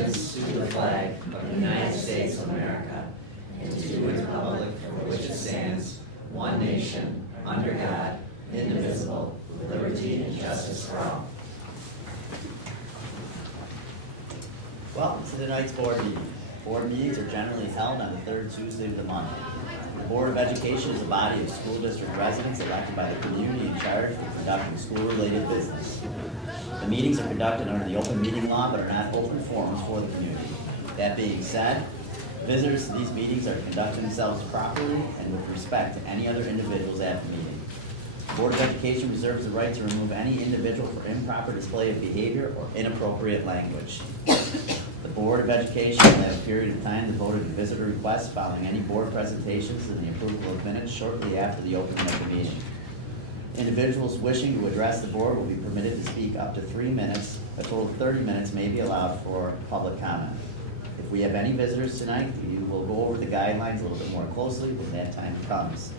allegiance to the flag of the United States of America and to the republic for which it stands, one nation, under God, indivisible, with liberty and justice for all. Welcome to tonight's board meeting. Board meetings are generally held on the third Tuesday of the month. The Board of Education is a body of school district residents elected by the community in charge of conducting school-related business. The meetings are conducted under the open meeting law but are not open forums for the community. That being said, visitors to these meetings are to conduct themselves properly and with respect to any other individuals at the meeting. The Board of Education reserves the right to remove any individual for improper display of behavior or inappropriate language. The Board of Education will have a period of time to vote on visitor requests following any board presentations and the approval of minutes shortly after the opening of the meeting. Individuals wishing to address the board will be permitted to speak up to 3 minutes. A total of 30 minutes may be allowed for public comment. If we have any visitors tonight, we will go over the guidelines a little bit more closely when that time comes.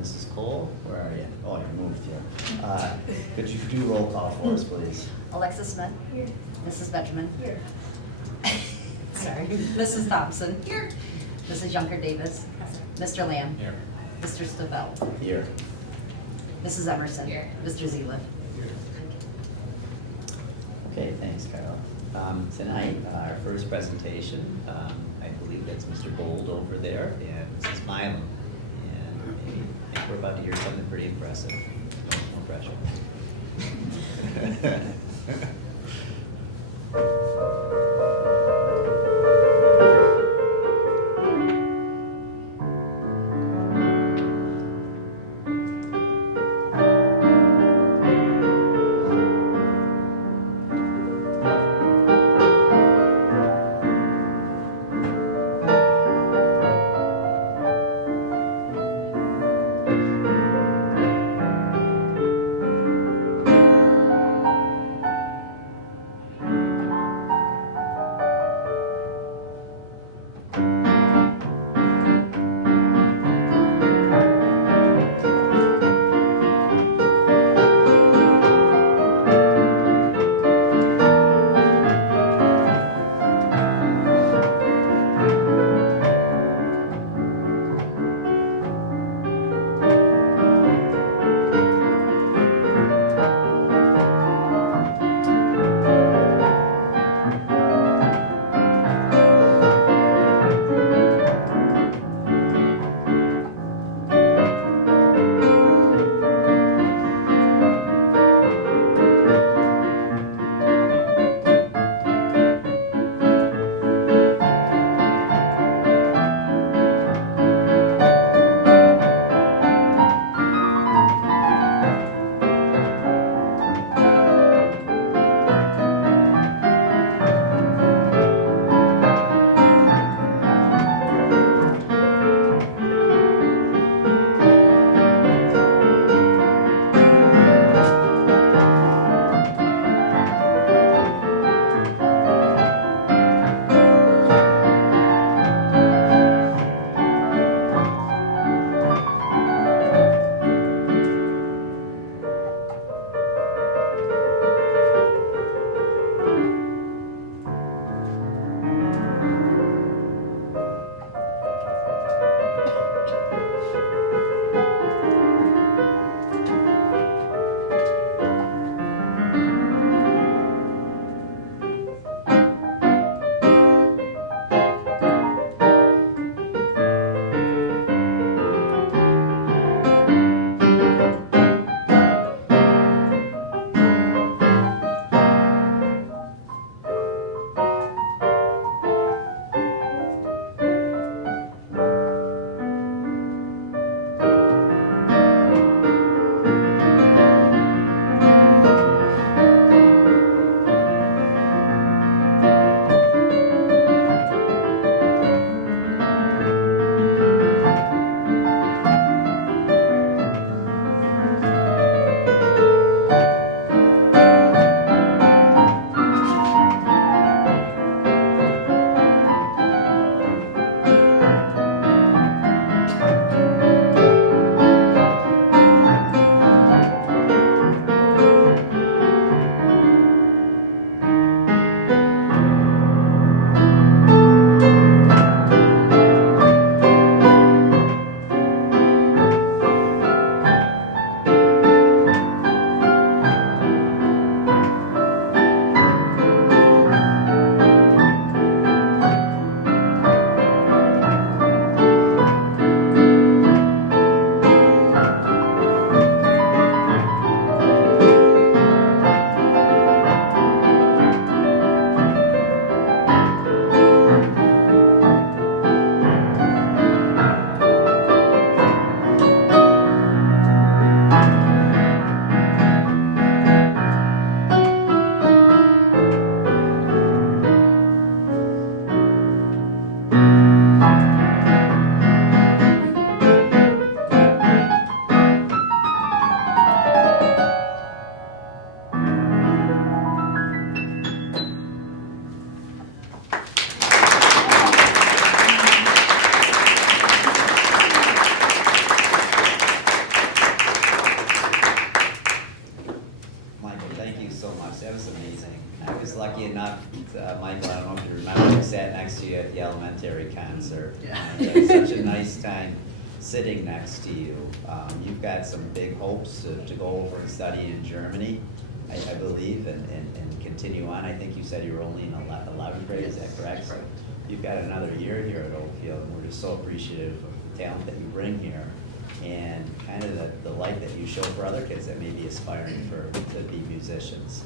Mrs. Cole, where are you? Oh, you moved here. Could you do roll call for us, please? Alexis Smith. Here. Mrs. Benjamin. Here. Sorry. Mrs. Thompson. Here. Mrs. Junker Davis. Mr. Lamb. Here. Mr. Stovall. Here. Mrs. Emerson. Here. Mr. Zeeland. Okay, thanks, Carol. Tonight, our first presentation, I believe that's Mr. Gold over there and Mrs. Milam. And I think we're about to hear something pretty impressive. No pressure. so much. That was amazing. I was lucky enough, Michael, I don't know if you remember, I sat next to you at the elementary concert. It was such a nice time sitting next to you. You've got some big hopes to go over and study in Germany, I believe, and continue on. I think you said you were only in 11th grade, is that correct? That's right. You've got another year here at Oakfield, and we're just so appreciative of the talent that you bring here and kind of the light that you show for other kids that may be aspiring to be musicians.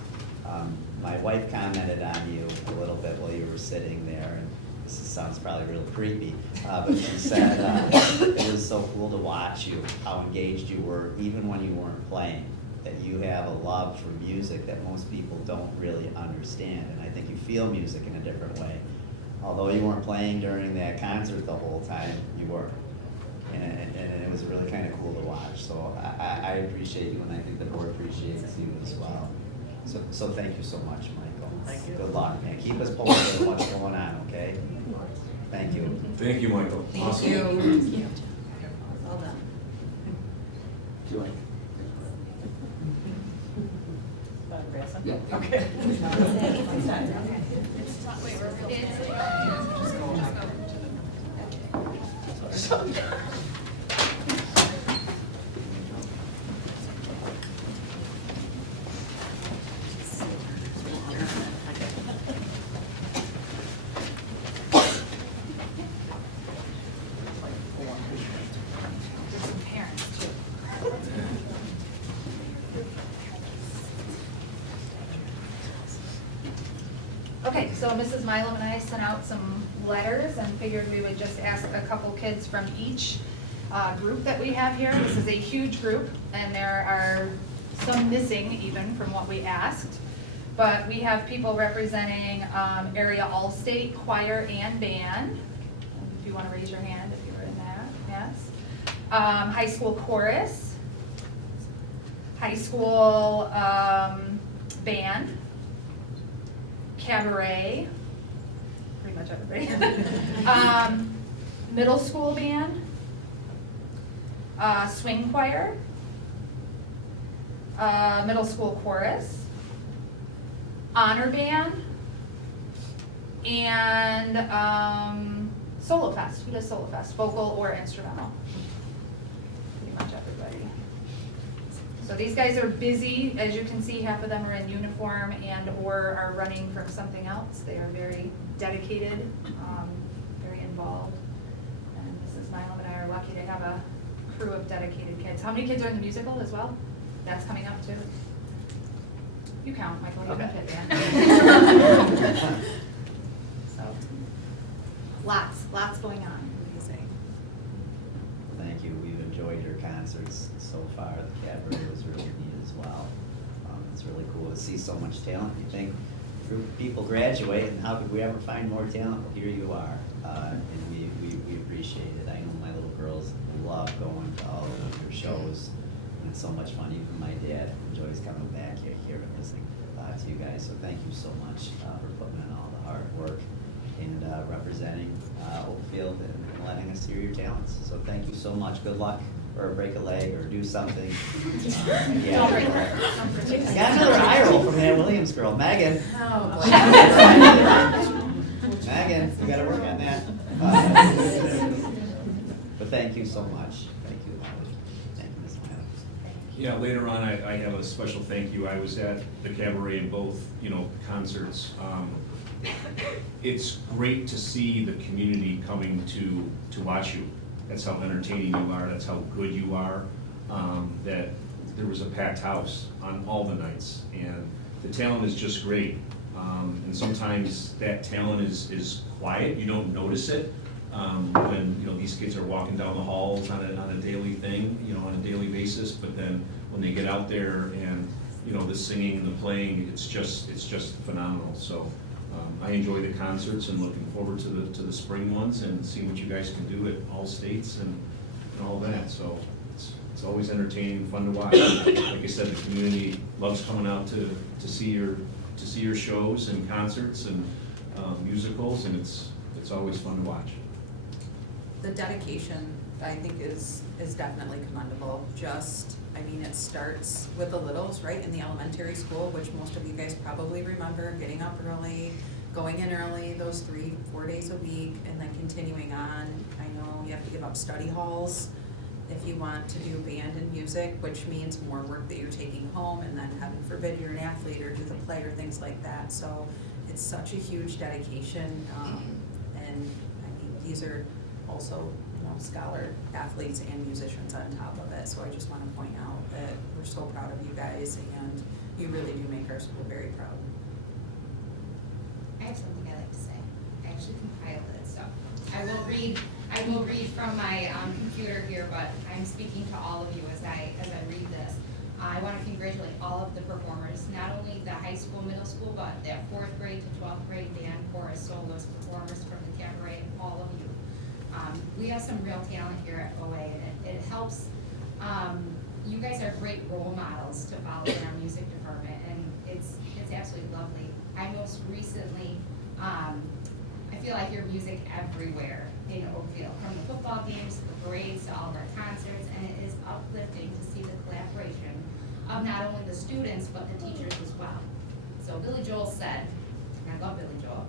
My wife commented on you a little bit while you were sitting there, and this sounds probably real creepy, but she said it was so cool to watch you, how engaged you were, even when you weren't playing, that you have a love for music that most people don't really understand, and I think you feel music in a different way. Although you weren't playing during that concert the whole time, you were. And it was really kind of cool to watch. So I appreciate you, and I think the board appreciates you as well. So thank you so much, Michael. Thank you. Good luck, and keep us posted on what's going on, okay? Thank you. Thank you, Michael. Thank Awesome. you. Well done. Okay. Okay, so Mrs. Milo and I sent out some letters and figured we would just ask a couple kids from each group that we have here. This is a huge group, and there are some missing even from what we asked. But we have people representing area all-state choir and band. If you want to raise your hand if you were in that, yes. High school chorus, high school band, cabaret, pretty much everybody. Middle school band, swing choir, middle school chorus, honor band, and solo fest. Who does solo fest? Vocal or instrumental? Pretty much everybody. So these guys are busy. As you can see, half of them are in uniform and or are running from something else. They are very dedicated, very involved. And Mrs. Milam and I are lucky to have a crew of dedicated kids. How many kids are in the musical as well? That's coming up too. You count, Michael, you can fit in. So, lots going on. Thank you. We've enjoyed your concerts so far. The cabaret was really neat as well. It's really cool to see so much talent. You think a group of people graduate, and how could we ever find more talent? Well, here you are, and we appreciate it. I know my little girls love going to all of your shows, and it's so much fun. Even my dad enjoys coming back here and listening to you guys. So thank you so much for putting in all the hard work and representing Oakfield and letting us hear your talents. So thank you so much. Good luck, or break a leg, or do something. Yeah. Don't break a leg. Don't break a I leg. got another eye roll from that Williams girl, Megan. Oh, Megan, we gotta work on that. But thank you so much. Thank you, Holly. Thank you, Ms. Milam. Yeah, later on, I have a special thank you. I was at the cabaret in both, concerts. It's great to see the community coming to watch you. That's how entertaining you are, that's how good you are. That there was a packed house on all the nights, and the talent is just great. And sometimes that talent is quiet, you don't notice it. When these kids are walking down the halls on a daily thing, on a daily basis, but then when they get out there and the singing and the playing, it's just phenomenal. So I enjoy the concerts and looking forward to the spring ones and seeing what you guys can do at all states and all that. So it's always entertaining and fun to watch. Like I said, the community loves coming out to see your shows and concerts and musicals, and it's always fun to watch. The dedication I think is definitely commendable. Just, I mean, it starts with the littles, right, in the elementary school, which most of you guys probably remember, getting up early, going in early, those 3-4 days a week, and then continuing on. I know you have to give up study halls if you want to do band and music, which means more work that you're taking home, and then heaven forbid you're an athlete or do the play or things like that. So it's such a huge dedication, and I mean, these are also, you know, scholar athletes and musicians on top of it. So I just want to point out that we're so proud of you guys, and you really do make our school very proud. I have something I'd like to say. I actually compiled it, so I will read from my computer here, but I'm speaking to all of you as I read this. I want to congratulate all of the performers, not only the high school, middle school, but the 4th grade to 12th grade band, chorus, soloist, performers from the cabaret, and all of you. We have some real talent here at OA, and it helps. You guys are great role models to follow in our music department, and it's absolutely lovely. I most recently, I feel like your music everywhere in Oakville, from the football games, to the parades, to all of our concerts, and it is uplifting to see the collaboration of not only the students, but the teachers as well. So Billy Joel said, and I love Billy Joel,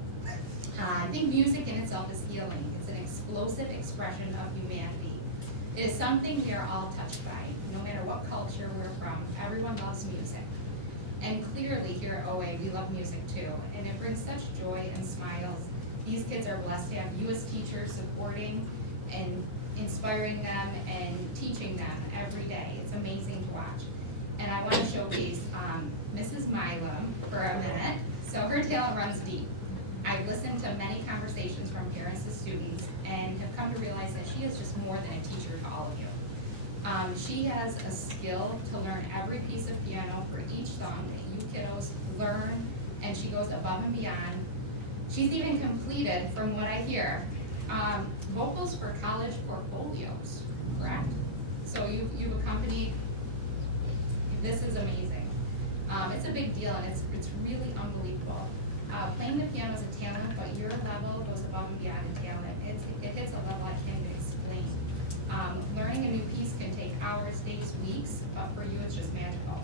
I think music in itself is healing. It's an explosive expression of humanity. It is something we are all touched by, no matter what culture we're from. Everyone loves music. And clearly here at OA, we love music too, and it brings such joy and smiles. These kids are blessed to have you as teachers supporting and inspiring them and teaching them every day. It's amazing to watch. And I want to showcase Mrs. Milam for a minute. So her talent runs deep. I've listened to many conversations from parents to students and have come to realize that she is just more than a teacher to all of you. She has a skill to learn every piece of piano for each song that you kiddos learn, and she goes above and beyond. She's even completed, from what I hear, vocals for college portfolios, correct? So you've accompanied, this is amazing. It's a big deal, and it's really unbelievable. Playing the piano is a talent, but your level goes above and beyond a talent. It hits a level I can't even explain. Learning a new piece can take hours, days, weeks, but for you it's just magical.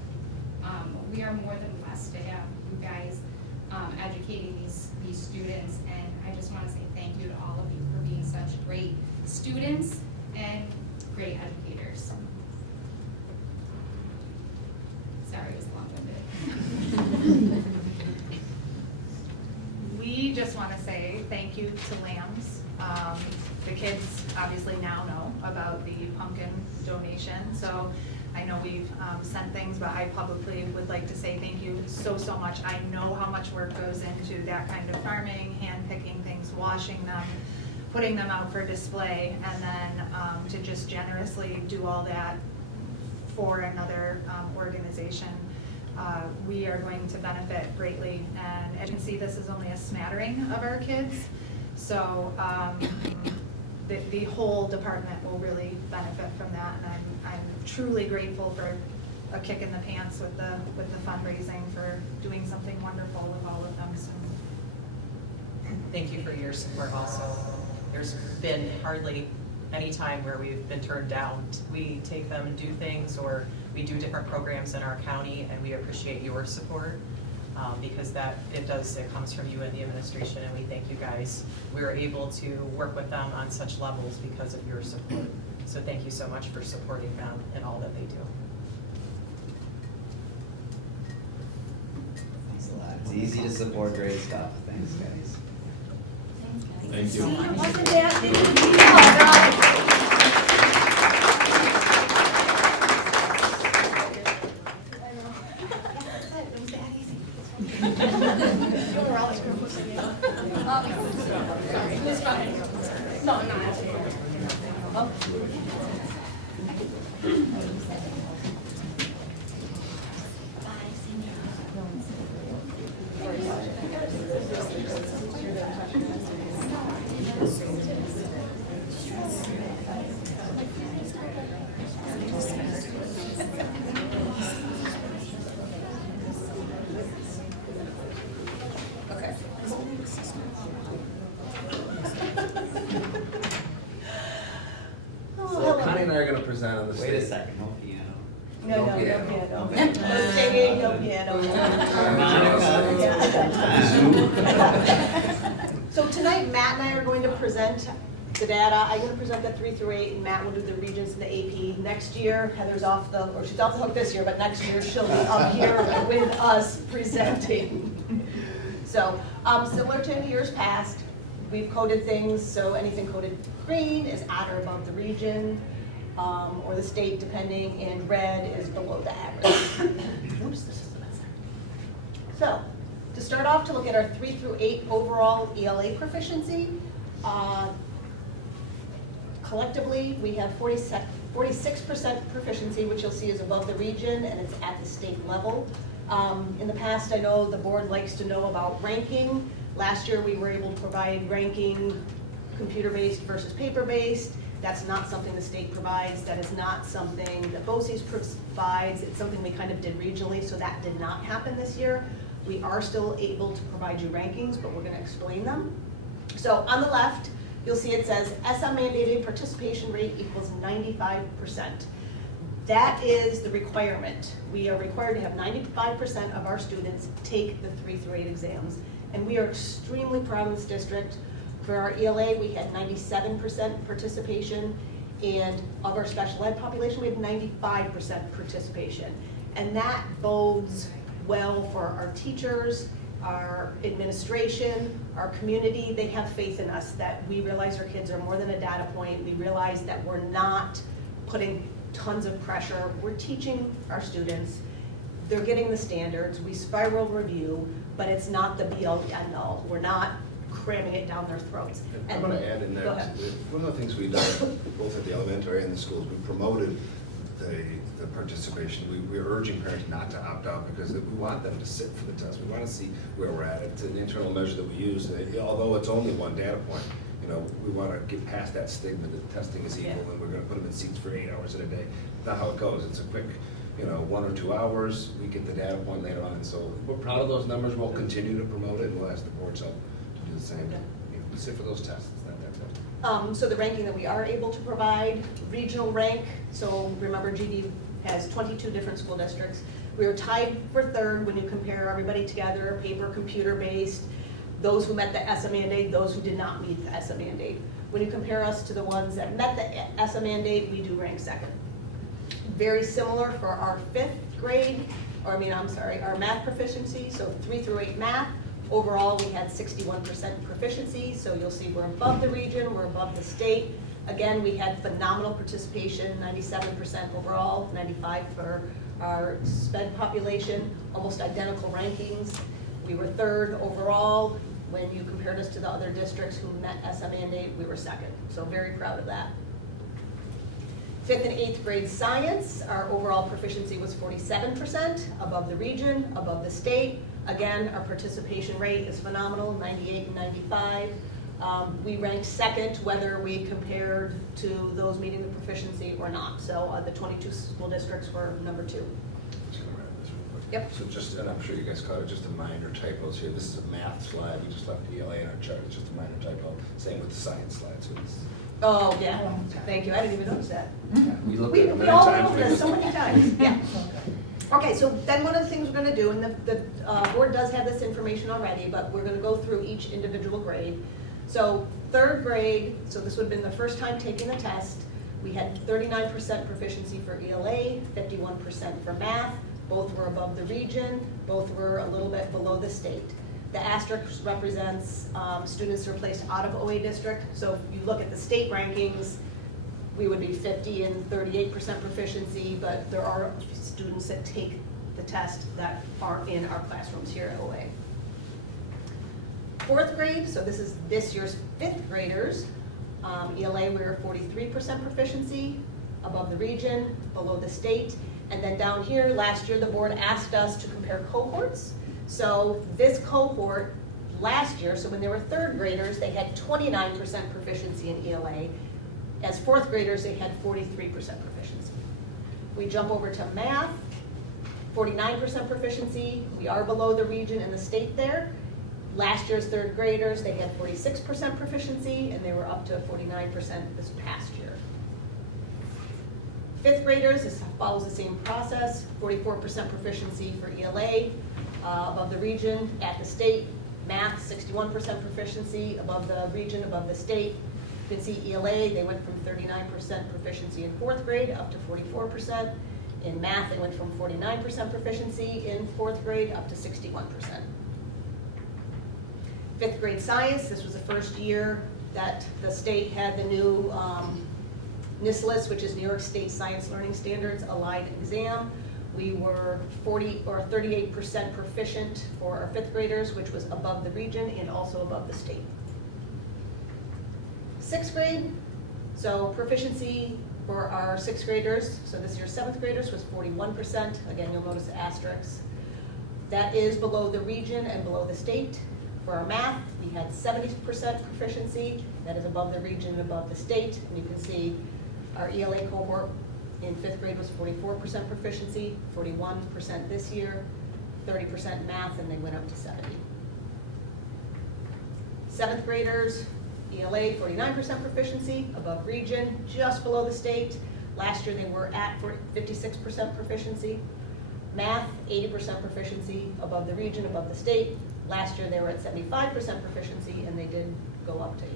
We are more than blessed to have you guys educating these students, and I just want to say thank you to all of you for being such great students and great educators. Sorry, it was long-winded. We just want to say thank you to Lambs. The kids obviously now know about the pumpkin donation, so I know we've sent things, but I publicly would like to say thank you so much. I know how much work goes into that kind of farming, hand picking things, washing them, putting them out for display, and then to just generously do all that for another organization. We are going to benefit greatly, and as you can see, this is only a smattering of our kids, so the whole department will really benefit from that, and I'm truly grateful for a kick in the pants with the fundraising, for doing something wonderful with all of them. So thank you for your support also. There's been hardly any time where we've been turned down. We take them and do things, or we do different programs in our county, and we appreciate your support because it comes from you and the administration, and we thank you guys. We're able to work with them on such levels because of your support. So thank you so much for supporting them in all that they do. Thanks a lot. It's easy to support great stuff. Thanks, guys. Thank you. Wasn't that? present on the stage. Wait a second, no piano. No, No no, no piano. piano. Okay. No singing, no piano. Harmonica. So tonight, Matt and I are going to present the data. I'm going to present the 3 through 8, and Matt will do the regions and the AP. Next year, Heather's off the, or she's off the hook this year, but next year she'll be up here with us presenting. So, similar to in years past, we've coded things, so anything coded green is at or above the region, or the state depending, and red is below the average. Oops, this is the mess. So, to start off, to look at our 3 through 8 overall ELA proficiency, collectively, we have 46% proficiency, which you'll see is above the region, and it's at the state level. In the past, I know the board likes to know about ranking. Last year, we were able to provide ranking computer-based versus paper-based. That's not something the state provides. That is not something that BOCES provides. It's something we kind of did regionally, so that did not happen this year. We are still able to provide you rankings, but we're going to explain them. So on the left, you'll see it says SM mandated participation rate equals 95%. That is the requirement. We are required to have 95% of our students take the 3 through 8 exams. And we are extremely proud of this district. For our ELA, we had 97% participation, and of our special ed population, we have 95% participation. And that bodes well for our teachers, our administration, our community. They have faith in us that we realize our kids are more than a data point. We realize that we're not putting tons of pressure. We're teaching our students. They're getting the standards. We spiral review, but it's not the be all end all. We're not cramming it down their throats. I'm going to add in Go that, ahead. one of the things we've done, both at the elementary and the schools, we promoted the participation. We're urging parents not to opt out because we want them to sit for the test. We want to see where we're at. It's an internal measure that we use. Although it's only one data point, we want to get past that stigma that testing is evil and we're going to put them in seats for 8 hours in a day. Not how it goes. It's a quick, 1 or 2 hours. We get the data point later on. And so we're proud of those numbers. We'll continue to promote it and we'll ask the boards help to do the same. We sit for those tests. It's not that tough. So the ranking that we are able to provide, regional rank, so remember GD has 22 different school districts. We were tied for third when you compare everybody together, paper, computer-based, those who met the ESSA mandate, those who did not meet the ESSA mandate. When you compare us to the ones that met the ESSA mandate, we do rank second. Very similar for our our math proficiency, so 3 through 8 math. Overall, we had 61% proficiency, so you'll see we're above the region, we're above the state. Again, we had phenomenal participation, 97% overall, 95% for our SPED population, almost identical rankings. We were third overall. When you compared us to the other districts who met ESSA mandate, we were second, so very proud of that. 5th and 8th grade science, our overall proficiency was 47%, above the region, above the state. Again, our participation rate is phenomenal, 98 and 95. We ranked second whether we compared to those meeting the proficiency or not. So the 22 school districts were number 2. Just gonna wrap this real quick. Yep. So just, and I'm sure you guys caught it, just a minor typos here. This is a math slide. We just left ELA in our chart. It's just a minor typo. Same with the science slide. So it's, Oh, yeah, thank you, I didn't even notice that. we looked We at it many all went times. over We this just- so many times, yeah. Okay, so then one of the things we're gonna do, and the board does have this information already, but we're gonna go through each individual grade. So 3rd grade, so this would have been the first time taking the test, we had 39% proficiency for ELA, 51% for math, both were above the region, both were a little bit below the state. The asterisk represents students who are placed out of OA district, so if you look at the state rankings, we would be 50 and 38% proficiency, but there are students that take the test that are in our classrooms here at OA. 4th grade, so this is this year's 5th graders. ELA, we were 43% proficiency, above the region, below the state. And then down here, last year, the board asked us to compare cohorts. So this cohort, last year, so when they were 3rd graders, they had 29% proficiency in ELA. As 4th graders, they had 43% proficiency. We jump over to math, 49% proficiency. We are below the region and the state there. Last year's 3rd graders, they had 46% proficiency, and they were up to 49% this past year. Fifth graders, this follows the same process, 44% proficiency for ELA, above the region, at the state. Math, 61% proficiency, above the region, above the state. You can see ELA, they went from 39% proficiency in fourth grade up to 44%. In math, they went from 49% proficiency in fourth grade up to 61%. Fifth grade science, this was the first year that the state had the new NSLIS, which is New York State Science Learning Standards, Allied exam. We were 38% proficient for our fifth graders, which was above the region and also above the state. Sixth grade, so proficiency for our sixth graders, so this year's seventh graders was 41%. Again, you'll notice the asterisks. That is below the region and below the state. For our math, we had 70% proficiency. That is above the region and above the state. And you can see our ELA cohort in fifth grade was 44% proficiency, 41% this year, 30% in math, and they went up to 70. Seventh graders, ELA 49% proficiency, above region, just below the state. Last year they were at 56% proficiency. Math, 80% proficiency, above the region, above the state. Last year they were at 75% proficiency, and they did go up to 80%.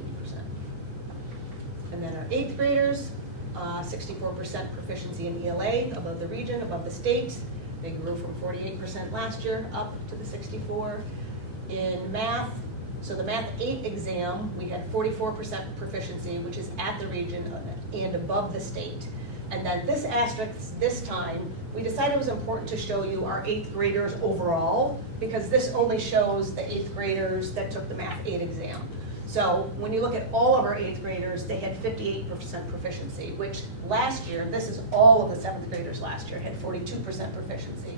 And then our eighth graders, 64% proficiency in ELA, above the region, above the state. They grew from 48% last year up to the 64%. In math, so the Math 8 exam, we had 44% proficiency, which is at the region and above the state. And then this asterisk, this time, we decided it was important to show you our eighth graders overall, because this only shows the eighth graders that took the Math 8 exam. So when you look at all of our eighth graders, they had 58% proficiency, which last year, this is all of the seventh graders last year, had 42% proficiency.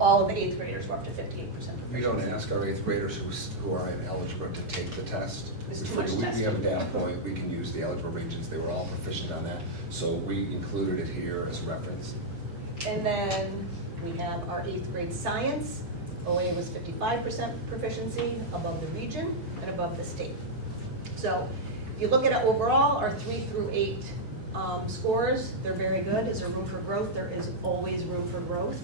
All of the eighth graders were up to 58% proficiency. We don't ask our eighth graders who are in algebra to take the test. It's We too much figure we testing. have a data point, we can use the algebra regions, they were all proficient on that. So we included it here as a reference. And then we have our eighth grade science. OA was 55% proficiency, above the region and above the state. So if you look at it overall, our 3 through 8 scores, they're very good. Is there room for growth? There is always room for growth.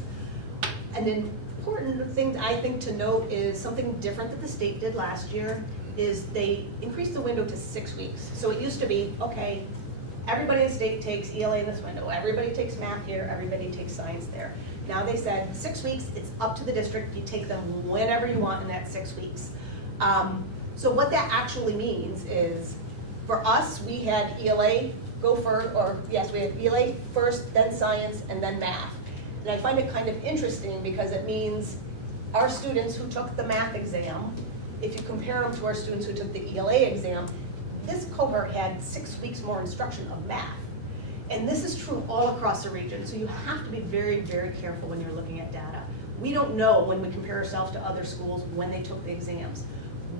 An important thing I think to note is something different that the state did last year is they increased the window to 6 weeks. So it used to be, okay, everybody in the state takes ELA in this window, everybody takes math here, everybody takes science there. Now they said 6 weeks, it's up to the district, you take them whenever you want in that 6 weeks. So what that actually means is, for us, we had ELA go first, or yes, we had ELA first, then science, and then math. And I find it kind of interesting because it means our students who took the math exam, if you compare them to our students who took the ELA exam, this cohort had 6 weeks more instruction of math. And this is true all across the region, so you have to be very, very careful when you're looking at data. We don't know when we compare ourselves to other schools when they took the exams.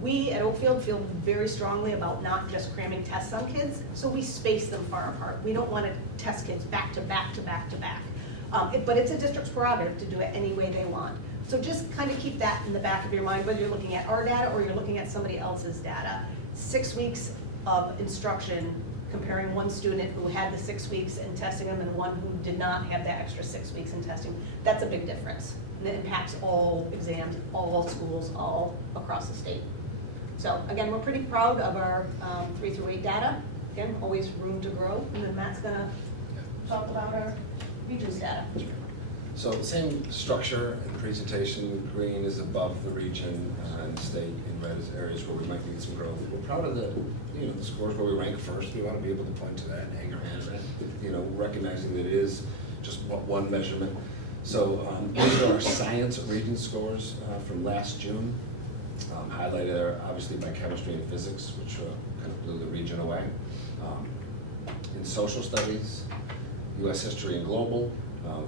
We at Oakfield feel very strongly about not just cramming tests on kids, so we space them far apart. We don't want to test kids back to back to back to back. But it's a district's prerogative to do it any way they want. So just kind of keep that in the back of your mind, whether you're looking at our data or you're looking at somebody else's data. 6 weeks of instruction, comparing one student who had the 6 weeks in testing them and one who did not have that extra 6 weeks in testing, that's a big difference. And it impacts all exams, all schools, all across the state. So again, we're pretty proud of our 3 through 8 data. Again, always room to grow. And then Matt's gonna talk about our regions data. So the same structure and presentation, green is above the region and the state, in red is areas where we might need some growth. We're proud of the scores where we rank first. We want to be able to point to that and hang our hands on it, recognizing that it is just one measurement. So these are our science region scores from last June, highlighted there obviously by chemistry and physics, which kind of blew the region away. In social studies, U.S. history and global,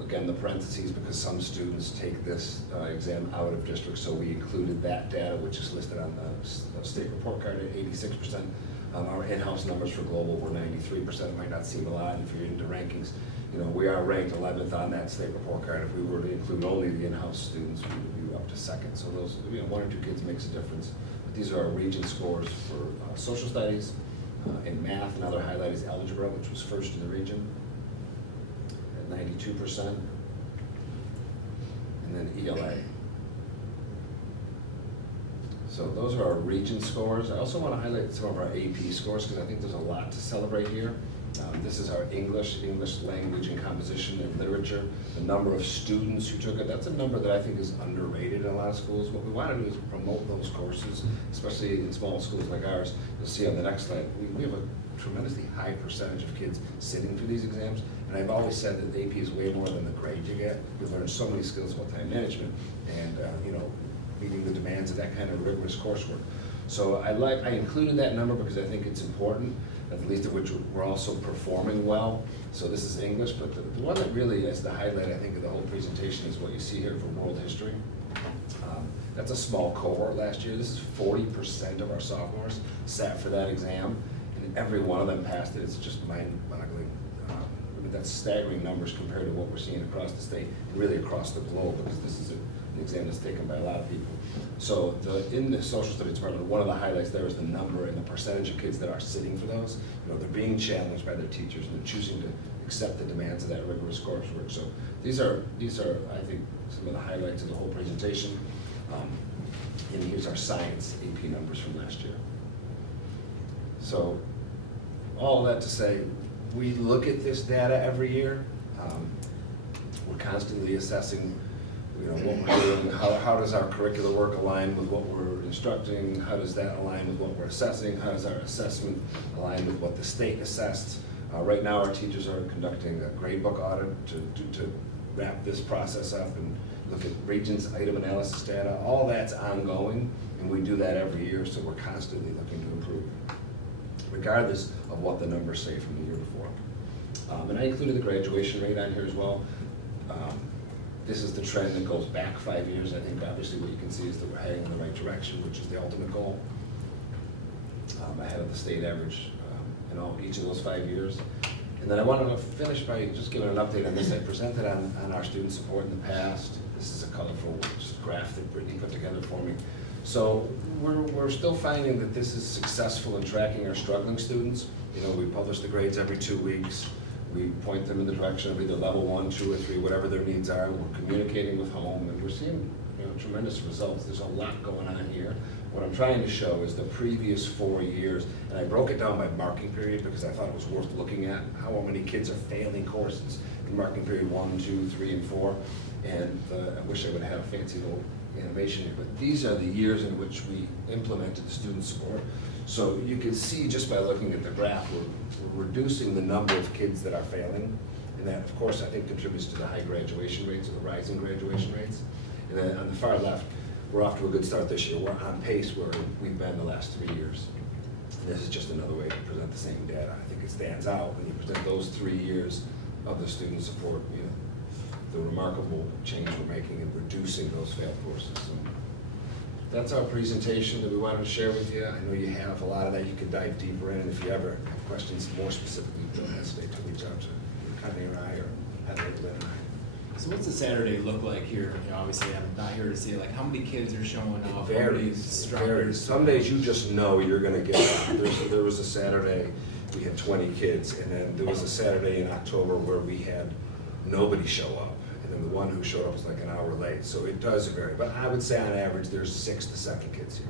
again, the parentheses because some students take this exam out of district, so we included that data, which is listed on the state report card at 86%. Our in-house numbers for global were 93%. It might not seem a lot if you're into rankings. We are ranked 11th on that state report card. If we were to include only the in-house students, we would be up to second. So those, 1 or 2 kids makes a difference. But these are our region scores for social studies. In math, another highlight is algebra, which was first in the region. at 92%. And then ELA. So those are our region scores. I also want to highlight some of our AP scores because I think there's a lot to celebrate here. This is our English language and composition and literature. The number of students who took it, that's a number that I think is underrated in a lot of schools. What we want to do is promote those courses, especially in small schools like ours. You'll see on the next slide, we have a tremendously high percentage of kids sitting for these exams. And I've always said that AP is way more than the grade you get. You learn so many skills about time management and, meeting the demands of that kind of rigorous coursework. So I included that number because I think it's important, at the least of which we're also performing well. So this is English, but the one that really is the highlight, I think, of the whole presentation is what you see here for world history. That's a small cohort last year. This is 40% of our sophomores sat for that exam, and every one of them passed it. It's just mind-boggling. That's staggering numbers compared to what we're seeing across the state and really across the globe, because this is an exam that's taken by a lot of people. So in the social studies department, one of the highlights there is the number and the percentage of kids that are sitting for those. They're being challenged by their teachers and they're choosing to accept the demands of that rigorous coursework. So these are I think, some of the highlights of the whole presentation. And here's our science AP numbers from last year. So all that to say, we look at this data every year. We're constantly assessing what we're doing, how does our curricular work align with what we're instructing, how does that align with what we're assessing, how does our assessment align with what the state assessed. Right now our teachers are conducting a gradebook audit to wrap this process up and look at regions, item analysis data. All that's ongoing, and we do that every year, so we're constantly looking to improve, regardless of what the numbers say from the year before. And I included the graduation rate on here as well. This is the trend that goes back 5 years. I think obviously what you can see is that we're heading in the right direction, which is the ultimate goal, ahead of the state average in each of those 5 years. And then I wanted to finish by just giving an update on this. I presented on our student support in the past. This is a colorful graph that Brittany put together for me. So we're still finding that this is successful in tracking our struggling students. We publish the grades every 2 weeks. We point them in the direction of either level 1, 2, or 3, whatever their needs are. We're communicating with home, and we're seeing tremendous results. There's a lot going on here. What I'm trying to show is the previous 4 years, and I broke it down by marking period because I thought it was worth looking at how many kids are failing courses in marking period 1, 2, 3, and 4. And I wish I would have a fancy little animation here, but these are the years in which we implemented the student support. So you can see just by looking at the graph, we're reducing the number of kids that are failing. And that, of course, I think contributes to the high graduation rates or the rising graduation rates. And then on the far left, we're off to a good start this year. We're on pace where we've been the last 3 years. And this is just another way to present the same data. I think it stands out when you present those 3 years of the student support, the remarkable change we're making in reducing those failed courses. So that's our presentation that we wanted to share with you. I know you have a lot of that you can dive deeper in. If you ever have questions more specifically, don't hesitate to reach out to Connie or I or Heather and I. So what's a Saturday look like here? Obviously I'm not here to see how many kids are showing up. It varies. Some days you just know you're gonna get it. There was a Saturday, we had 20 kids, and then there was a Saturday in October where we had nobody show up. And then the one who showed up was like an hour late, so it does vary. But I would say on average, there's 6 to 7 kids here.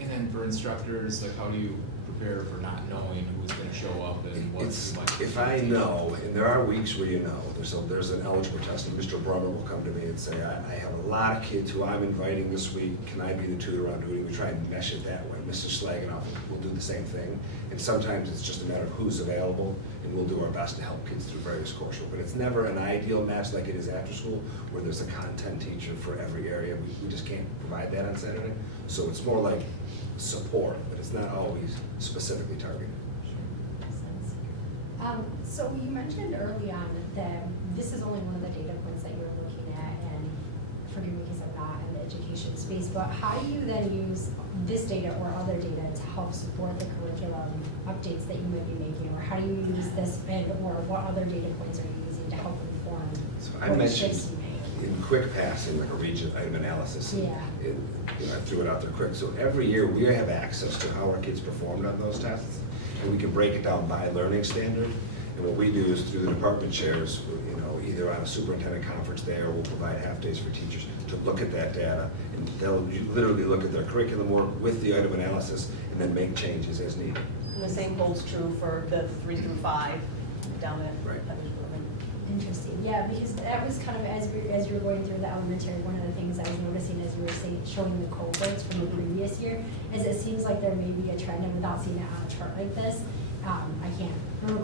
And then for instructors, how do you prepare for not knowing who's gonna show up and what's like? If I know, and there are weeks where there's an eligible test, and Mr. Brummer will come to me and say, I have a lot of kids who I'm inviting this week, can I be the tutor on duty? We try and mesh it that way. Mrs. Schlagenoff will do the same thing. And sometimes it's just a matter of who's available, and we'll do our best to help kids through various coursework. But it's never an ideal match like it is after school, where there's a content teacher for every area. We just can't provide that on Saturday. So it's more like support, but it's not always specifically targeted. So you mentioned early on that this is only one of the data points that you're looking at, and forgive me because I'm not in the education space, but how do you then use this data or other data to help support the curriculum updates that you might be making, or how do you use this, or what other data points are you using to help inform So I what mentioned shifts you make? in quick passing, like a region item analysis. Yeah. I threw it out there quick. So every year we have access to how our kids performed on those tests, and we can break it down by learning standard. And And what we do is through the department chairs, you know, either on a superintendent conference there, or we'll provide half days for teachers to look at that data. And they'll literally look at their curriculum work with the item analysis and then make changes as needed. And the same holds true for the 3 through 5 down at Right. Putney Building. Interesting, yeah, because that was kind of, as you were going through the elementary, one of the things I was noticing as you were showing the cohorts from the previous year, is it seems like there may be a trend, and without seeing it on a chart like this, I can't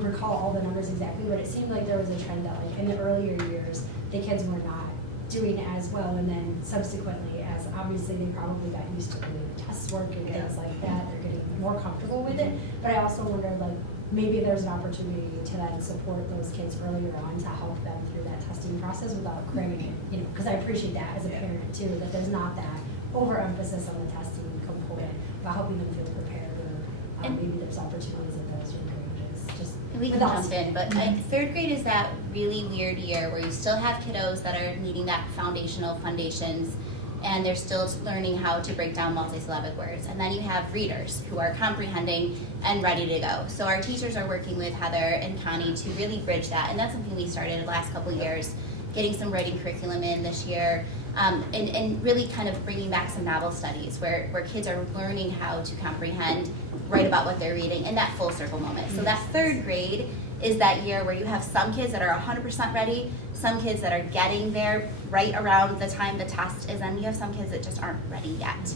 recall all the numbers exactly, but it seemed like there was a trend that like in the earlier years, the kids were not doing as well, and then subsequently, as obviously they probably got used to doing test work and things like that, they're getting more comfortable with it, but I also wonder like, maybe there's an opportunity to then support those kids earlier on to help them through that testing process without cramming it, you know, because I appreciate that as a parent too, that there's not that overemphasis on the testing component, but helping them feel prepared, or maybe there's opportunities in those ranges, just. We can without- jump in, but third grade is that really weird year where you still have kiddos that are needing that foundations, and they're still learning how to break down multisyllabic words. And then you have readers who are comprehending and ready to go. So our teachers are working with Heather and Connie to really bridge that, and that's something we started the last couple of years, getting some writing curriculum in this year, and really kind of bringing back some novel studies where kids are learning how to comprehend, write about what they're reading, in that full circle moment. So that third grade is that year where you have some kids that are 100% ready, some kids that are getting there right around the time the test is, and you have some kids that just aren't ready yet.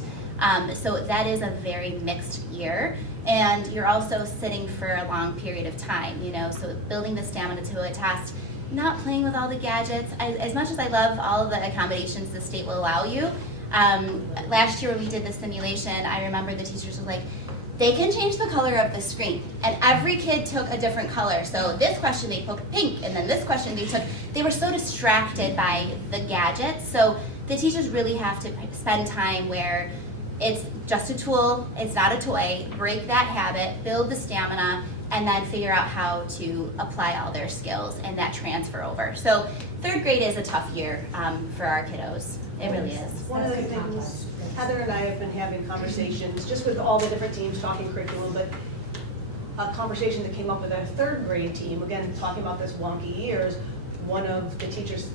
So that is a very mixed year, and you're also sitting for a long period of time, you know, so building the stamina to a test, not playing with all the gadgets. As much as I love all of the accommodations the state will allow you, last year when we did the simulation, I remember the teachers were like, they can change the color of the screen, and every kid took a different color. So this question they took pink, and then this question they were so distracted by the gadgets. So the teachers really have to spend time where it's just a tool, it's not a toy, break that habit, build the stamina, and then figure out how to apply all their skills and that transfer over. So third grade is a tough year for our kiddos. It really is. One of the things, Heather and I have been having conversations, just with all the different teams talking curriculum, but a conversation that came up with our third grade team, again, talking about this wonky years, one of the teachers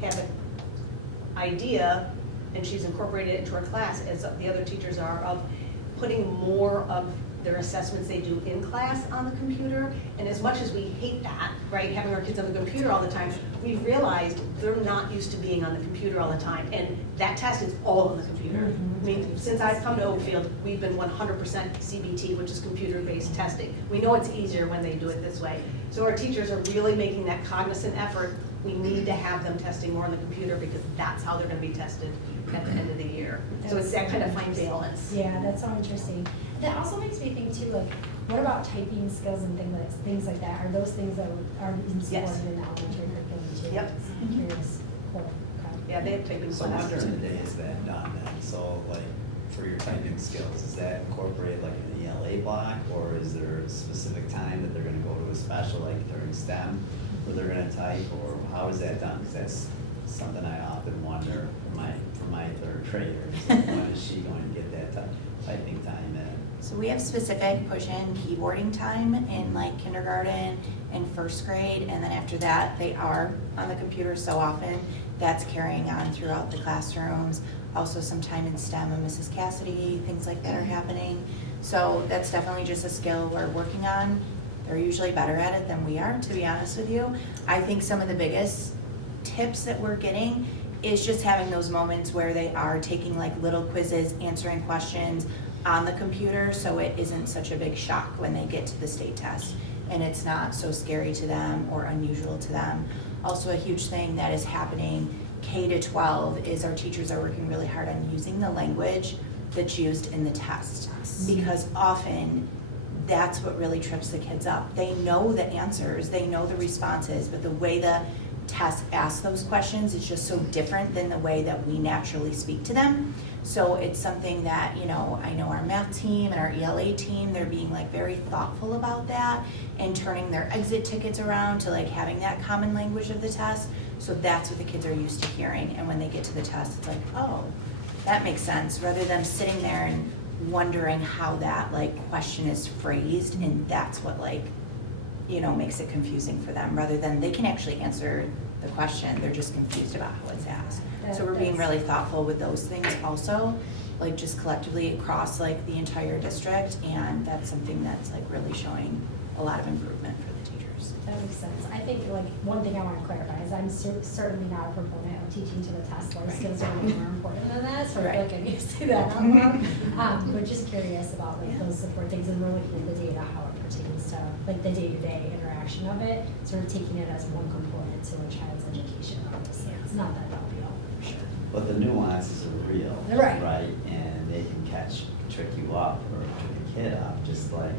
had an idea, and she's incorporated it into her class, as the other teachers are, of putting more of their assessments they do in class on the computer. And as much as we hate that, right, having our kids on the computer all the time, we've realized they're not used to being on the computer all the time. And that test is all on the computer. I mean, since I've come to Oakfield, we've been 100% CBT, which is computer-based testing. We know it's easier when they do it this way. So our teachers are really making that cognizant effort. We need to have them testing more on the computer because that's how they're gonna be tested at the end of the year. So it's that kind of fine balance. Yeah, that's so interesting. That also makes me think too, like, what about typing skills and things like that? Are those things that are supported Yes. in the elementary curriculum too? Yep. I'm curious. Cool. Okay. Yeah, they have typing So class. when during the day is that done then? So like for your typing skills, is that incorporated like an ELA block, or is there a specific time that they're gonna go to a special, like during STEM, where they're gonna type, or how is that done? Because that's something I often wonder for my third grader. So when is she going to get that typing time in? So we have specific push-in keyboarding time in like kindergarten and first grade, and then after that, they are on the computer so often. That's carrying on throughout the classrooms. Also some time in STEM and Mrs. Cassidy, things like that are happening. So that's definitely just a skill we're working on. They're usually better at it than we are, to be honest with you. I think some of the biggest tips that we're getting is just having those moments where they are taking like little quizzes, answering questions on the computer, so it isn't such a big shock when they get to the state test, and it's not so scary to them or unusual to them. Also a huge thing that is happening K to 12 is our teachers are working really hard on using the language that's used in the test, because often that's what really trips the kids up. They know the answers, they know the responses, but the way the test asks those questions is just so different than the way that we naturally speak to them. So it's something that, you know, I know our math team and our ELA team, they're being like very thoughtful about that and turning their exit tickets around to like having that common language of the test. So that's what the kids are used to hearing. And when they get to the test, it's like, oh, that makes sense, rather than sitting there and wondering how that like question is phrased, and that's what like makes it confusing for them, rather than they can actually answer the question, they're just confused about how it's asked. So we're being really thoughtful with those things also, like just collectively across like the entire district, and that's something that's like really showing a lot of improvement for the teachers. That makes sense. I think like one thing I want to clarify is I'm certainly not a proponent of teaching to the test. Life skills are way more important than that, so I feel like I need to say that out loud. But just curious about like those support things, and we're looking at the data, how it pertains to like the day-to-day interaction of it, sort of taking it as one component to a child's education. Obviously, it's not that big deal for sure. But the nuances are real. Right. Right, and they can trick you up or trick a kid up, just like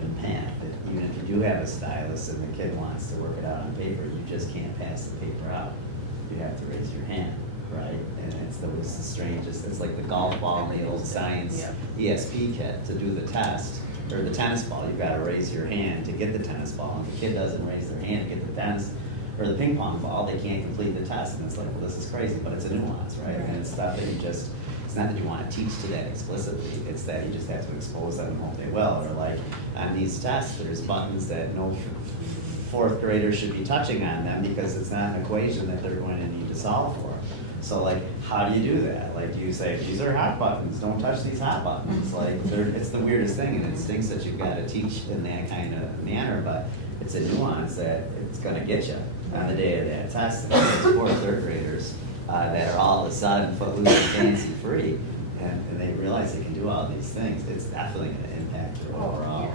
in math. Even if you do have a stylus and the kid wants to work it out on paper, you just can't pass the paper out. You have to raise your hand, right? And it's the strangest, it's like the golf ball in the old science ESP kit to do the test, or the tennis ball, you've got to raise your hand to get the tennis ball. And if the kid doesn't raise their hand to get the tennis, or the ping pong ball, they can't complete the test. And it's like, well, this is crazy, but it's a nuance, right? And it's stuff that it's not that you want to teach to that explicitly, it's that you just have to expose them and hope they will. Or like, on these tests, there's buttons that no fourth grader should be touching on them because it's not an equation that they're going to need to solve for. So like, how do you do that? Like, do you say, these are hot buttons, don't touch these hot buttons? Like, it's the weirdest thing, and it stinks that you've got to teach in that kind of manner, but it's a nuance that it's gonna get you on the day of that test. And there's fourth, third graders that are all of a sudden footloose and fancy free, and they realize they can do all these things. It's definitely gonna impact your overall,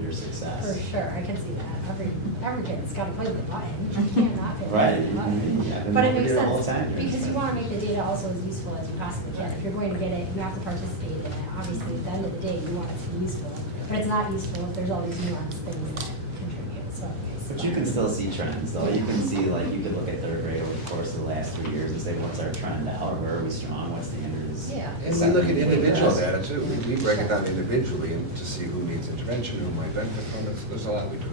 your success. For sure, I can see that. Every kid's got to play with the button. You can't not play Right. with the button. Yeah, But it makes the whole sense, time. because you want to make the data also as useful as you possibly can. If you're going to get it, you have to participate in it. Obviously, at the end of the day, you want it to be useful. But it's not useful if there's all these nuanced things that contribute, so. But you can still see trends, though. You can see, like, you could look at third grade over the course of the last 3 years and say, what's our trend out? Where are we strong? What standards? Yeah. And we look at individual data too, we break it down individually to see who needs intervention, who might benefit from it, so there's a lot we do.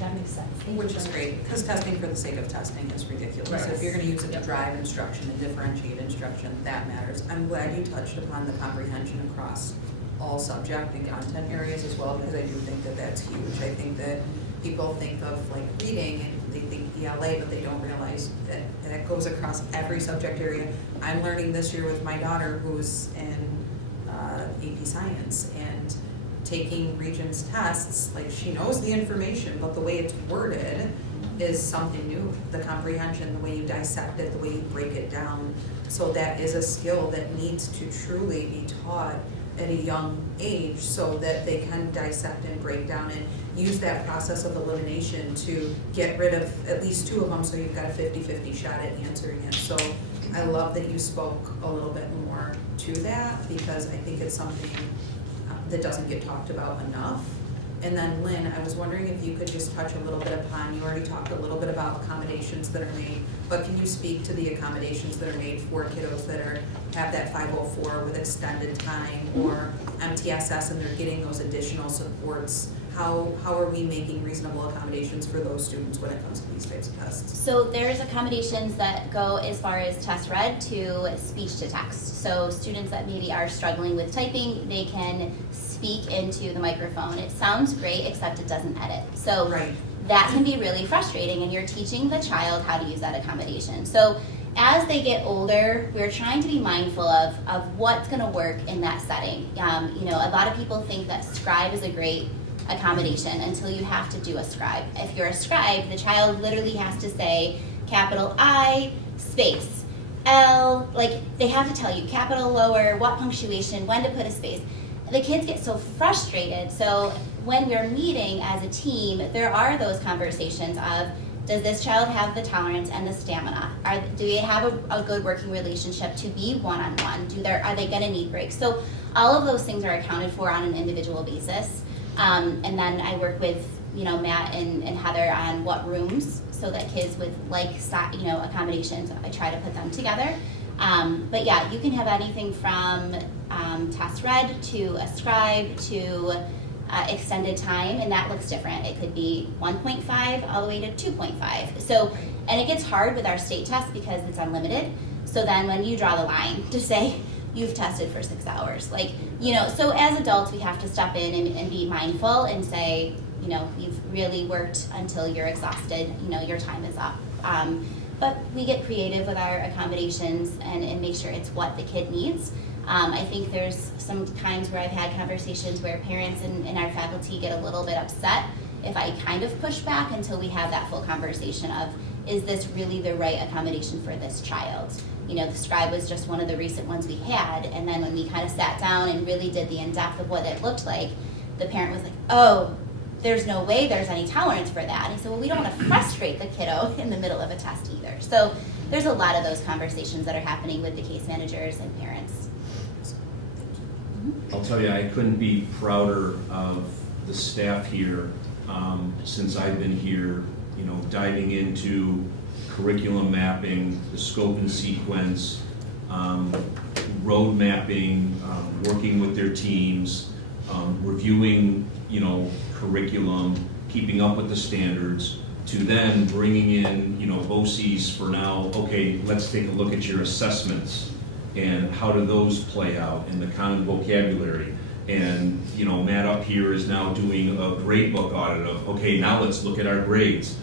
That makes sense. Thank Which you is for- great, because testing for the sake of testing is ridiculous. Right. If you're gonna use it to drive instruction and differentiate instruction, that matters. I'm glad you touched upon the comprehension across all subject and content areas as well, because I do think that that's huge. I think that people think of like reading and they think ELA, but they don't realize that it goes across every subject area. I'm learning this year with my daughter who's in AP Science, and taking Regents tests, like she knows the information, but the way it's worded is something new. The comprehension, the way you dissect it, the way you break it down. So that is a skill that needs to truly be taught at a young age so that they can dissect and break down and use that process of elimination to get rid of at least two of them, so you've got a 50-50 shot at answering it. So I love that you spoke a little bit more to that, because I think it's something that doesn't get talked about enough. And then Lynn, I was wondering if you could just touch a little bit upon, you already talked a little bit about accommodations that are made, but can you speak to the accommodations that are made for kiddos that have that 504 with extended time, or MTSS, and they're getting those additional supports? How are we making reasonable accommodations for those students when it comes to these types of tests? So there's accommodations that go as far as test read to speech to text. So students that maybe are struggling with typing, they can speak into the microphone. It sounds great, except it doesn't edit. So that can be really frustrating, and you're teaching the child how to use that accommodation. So as they get older, we're trying to be mindful of what's gonna work in that setting. A lot of people think that Scribe is a great accommodation until you have to do a Scribe. If you're a Scribe, the child literally has to say capital I, space, L, like they have to tell you capital lower, what punctuation, when to put a space. The kids get so frustrated. So when we're meeting as a team, there are those conversations of, does this child have the tolerance and the stamina? Do they have a good working relationship to be one-on-one? Are they gonna need breaks? So all of those things are accounted for on an individual basis. And then I work with Matt and Heather on what rooms, so that kids with accommodations, I try to put them together. But yeah, you can have anything from test read to a Scribe to extended time, and that looks different. It could be 1.5 all the way to 2.5. So, and it gets hard with our state test because it's unlimited. So then when you draw the line to say, you've tested for 6 hours. So as adults, we have to step in and be mindful and say, you know, we've really worked until you're exhausted, you know, your time is up. But we get creative with our accommodations and make sure it's what the kid needs. I think there's some times where I've had conversations where parents and our faculty get a little bit upset if I kind of push back until we have that full conversation of, is this really the right accommodation for this child? You know, the Scribe was just one of the recent ones we had, and then when we kind of sat down and really did the in-depth of what it looked like, the parent was like, oh, there's no way there's any tolerance for that. And I said, well, we don't want to frustrate the kiddo in the middle of a test either. So there's a lot of those conversations that are happening with the case managers and parents. I'll tell you, I couldn't be prouder of the staff here since I've been here, you know, diving into curriculum mapping, the scope and sequence, road mapping, working with their teams, reviewing, you know, curriculum, keeping up with the standards, to then bringing in, you know, BOCES for now, okay, let's take a look at your assessments and how do those play out in the common vocabulary. And, you know, Matt up here is now doing a grade book audit of, okay, now let's look at our grades.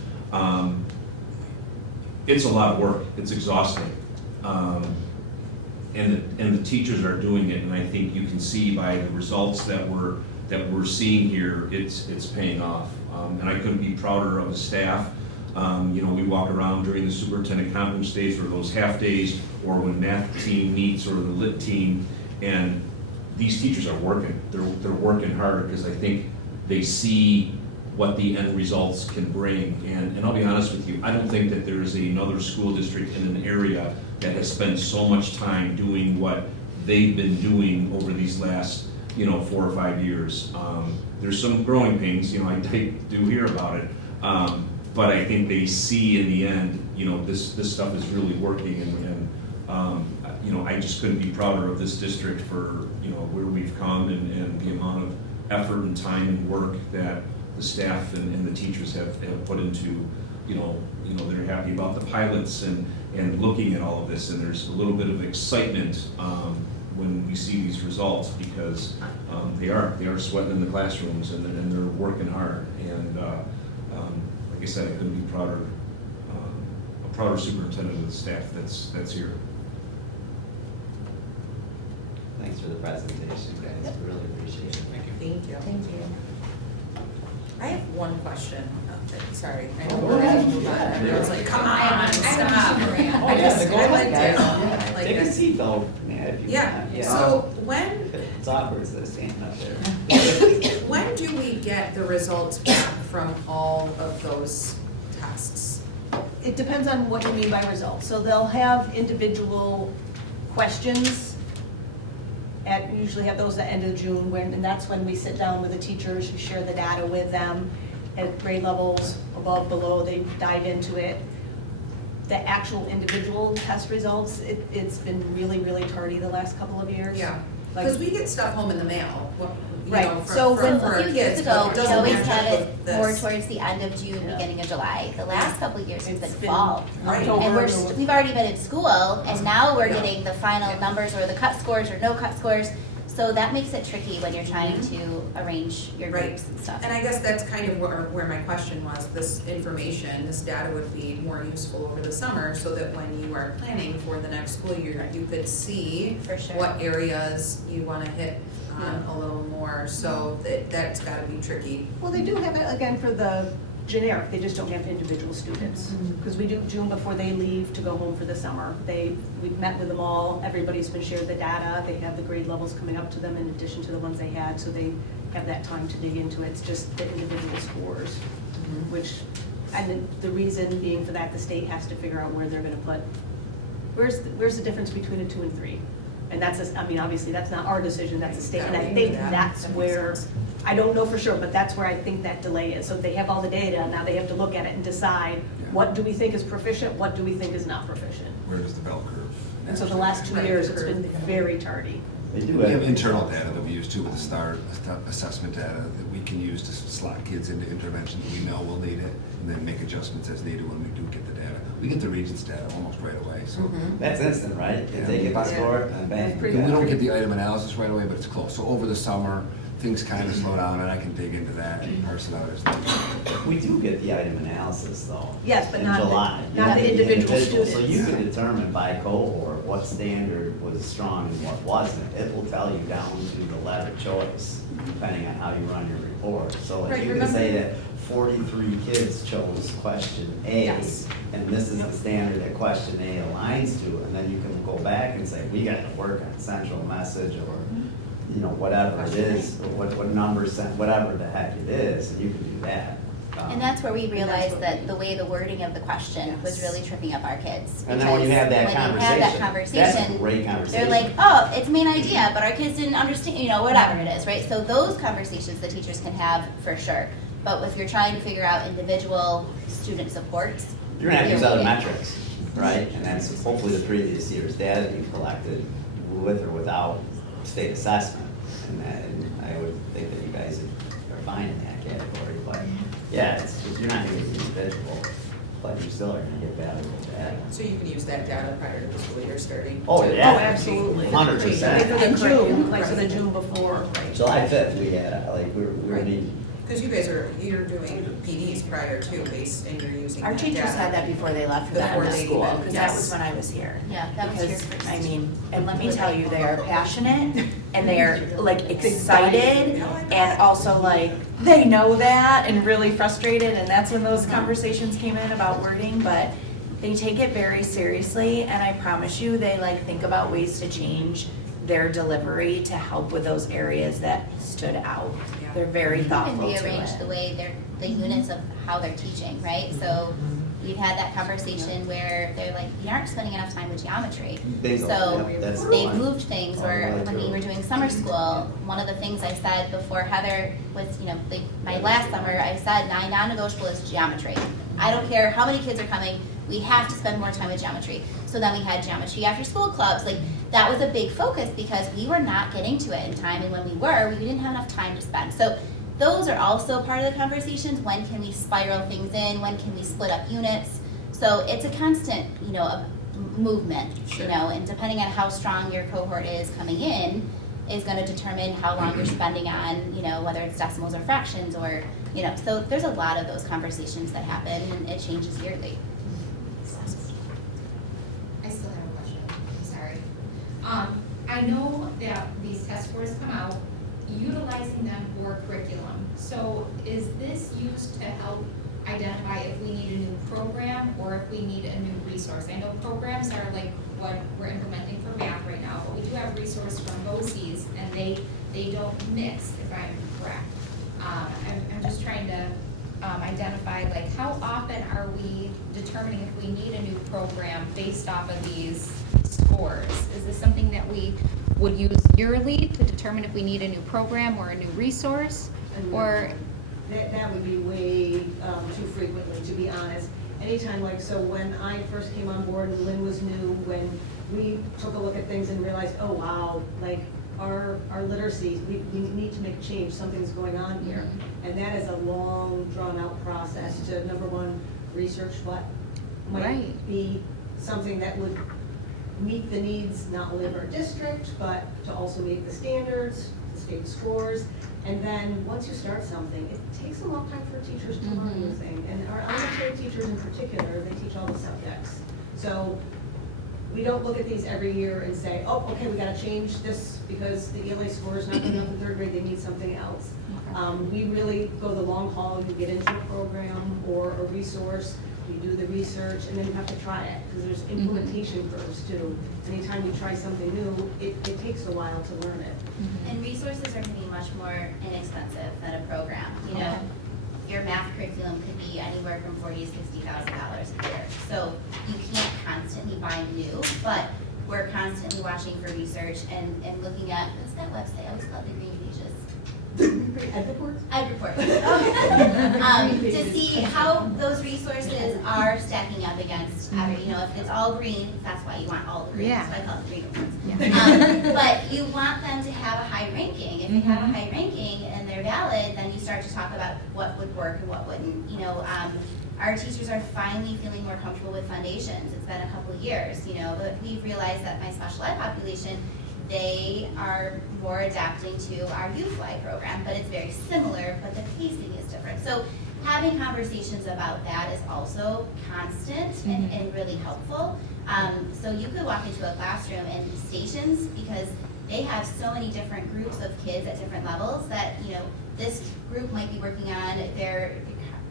It's a lot of work, it's exhausting. And the teachers are doing it, and I think you can see by the results that we're seeing here, it's paying off. And I couldn't be prouder of the staff. You know, we walk around during the superintendent conference days or those half days, or when math team meets or the lit team, and these teachers are working. They're working hard because I think they see what the end results can bring. And I'll be honest with you, I don't think that there is another school district in an area that has spent so much time doing what they've been doing over these last, you know, 4 or 5 years. There's some growing pains, you know, I do hear about it. But I think they see in the end, you know, this stuff is really working, and you know, I just couldn't be prouder of this district for, you know, where we've come and the amount of effort and time and work that the staff and the teachers have put into, you know, they're happy about the pilots and looking at all of this, and there's a little bit of excitement when we see these results, because they are sweating in the classrooms, and they're working hard. And like I said, I couldn't be prouder, a prouder superintendent of the staff that's here. Thanks for the presentation, guys. Really appreciate it. Thank you. Thank you. I have one question. Sorry, I know we're gonna move on. I was like, come on, stop. I just, Go I ahead, went guys. down. Yeah, Like take a this. seat though, Matt, if you Yeah, want. so when, It's awkward, so stand up there. when do we get the results back from all of those tests? It depends on what you mean by results. So they'll have individual questions usually have those at the end of June, and that's when we sit down with the teachers, share the data with them at grade levels, above, below, they dive into it. The actual individual test results, it's been really, really tardy the last couple of years. Yeah, Like- because we get stuff home in the mail, you Right, know, so when- for A our few years kids, ago, but it we doesn't always match had up it with more this. towards the end of June, Yeah. beginning of July. The last couple of years has It's been been fall. Right. October. And we've already been at school, and now we're Yeah. getting the final numbers or the cut scores or no cut scores. So that makes it tricky when you're trying to arrange your Right. groups and stuff. And I guess that's kind of where my question was, this information, this data would be more useful over the summer, so that when you are planning for the next school year, you could see For sure. what areas you wanna hit on a little more, so that's gotta be tricky. Well, they do have it, again, for the generic, they just don't have individual students. Because we do June before they leave to go home for the summer. We've met with them all, everybody's been shared the data, they have the grade levels coming up to them in addition to the ones they had, so they have that time to dig into it. It's just the individual scores, which, and the reason being for that, the state has to figure out where they're gonna put, where's the difference between a 2 and 3? And that's, I mean, obviously, that's not our decision, that's the state, and I think that's where, I don't know for sure, but that's where I think that delay is. So they have all the data, now they have to look at it and decide, what do we think is proficient, what do we think is not proficient? Where does the bell curve? And so the last 2 years, it's been very tardy. They do We have have internal data that we use too with the STAR assessment data that we can use to slot kids into intervention that we know will need it, and then make adjustments as needed when we do get the data. We get the Regents data almost right away, so. That's instant, right? Yeah. They get the Yeah. score, and That's bang. pretty We good. don't get the item analysis right away, but it's close. So over the summer, things kind of slow down, and I can dig into that and parse out as We do get the item analysis though. Yes, but in not the- July. not You the get individual So students. you can determine by cohort what standard was strong and what wasn't. It will tell you down to the letter choice, depending on how you run your report. So Right, if you can say remember- that 43 kids chose question A, Yes. and this is the standard that question A aligns to, and then you can go back and say, we gotta work on central message or, you know, whatever it is, or what number, whatever the heck it is, and you can do that. And that's where we And that's realized what that the way the wording of the question was Yes. really tripping up our kids. And then when you have that Because when you have that conversation, that's a conversation, great they're conversation. like, oh, it's a main idea, but our kids didn't understand, you know, whatever it is, right? So those conversations the teachers can have for sure. But if you're trying to figure out individual student supports. You're gonna have to use you're other looking- metrics, right? And that's hopefully the previous year's data that you've collected with or without state assessment. And I would think that you guys are fine in that category, but yeah, you're not gonna get the individual, but you still are gonna get valuable data. So you can use that data prior to the school year starting? Oh, to- yeah. Oh, absolutely. 100%. For the June, like for the June before. July 5th, we had, like, we were Right. needing. Because you guys you're doing PDs prior to base, and you're using Our that teachers data. had that before they left for the end Before of they school, even- because that yes. was when I was here. Yeah, that was here Because, first. I mean, and let me tell you, they are passionate, and they are like excited, and also like, they know that, and really frustrated, and that's when those conversations came in about wording, but they take it very seriously, and I promise you, they like think about ways to change their delivery to help with those areas that stood out. They're very thoughtful And to rearrange it. the way the units of how they're teaching, right? So we've had that conversation where they're like, we aren't spending enough time with geometry. Bingo. So Yep, that's the they've one. moved things, All the or way when we through. were doing summer school, one of the things I said before Heather was, you know, my last summer, I said non-negotiable is geometry. I don't care how many kids are coming, we have to spend more time with geometry. So then we had geometry after school clubs, like that was a big focus because we were not getting to it in time, and when we were, we didn't have enough time to spend. So those are also part of the conversations. When can we spiral things in? When can we split up units? So it's a constant, you know, movement, Sure. you know, and depending on how strong your cohort is coming in, is going to determine how long you're spending on, you know, whether it's decimals or fractions or, you know, so there's a lot of those conversations that happen, and it changes yearly. I still have a question, I'm sorry. I know that these test scores come out, utilizing them for curriculum. So is this used to help identify if we need a new program or if we need a new resource? I know programs are like what we're implementing for math right now, but we do have resources from BOCES, and they don't mix, if I'm correct. I'm just trying to identify, like, how often are we determining if we need a new program based off of these scores? Is this something that we would use yearly to determine if we need a new program or a new resource? Or, That would be way too frequently, to be honest. Anytime, like, so when I first came on board and Lynn was new, when we took a look at things and realized, oh, wow, like, our literacy, we need to make a change, something's going on here. And that is a long, drawn-out process to, number one, research what might Right. be something that would meet the needs not only of our district, but to also meet the standards, the state scores. And then, once you start something, it takes a long time for teachers to learn a new thing. And our elementary teachers in particular, they teach all the subjects. So we don't look at these every year and say, oh, okay, we gotta change this because the ELA score is not good enough in third grade, they need something else. We really go the long haul, you get into a program or a resource, you do the research, and then you have to try it, because there's implementation curves too. Anytime you try something new, it takes a while to learn it. And resources are going to be much more inexpensive than a program. You know, your math curriculum could be anywhere from $40,000 to $60,000 a year. So you can't constantly buy new, but we're constantly watching for research and looking at, what's that website? I always call it the Green Pages. EdReport. To see how those resources are stacking up against every, you know, if it's all green, that's why you want all the green, Yeah. so I call it green reports. But you want them to have a high ranking. If you have a high ranking and they're valid, then you start to talk about what would work and what wouldn't. You know, our teachers are finally feeling more comfortable with foundations. It's been a couple of years, you know, but we've realized that my special ed population, they are more adapting to our Youth Fly program, but it's very similar, but the pacing is different. So having conversations about that is also constant and really helpful. So you could walk into a classroom and stations, because they have so many different groups of kids at different levels that, you know, this group might be working on their,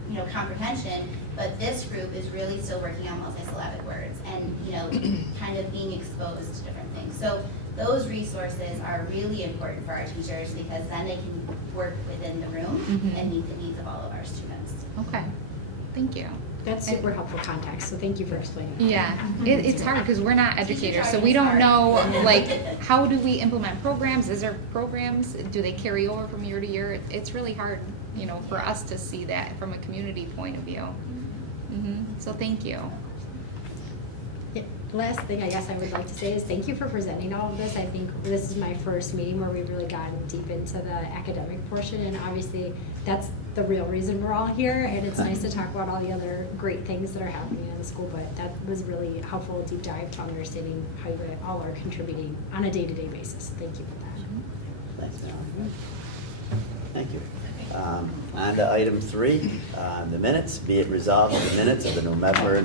you know, comprehension, but this group is really still working on multisyllabic words and, you know, kind of being exposed to different things. So those resources are really important for our teachers, because then they can work within the room and meet the needs of all of our students. Okay, thank you. That's super helpful context, so thank you for explaining that. Yeah, it's hard because we're not educators, so we don't know, like, how do we implement programs? Is there programs? Do they carry over from year to year? It's really hard, you know, for us to see that from a community point of view. So thank you. Yeah, last thing I guess I would like to say is thank you for presenting all of this. I think this is my first meeting where we've really gotten deep into the academic portion, and obviously that's the real reason we're all here, and it's nice to talk about all the other great things that are happening in the school, but that was really helpful, deep dive to understanding how you all are contributing on a day-to-day basis. Thank you for that. Thanks, Mallory. Thank you. On to item 3, the minutes. Be it resolved that the minutes of the November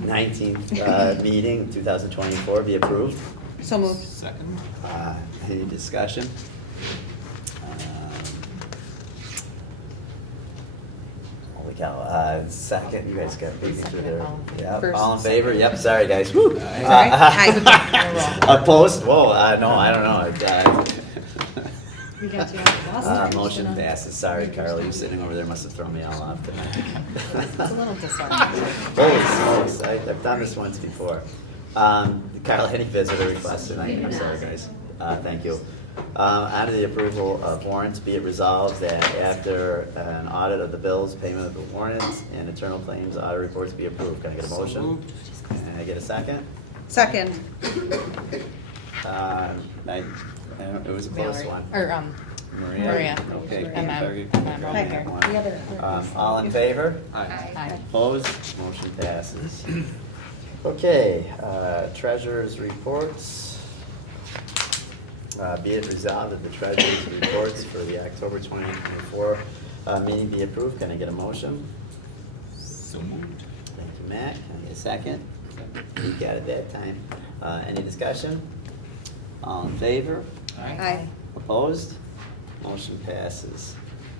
19th meeting, 2024, be approved. So moved. Second. Any discussion? Holy cow. Second, you guys got beat me through there. Yep. First, All in favor? Yep, sorry guys. Woo. Sorry? Opposed? Whoa, no, I don't know. We got you out of Boston. Motion passes. Sorry, Carly, you sitting over there must have thrown me all off tonight. It's a little disorienting. Holy smokes, I've done this once before. Carl, any visitor requests tonight? I'm sorry, guys. Thank you. On to the approval of warrants. Be it resolved that after an audit of the bills, payment of the warrants, and internal claims, audit reports be approved. Can I get a motion? Can I get a second? Second. It was a close one. Or, Maria. Okay. MM. Hi, Karen. The other. All in favor? Aye. Opposed? Motion passes. Okay, treasurer's reports. Be it resolved that the treasurer's reports for the October 2024 meeting be approved. Can I get a motion? So moved. Thank you, Matt. Can I get a second? You got it that time. Any discussion? All in favor? Aye. Opposed? Motion passes.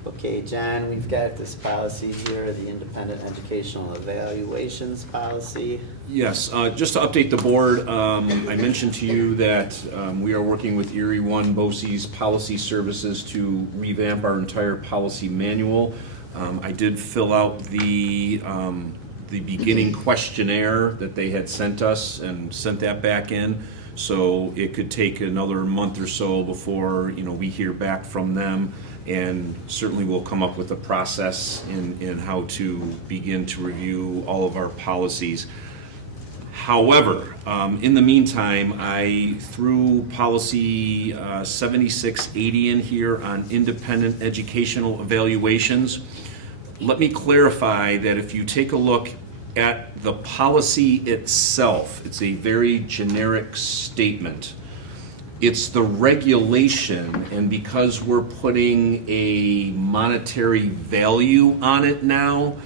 Okay, John, we've got this policy here, the independent educational evaluations policy. Yes, just to update the board, I mentioned to you that we are working with Erie One BOCES Policy Services to revamp our entire policy manual. I did fill out the beginning questionnaire that they had sent us and sent that back in. So it could take another month or so before, you know, we hear back from them. And certainly we'll come up with a process in how to begin to review all of our policies. However, in the meantime, I threw policy 7680 in here on independent educational evaluations. Let me clarify that if you take a look at the policy itself, it's a very generic statement. It's the regulation, and because we're putting a monetary value on it now,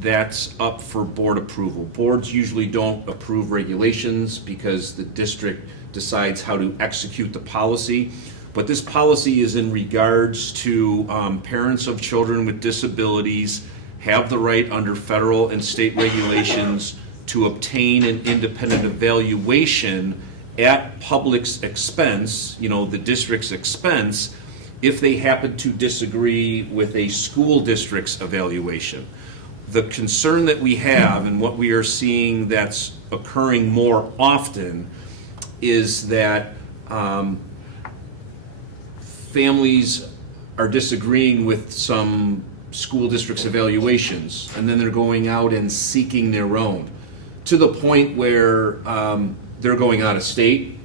that's up for board approval. Boards usually don't approve regulations because the district decides how to execute the policy. But this policy is in regards to parents of children with disabilities have the right under federal and state regulations to obtain an independent evaluation at public's expense, you know, the district's expense, if they happen to disagree with a school district's evaluation. The concern that we have and what we are seeing that's occurring more often is that families are disagreeing with some school district's evaluations, and then they're going out and seeking their own, to the point where they're going out of state,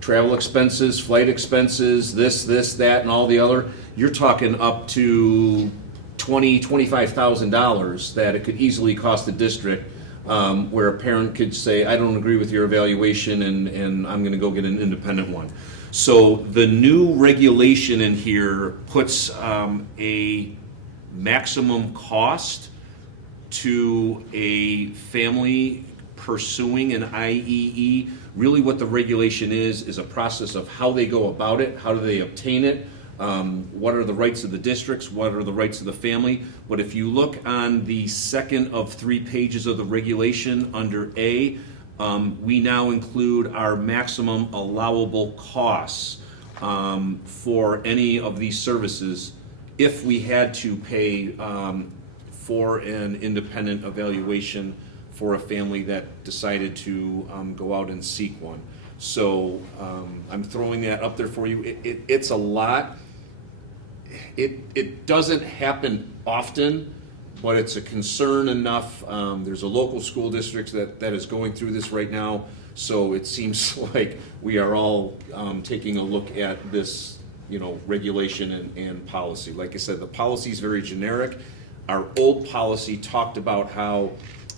travel expenses, flight expenses, this, that, and all the other. You're talking up to $20,000, $25,000 that it could easily cost the district where a parent could say, I don't agree with your evaluation and I'm gonna go get an independent one. So the new regulation in here puts a maximum cost to a family pursuing an IEE. Really what the regulation is a process of how they go about it, how do they obtain it, what are the rights of the districts, what are the rights of the family. But if you look on the second of 3 pages of the regulation under A, we now include our maximum allowable costs for any of these services if we had to pay for an independent evaluation for a family that decided to go out and seek one. So I'm throwing that up there for you. It's a lot. It doesn't happen often, but it's a concern enough. There's a local school district that is going through this right now, so it seems like we are all taking a look at this, regulation and policy. Like I said, the policy is very generic. Our old policy talked about how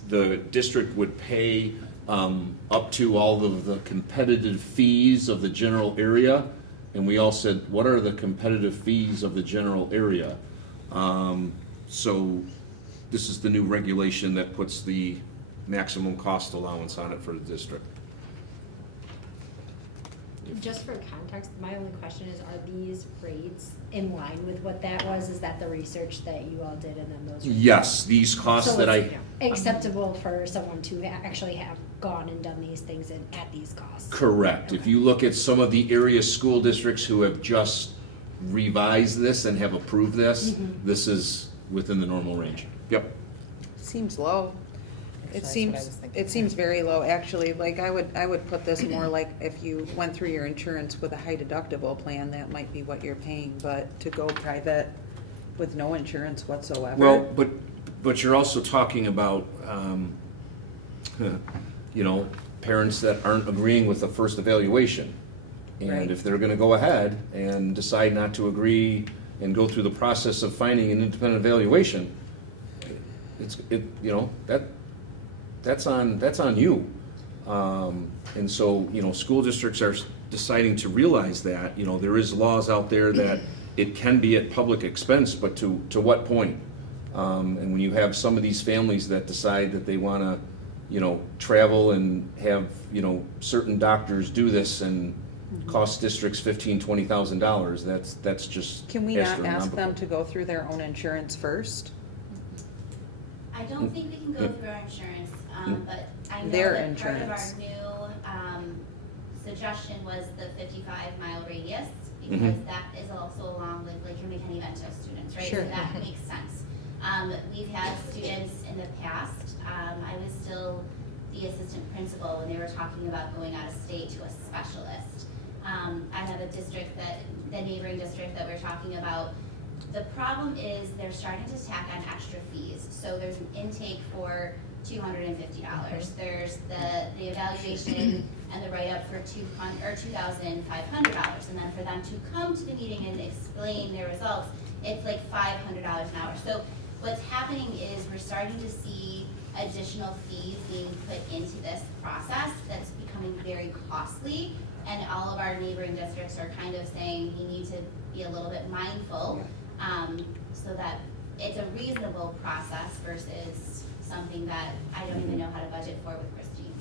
the district would pay up to all of the competitive fees of the general area, and we all said, what are the competitive fees of the general area? So this is the new regulation that puts the maximum cost allowance on it for the district. Just for context, my only question is, are these rates in line with what that was? Is that the research that you all did and then those? Yes, these costs So that it's I, acceptable for someone to actually have gone and done these things at these costs? correct. If you look at some of the area school districts who have just revised this and have approved this, this is within the normal range. Yep. Seems low. It That's what I was seems, thinking. it seems very low, actually. Like, I would put this more like if you went through your insurance with a high deductible plan, that might be what you're paying. But to go private with no insurance whatsoever. Well, but you're also talking about, parents that aren't agreeing with the first evaluation. Right. And if they're gonna go ahead and decide not to agree and go through the process of finding an independent evaluation, that's on you. And so, school districts are deciding to realize that, there is laws out there that it can be at public expense, but to what point? And when you have some of these families that decide that they wanna, travel and have, certain doctors do this and cost districts $15,000-$20,000, that's just Can we not ask astronomical. them to go through their own insurance first? I don't think we can go through our insurance, but I know Their that part of insurance. our new suggestion was the 55-mile radius, because that is also along with Lake Erie McKinney Vento students, right? Sure. So that makes sense. We've had students in the past, I was still the assistant principal when they were talking about going out of state to a specialist. I have a district the neighboring district that we're talking about. The problem is they're starting to tack on extra fees. So there's an intake for $250. There's the evaluation and the write-up for $2,500. And then for them to come to the meeting and explain their results, it's like $500 an hour. So what's happening is we're starting to see additional fees being put into this process that's becoming very costly. And all of our neighboring districts are kind of saying we need to be a little bit mindful so that it's a reasonable process versus something that I don't even know how to budget for with Christine.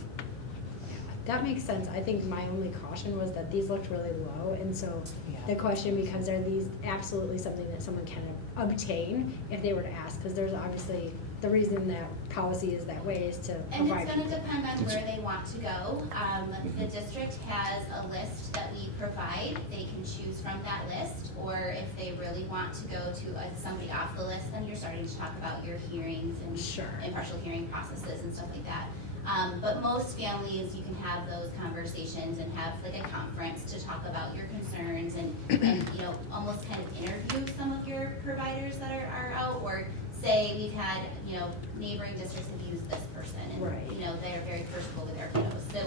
That makes sense. I think my only caution was that these looked really low, and so the question becomes, are these absolutely something that someone can obtain if they were to ask? Because there's obviously, the reason that policy is that way is to And provide. it's gonna depend on where they want to go. The district has a list that we provide. They can choose from that list, or if they really want to go to somebody off the list, then you're starting to talk about your hearings and impartial hearing processes and stuff like that. But most families, you can have those conversations and have like a conference to talk about your concerns and almost kind of interview some of your providers that are out, or say we've had, neighboring districts have used this person and, they're very personal with their kiddos. So,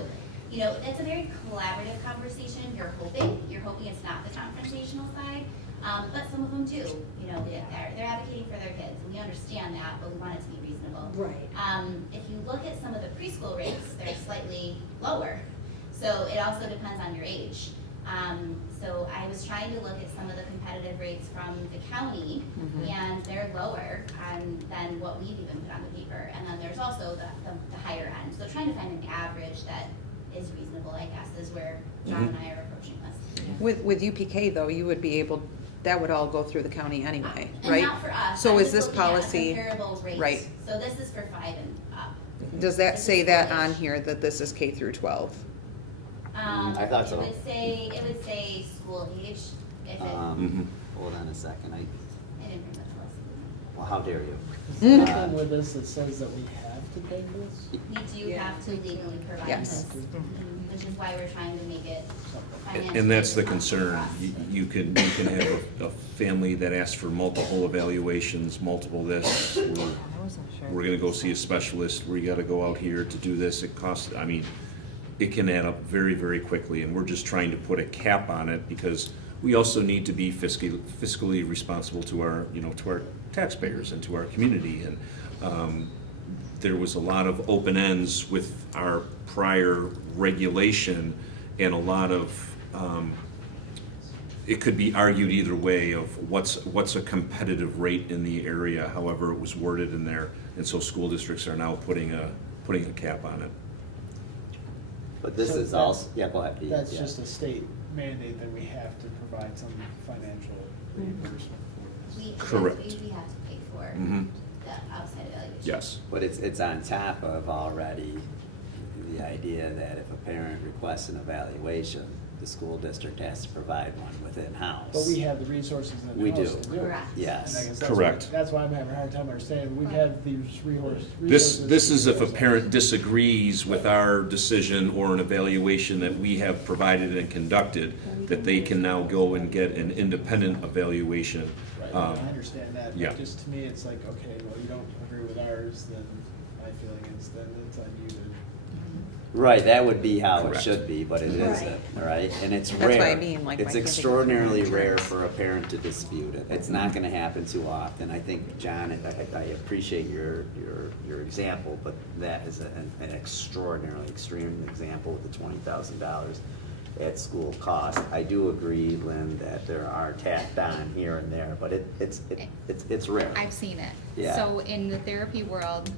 it's a very collaborative conversation. You're hoping it's not the confrontational side, but some of them do. They're advocating for their kids, and we understand that, but we want it to be reasonable. reasonable. Right. If you look at some of the preschool rates, they're slightly lower. So it also depends on your age. So I was trying to look at some of the competitive rates from the county, and they're lower than what we've even put on the paper. And then there's also the higher end. So trying to find an average that is reasonable, I guess, is where John and I are approaching this. With UPK though, you would be able, that would all go through the county anyway, And right? not for us. So I'm is just this looking at a policy, comparable rate. right? So this is for 5 and up. Does that This say is that school on age. here, that this is K through 12? I thought so. It would say school age if it, Hold on a second, I didn't bring the policy. well, how dare you? Is there anything with this that says that we have to pay for this? We do have to legally provide Yes. this, which is why we're trying to make it financially. And that's the responsible for concern. us. You can have a family that asks for multiple evaluations, multiple this. We're gonna go see a specialist, we gotta go out here to do this. It costs, I mean, it can add up very, very quickly, and we're just trying to put a cap on it because we also need to be fiscally responsible to our, to our taxpayers and to our community. And there was a lot of open ends with our prior regulation, and a lot of, it could be argued either way of what's a competitive rate in the area, however it was worded in there. And so school districts are now putting a cap on it. But this So is also, yeah, go ahead. Pete. That's Yeah. just a state mandate that we have to provide some financial reimbursement for this. Correct. We have to pay for Mhm. the outside evaluation. Yes. But it's on top of already the idea that if a parent requests an evaluation, the school district has to provide one within house. But we have the resources in the We house do. to do it. Correct. Yes. And I guess Correct. That's why I'm having a hard time understanding, we have these resources. This is if a parent disagrees with our decision or an evaluation that we have provided and conducted, that they can now go and get an independent evaluation. Right, I understand that, yeah. but just to me, it's like, okay, well, you don't agree with ours, then my feeling is then it's on you to. Right, that would be how it Correct. should be, but it Right. isn't, right? And it's That's rare. what I mean, like, why It's can't they go extraordinarily through rare insurance? for a parent to dispute it. It's not gonna happen too often. I think, John, I appreciate your example, but that is an extraordinarily extreme example with the $20,000 at school cost. I do agree, Lynn, that there are tacked on here and there, but it's rare. I've seen it. Yeah. So in the therapy world,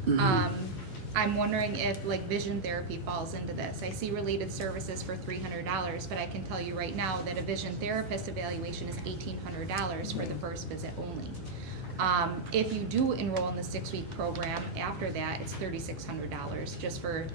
I'm wondering if like vision therapy falls into this. I see related services for $300, but I can tell you right now that a vision therapist evaluation is $1,800 for the first visit only. If you do enroll in the 6-week program, after that, it's $3,600 just for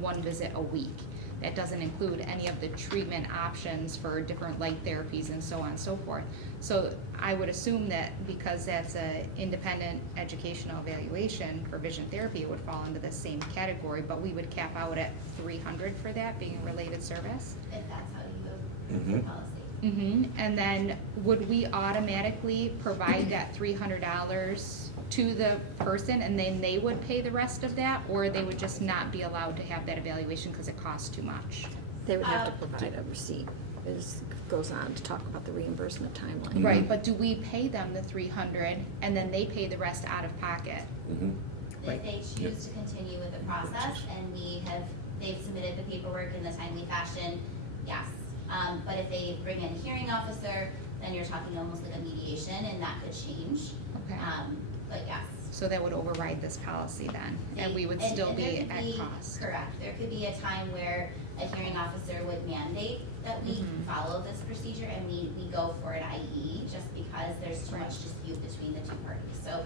one visit a week. That doesn't include any of the treatment options for different light therapies and so on and so forth. So I would assume that because that's an independent educational evaluation for vision therapy, it would fall into the same category, but we would cap out at $300 for that being a related service. If that's how you approve the policy. And then would we automatically provide that $300 to the person and then they would pay the rest of that? Or they would just not be allowed to have that evaluation because it costs too much? They would have to provide a receipt, goes on to talk about the reimbursement timeline. Right, but do we pay them the $300 and then they pay the rest out of pocket? If they choose to continue with the process and they've submitted the paperwork in the timely fashion, yes. But if they bring in a hearing officer, then you're talking almost like a mediation and that could change. Okay. But yes. So that would override this policy then, and we would And- still and there be could at cost. Correct. There could be a time where a hearing officer would mandate that we follow this procedure and we go for an IE just because there's too much dispute between the two parties. So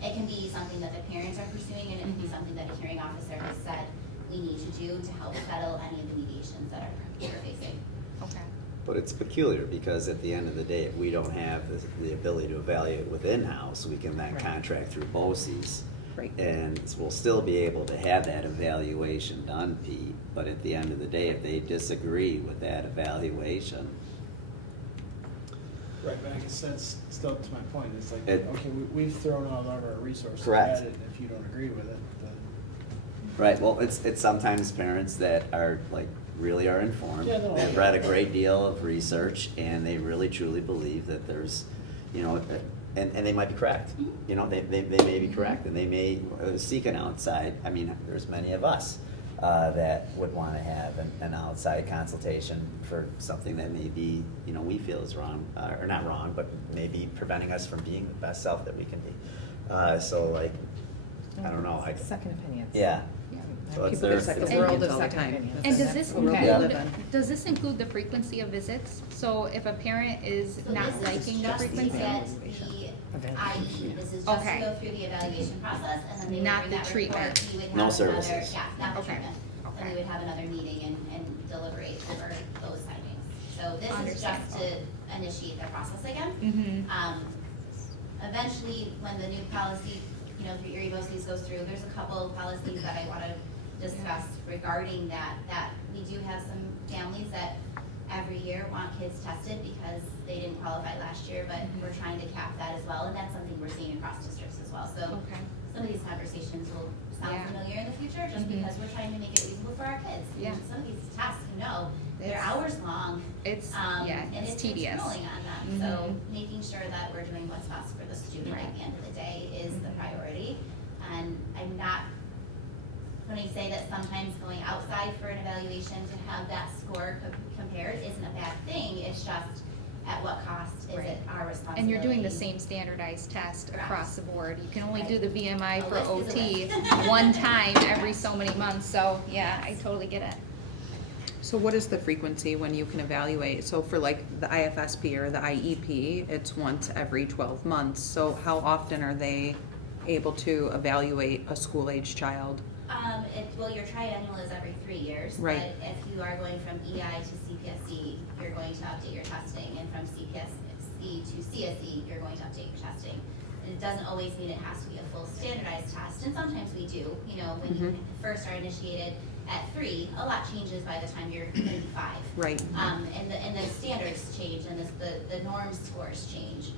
it can be something that the parents are pursuing and it can be something that a hearing officer has said we need to do to help settle any of the mediations that we're facing. Okay. But it's peculiar because at the end of the day, if we don't have the ability to evaluate within house, we can then contract through BOCES. Right. And we'll still be able to have that evaluation done, Pete, but at the end of the day, if they disagree with that evaluation. Right, but I guess that's still to my point, it's like, It- okay, we've thrown all of our resources Correct. at it, and if you don't agree with it, then. Right, well, it's sometimes parents that are like, really are informed. Yeah, no, They've read a great deal of research and they really truly believe that there's, and they might be correct, you know, they may be correct, and they may seek an outside, I mean, there's many of us that would wanna have an outside consultation for something that maybe, you know, we feel is wrong, or not wrong, but maybe preventing us from being the best self that we can be. So like, I don't know, Second opinions. yeah. So it's People their- get second it's- opinions of all the second time. opinions. And does That's this the world we Yeah. live include, in. does this include the frequency of visits? So if a parent is So not this is liking the just to frequency? get the IE, this is just to Okay. go through the evaluation process, and then they would Not bring the that treatment. report, we would have No another, services. yeah, not the Okay. treatment. Then we would have another meeting and deliberate over those findings. So this is just to initiate the process again. Mm-hmm. Eventually, when the new policy, you know, through your EVOCs goes through, there's a couple policies that I wanna discuss regarding that we do have some families that every year want kids tested because they didn't qualify last year, but we're trying to cap that as well, and that's something we're seeing across districts as well. So Okay. some of these conversations will sound Yeah. familiar in the future, just Mhm. because we're trying to make it reasonable for our kids. Yeah. And some of these tests, you know, they're It's- hours long. It's, yeah, And it's it's tedious. rolling on them, so Mhm. making sure that we're doing what's best for the student at the end of the day is the priority. And I'm not, when I say that sometimes going outside for an evaluation to have that score compared isn't a bad thing, it's just at what cost is Right. it our responsibility? And you're doing the same standardized test Correct. across the board. You can only Right. do the BMI A for list is a OT list. one time every so many months, so yeah, I totally get it. So what is the frequency when you can evaluate? So for like the IFSP or the IEP, it's once every 12 months. So how often are they able to evaluate a school-age child? Well, your triennial is every 3 years. Right. But if you are going from EI to CPSE, you're going to update your testing, and from CPSE to CSE, you're going to update your testing. And it doesn't always mean it has to be a full standardized test, and sometimes we do, you know, when you first are initiated at 3, a lot changes by the time you're gonna be 5. Right. And the standards change, and the norm scores change.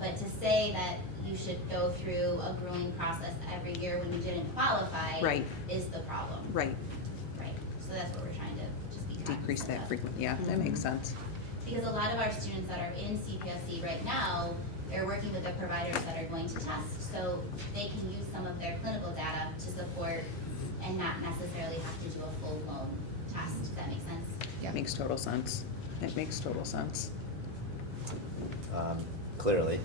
But to say that you should go through a grueling process every year when you didn't qualify Right. is the problem. Right, Right, so that's what we're trying to just be cognizant decrease that of. frequency, yeah, that makes sense. Because a lot of our students that are in CPSE right now, they're working with the providers that are going to test, so they can use some of their clinical data to support and not necessarily have to do a full-blown test. Does that make sense? That makes total sense. It makes total sense. Clearly,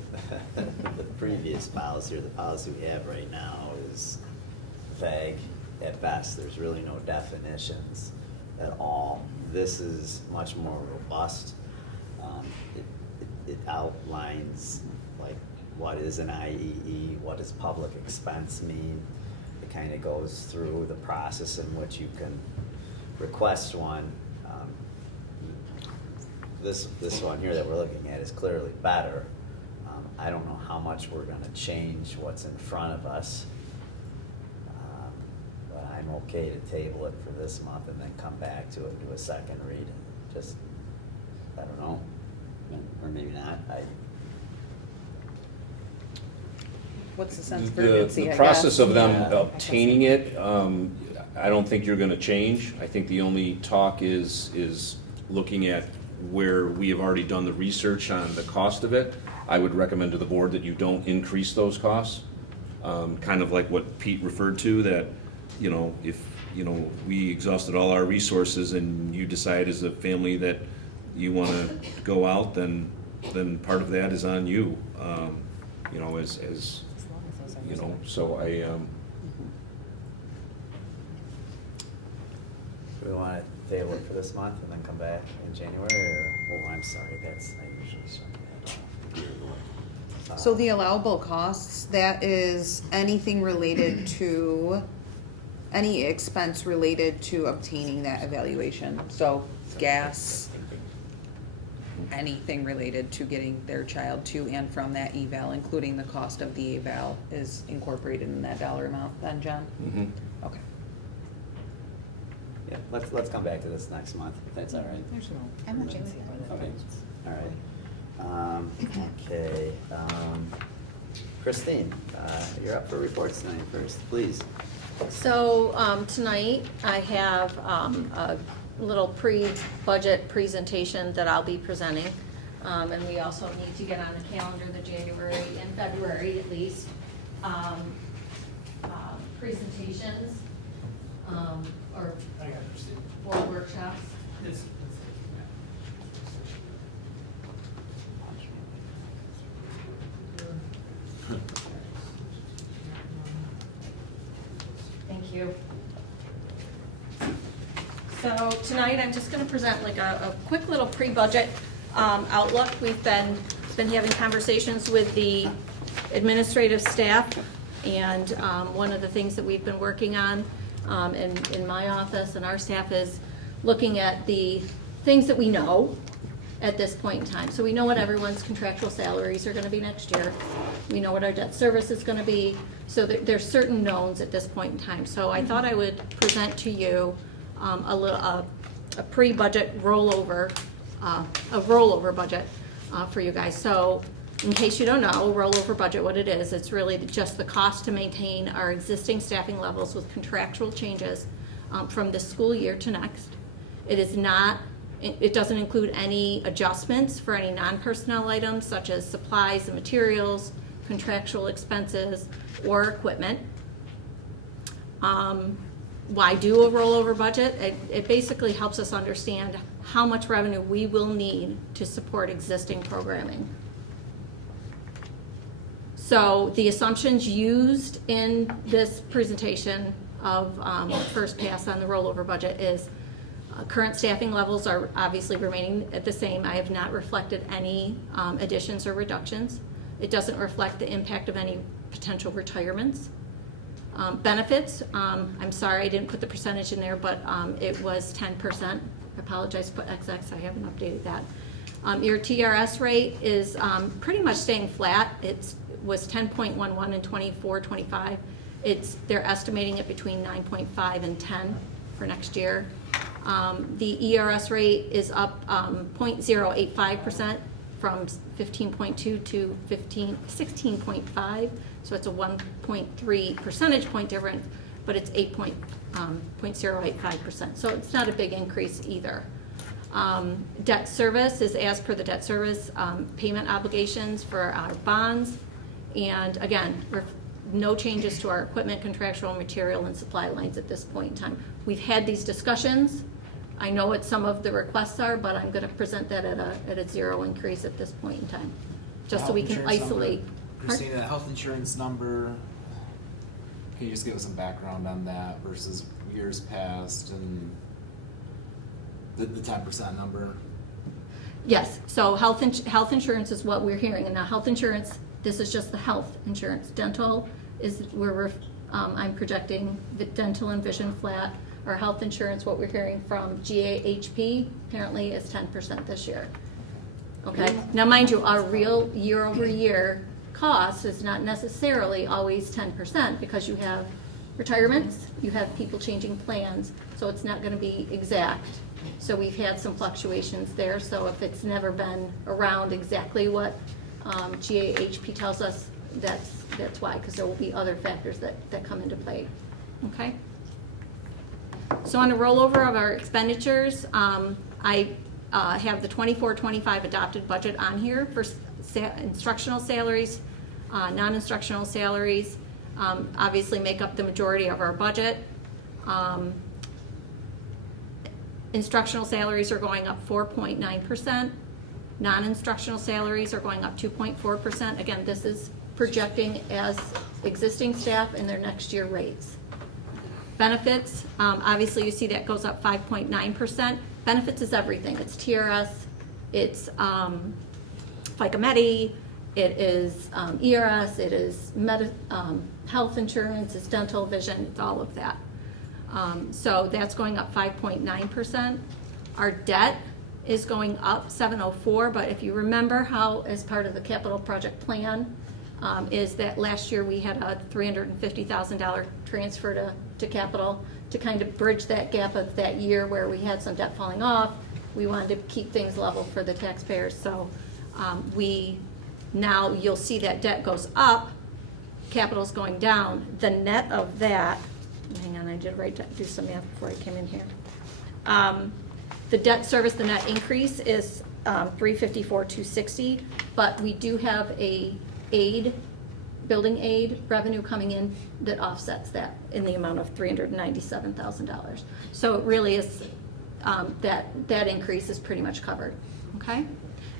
the previous policy or the policy we have right now is vague at best. There's really no definitions at all. This is much more robust. It outlines like what is an IEE, what does public expense mean. It kind of goes through the process in which you can request one. This one here that we're looking at is clearly better. I don't know how much we're gonna change what's in front of us. But I'm okay to table it for this month and then come back to it, do a second read. Just, I don't know, or maybe not. What's the sense of The urgency, I process guess? of them Yeah. obtaining it, I don't think you're gonna change. I think the only talk is looking at where we have already done the research on the cost of it. I would recommend to the board that you don't increase those costs. Kind of like what Pete referred to, that, you know, if, you know, we exhausted all our resources and you decide as a family that you wanna go out, then part of that is on you. You know, as you know, so Do we wanna table it for this month and then come back in January, or, oh, I'm sorry, I usually start that off. So the allowable costs, that is anything related to, any expense related to obtaining that evaluation. So gas, anything related to getting their child to and from that eval, including the cost of the eval, is incorporated in that dollar amount then, John? Mhm. Okay. Yeah, let's come back to this next month, if that's all right. There's no I'm okay with urgency it. about it. Okay, all right. Okay, Christine, you're up for reports tonight first, please. So tonight, I have a little pre-budget presentation that I'll be presenting. And we also need to get on the calendar the January and February at least, presentations, or board workshops. Thank you. So tonight, I'm just gonna present like a quick little pre-budget outlook. We've been having conversations with the administrative staff, and one of the things that we've been working on in my office and our staff is looking at the things that we know at this point in time. So we know what everyone's contractual salaries are gonna be next year. We know what our debt service is gonna be. So there's certain knowns at this point in time. So I thought I would present to you a pre-budget rollover, a rollover budget for you guys. So in case you don't know, rollover budget, what it is, it's really just the cost to maintain our existing staffing levels with contractual changes from this school year to next. It is not, it doesn't include any adjustments for any non-personnel items such as supplies and materials, contractual expenses, or equipment. Why do a rollover budget? It basically helps us understand how much revenue we will need to support existing programming. So the assumptions used in this presentation of first pass on the rollover budget is current staffing levels are obviously remaining at the same. I have not reflected any additions or reductions. It doesn't reflect the impact of any potential retirements. Benefits, I'm sorry I didn't put the percentage in there, but it was 10%. I apologize, put XX, I haven't updated that. Your TRS rate is pretty much staying flat. It was 10.11 in 24-25. They're estimating it between 9.5 and 10 for next year. The ERS rate is up 0.085% from 15.2 to 16.5, so it's a 1.3 percentage point difference, but it's 0.85%, so it's not a big increase either. Debt service is as per the debt service payment obligations for our bonds, and again, no changes to our equipment, contractual, material, and supply lines at this point in time. We've had these discussions. I know what some of the requests are, but I'm going to present that at a zero increase at this point in time, just so we can isolate. Christina, the health insurance number, can you just give us some background on that versus years past and the 10% number? Yes, so health insurance is what we're hearing, and now health insurance, this is just the health insurance. Dental is where I'm projecting the dental and vision flat. Our health insurance, what we're hearing from GAHP, apparently is 10% this year. Okay, now mind you, our real year-over-year cost is not necessarily always 10% because you have retirements, you have people changing plans, so it's not gonna be exact. So we've had some fluctuations there, so if it's never been around exactly what GAHP tells us, that's why, because there will be other factors that come into play, okay? So on the rollover of our expenditures, I have the 24-25 adopted budget on here for instructional salaries, non-instructional salaries, obviously make up the majority of our budget. Instructional salaries are going up 4.9%. Non-instructional salaries are going up 2.4%. Again, this is projecting as existing staff and their next year rates. Benefits, obviously you see that goes up 5.9%. Benefits is everything. It's TRS, it's FICA Medi, it is ERS, it is health insurance, it's dental, vision, it's all of that. So that's going up 5.9%. Our debt is going up 704, but if you remember how, as part of the capital project plan, is that last year we had a $350,000 transfer to capital to kind of bridge that gap of that year where we had some debt falling off. We wanted to keep things level for the taxpayers, so now you'll see that debt goes up, capital's going down. The net of that, hang on, I did do some math before I came in here. The debt service, the net increase is $354,260, but we do have a building aid revenue coming in that offsets that in the amount of $397,000. So it really is, that increase is pretty much covered, okay?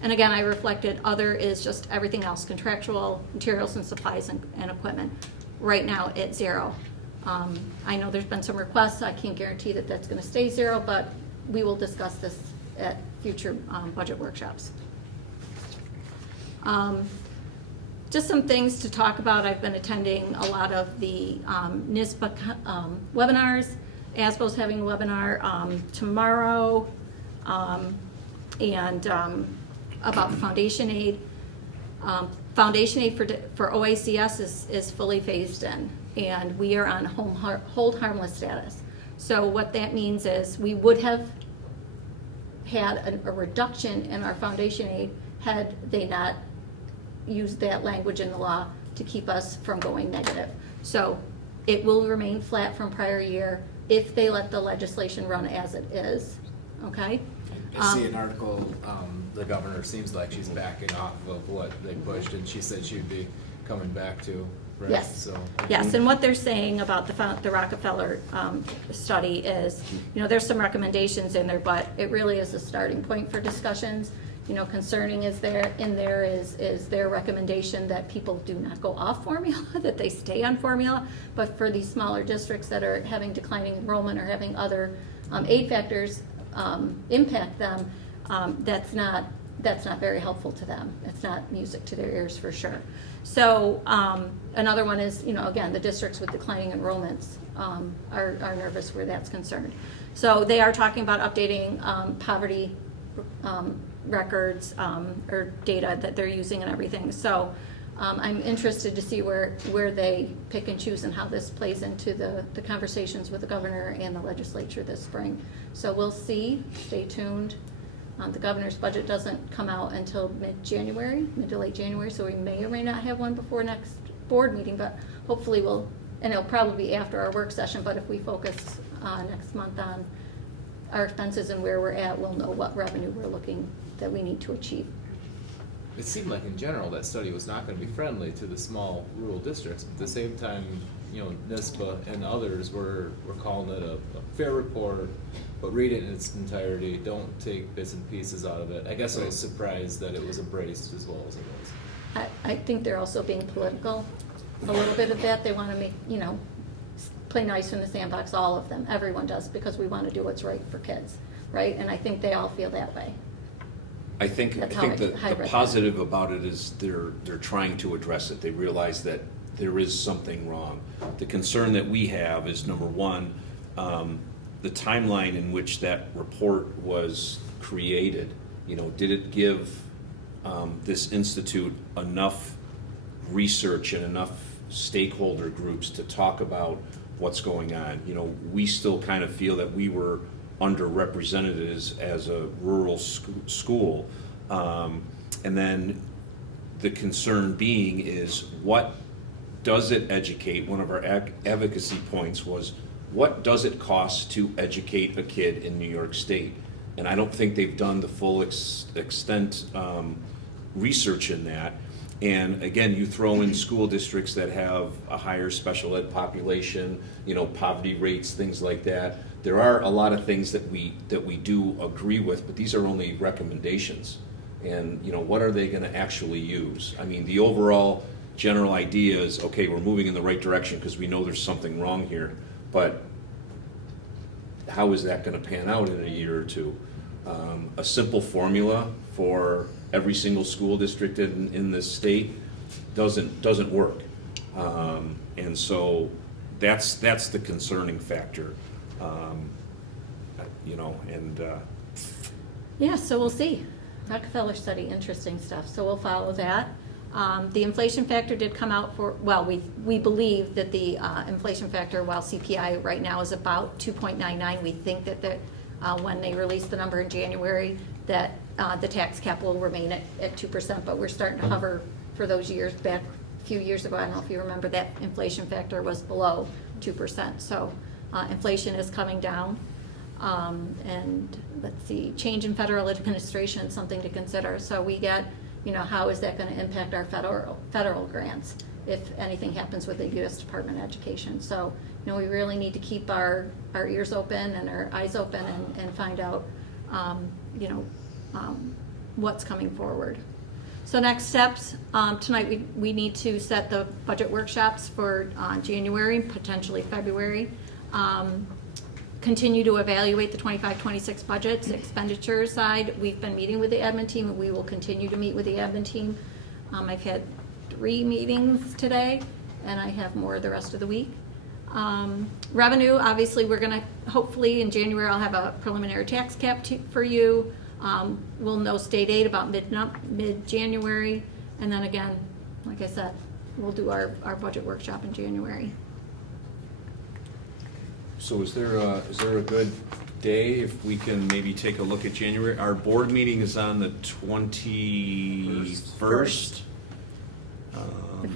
And again, I reflected other is just everything else, contractual, materials and supplies and equipment. Right now, it's 0. I know there's been some requests, I can't guarantee that that's gonna stay 0, but we will discuss this at future budget workshops. Just some things to talk about. I've been attending a lot of the NISBA webinars. ASBO's having a webinar tomorrow and about foundation aid. Foundation aid for OACS is fully phased in, and we are on hold harmless status. So what that means is we would have had a reduction in our foundation aid had they not used that language in the law to keep us from going negative. So it will remain flat from prior year if they let the legislation run as it is, okay? I see an article, the governor seems like she's backing off of what they pushed, and she said she'd be coming back to, right? Yes. So, Yes, and what they're saying about the Rockefeller study is, there's some recommendations in there, but it really is a starting point for discussions. Concerning is their recommendation that people do not go off formula, that they stay on formula, but for these smaller districts that are having declining enrollment or having other aid factors impact them, that's not very helpful to them. It's not music to their ears for sure. So another one is, again, the districts with declining enrollments are nervous where that's concerned. So they are talking about updating poverty records or data that they're using and everything. So I'm interested to see where they pick and choose and how this plays into the conversations with the governor and the legislature this spring. So we'll see. Stay tuned. The governor's budget doesn't come out until mid to late January, so we may or may not have one before next board meeting, but hopefully we'll, and it'll probably be after our work session, but if we focus next month on our expenses and where we're at, we'll know what revenue we're looking that we need to achieve. it seemed like in general that study was not gonna be friendly to the small rural districts. At the same time, NISBA and others were calling it a fair report, but read it in its entirety, don't take bits and pieces out of it. I guess I was surprised that it was embraced as well as it was. I think they're also being political, a little bit of that. They want to make, play nice in the sandbox, all of them. Everyone does, because we want to do what's right for kids, right? And I think they all feel that way. I think That's how I the read that. positive about it is they're trying to address it. They realize that there is something wrong. The concern that we have is, number one, the timeline in which that report was created. Did it give this institute enough research and enough stakeholder groups to talk about what's going on? We still kind of feel that we were underrepresented as a rural school. And then the concern being is, what does it educate? One of our advocacy points was, what does it cost to educate a kid in New York State? And I don't think they've done the full extent research in that. And again, you throw in school districts that have a higher special ed population, poverty rates, things like that. There are a lot of things that we do agree with, but these are only recommendations. And what are they going to actually use? I mean, the overall general idea is, okay, we're moving in the right direction because we know there's something wrong here, but how is that going to pan out in a year or two? A simple formula for every single school district in this state doesn't work, and so that's the concerning factor, Yeah, so we'll see. Rockefeller study, interesting stuff, so we'll follow that. The inflation factor did come out we believe that the inflation factor, while CPI right now is about 2.99, we think that when they release the number in January, that the tax cap will remain at 2%, but we're starting to hover for those years back a few years ago. I don't know if you remember, that inflation factor was below 2%, so inflation is coming down. And let's see, change in federal administration, something to consider. So we get, how is that gonna impact our federal grants if anything happens with the U.S. Department of Education? So, we really need to keep our ears open and our eyes open and find out, what's coming forward. So next steps, tonight we need to set the budget workshops for January, potentially February. Continue to evaluate the 25-26 budgets, expenditure side. We've been meeting with the admin team, and we will continue to meet with the admin team. I've had 3 meetings today, and I have more the rest of the week. Revenue, obviously, we're gonna, hopefully in January, I'll have a preliminary tax cap for you. We'll know state aid about mid-January, and then again, like I said, we'll do our budget workshop in January. So is there a good day if we can maybe take a look at January? Our board meeting is on the 21st.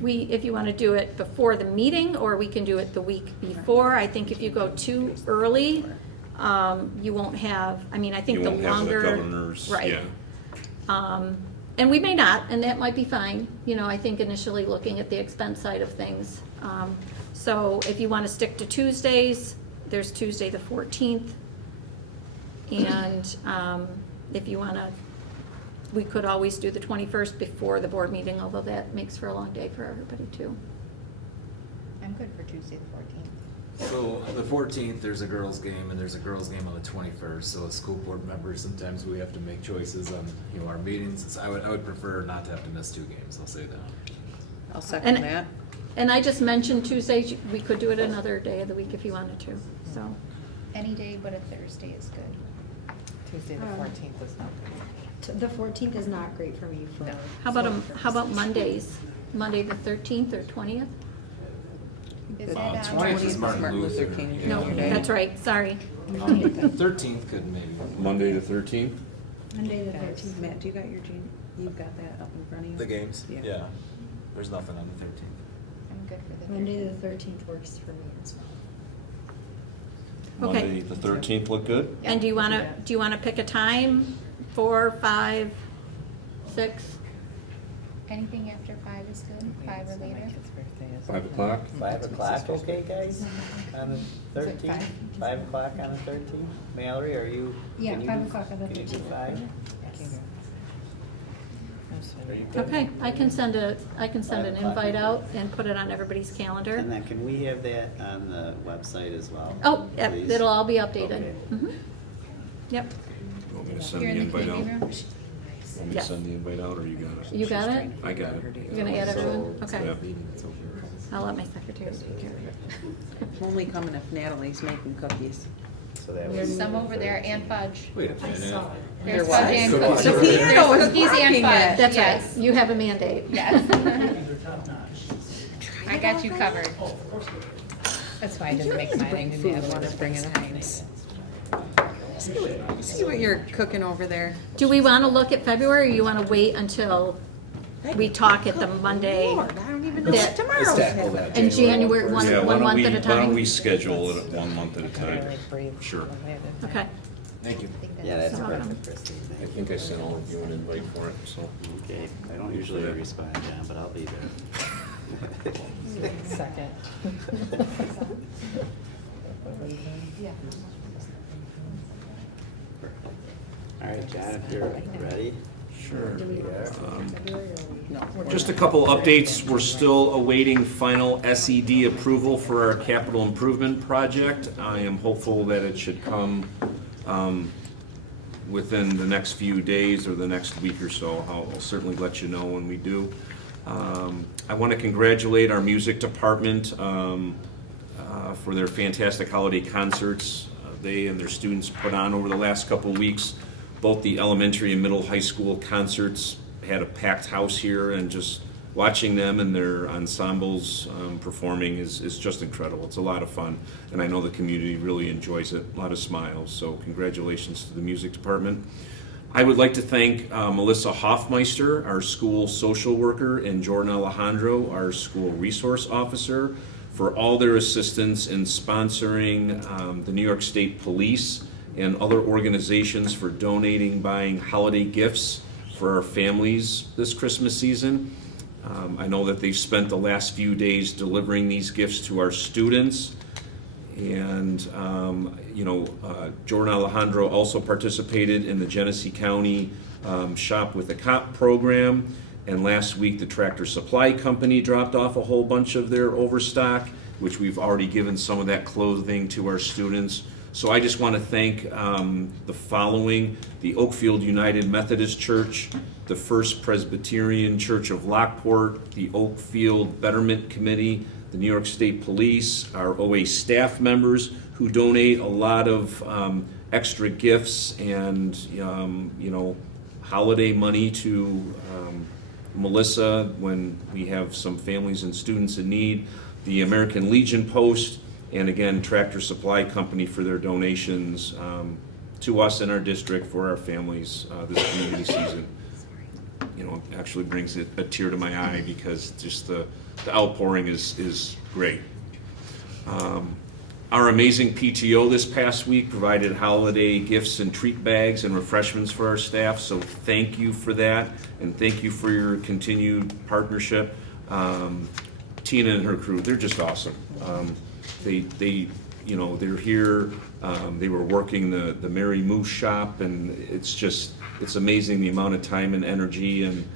If you want to do it before the meeting, or we can do it the week before. I think if you go too early, you won't have, I think the longer. You won't have the governors, right. Yeah. And we may not, and that might be fine. I think initially looking at the expense side of things. So if you want to stick to Tuesdays, there's Tuesday the 14th. And if you want to, we could always do the 21st before the board meeting, although that makes for a long day for everybody too. I'm good for Tuesday the 14th. So the 14th, there's a girls' game, and there's a girls' game on the 21st. So as school board members, sometimes we have to make choices on our meetings. I would prefer not to have to miss 2 games. I'll say that. I'll second that. And I just mentioned Tuesdays, we could do it another day of the week if you wanted to, so. Any day but a Thursday is good. Tuesday the 14th is not good. The 14th is not great for me for. How about Mondays? Monday the 13th or 20th? Is that 20th is Martin Luther King No, Day. that's right, sorry. 13th could maybe. Monday the 13th? Monday the 13th. Matt, do you got you've got that up in front of you? The games? Yeah. There's nothing on the 13th. I'm good for the Monday the 13th works for me as well. Okay. Monday the 13th look good? And do you wanna pick a time? 4, 5, 6? Anything after 5 is good, 5 or later. 5 o'clock? 5 o'clock, okay, guys? On the 13th? 5 o'clock on the 13th? Mallory, are you? Yeah, can you 5 do- o'clock on the Can you do 13th. 5? Okay, I can send an invite out and put it on everybody's calendar. And then can we have that on the website as well? Oh, yep, please? it'll all be updated. Okay. Mhm. Yep, You want me to send You're the in the invite out? committee room? Want me to Yes. send the invite out, or you got it? you got it? I got it. You're gonna add everyone? Okay. Yeah. I'll let my secretary take care of it. I'm only coming if Natalie's making cookies. So that There's was. some over there and fudge. Wait a minute. There's what? fudge and So cookies. the There's piano is cookies and rocking fudge, it. That's yes. right, you have a mandate. Yes. I got you covered. That's why I didn't make mine. I knew Food the other while one they're bringing it home. See what you're cooking over there. Do we wanna look at February, or you wanna wait until we talk at the Monday? Lord, I don't even know that- what tomorrow's tackle that. In January, Yeah, one why don't month we, at a why don't time? we schedule it 1 month at a time? Sure. Okay, Thank you. Yeah, that's So- perfect, Christine. I think I sent all of you an invite for it, so. Okay, I don't usually respond, John, but I'll be there. Second. All right, John, if you're ready. Sure. We are. Just a couple updates. We're still awaiting final SED approval for our capital improvement project. I am hopeful that it should come within the next few days or the next week or so. I'll certainly let you know when we do. I want to congratulate our music department for their fantastic holiday concerts they and their students put on over the last couple of weeks. Both the elementary and middle high school concerts had a packed house here, and just watching them and their ensembles performing is just incredible. It's a lot of fun, and I know the community really enjoys it. A lot of smiles, so congratulations to the music department. I would like to thank Melissa Hoffmeister, our school social worker, and Jordan Alejandro, our school resource officer, for all their assistance in sponsoring the New York State Police and other organizations for donating, buying holiday gifts for our families this Christmas season. I know that they've spent the last few days delivering these gifts to our students. And, Jordan Alejandro also participated in the Genesee County Shop with a Cop program. And last week, the Tractor Supply Company dropped off a whole bunch of their overstock, which we've already given some of that clothing to our students. So I just want to thank the following: the Oakfield United Methodist Church, the First Presbyterian Church of Lockport, the Oakfield Betterment Committee, the New York State Police, our OA staff members who donate a lot of extra gifts and holiday money to Melissa when we have some families and students in need, the American Legion Post, and again, Tractor Supply Company for their donations to us in our district for our families this community season. Actually brings a tear to my eye because just the outpouring is great. Our amazing PTO this past week provided holiday gifts and treat bags and refreshments for our staff, so thank you for that, and thank you for your continued partnership. Tina and her crew, they're just awesome. They're here. They were working the Mary Moose shop, and it's amazing the amount of time and energy and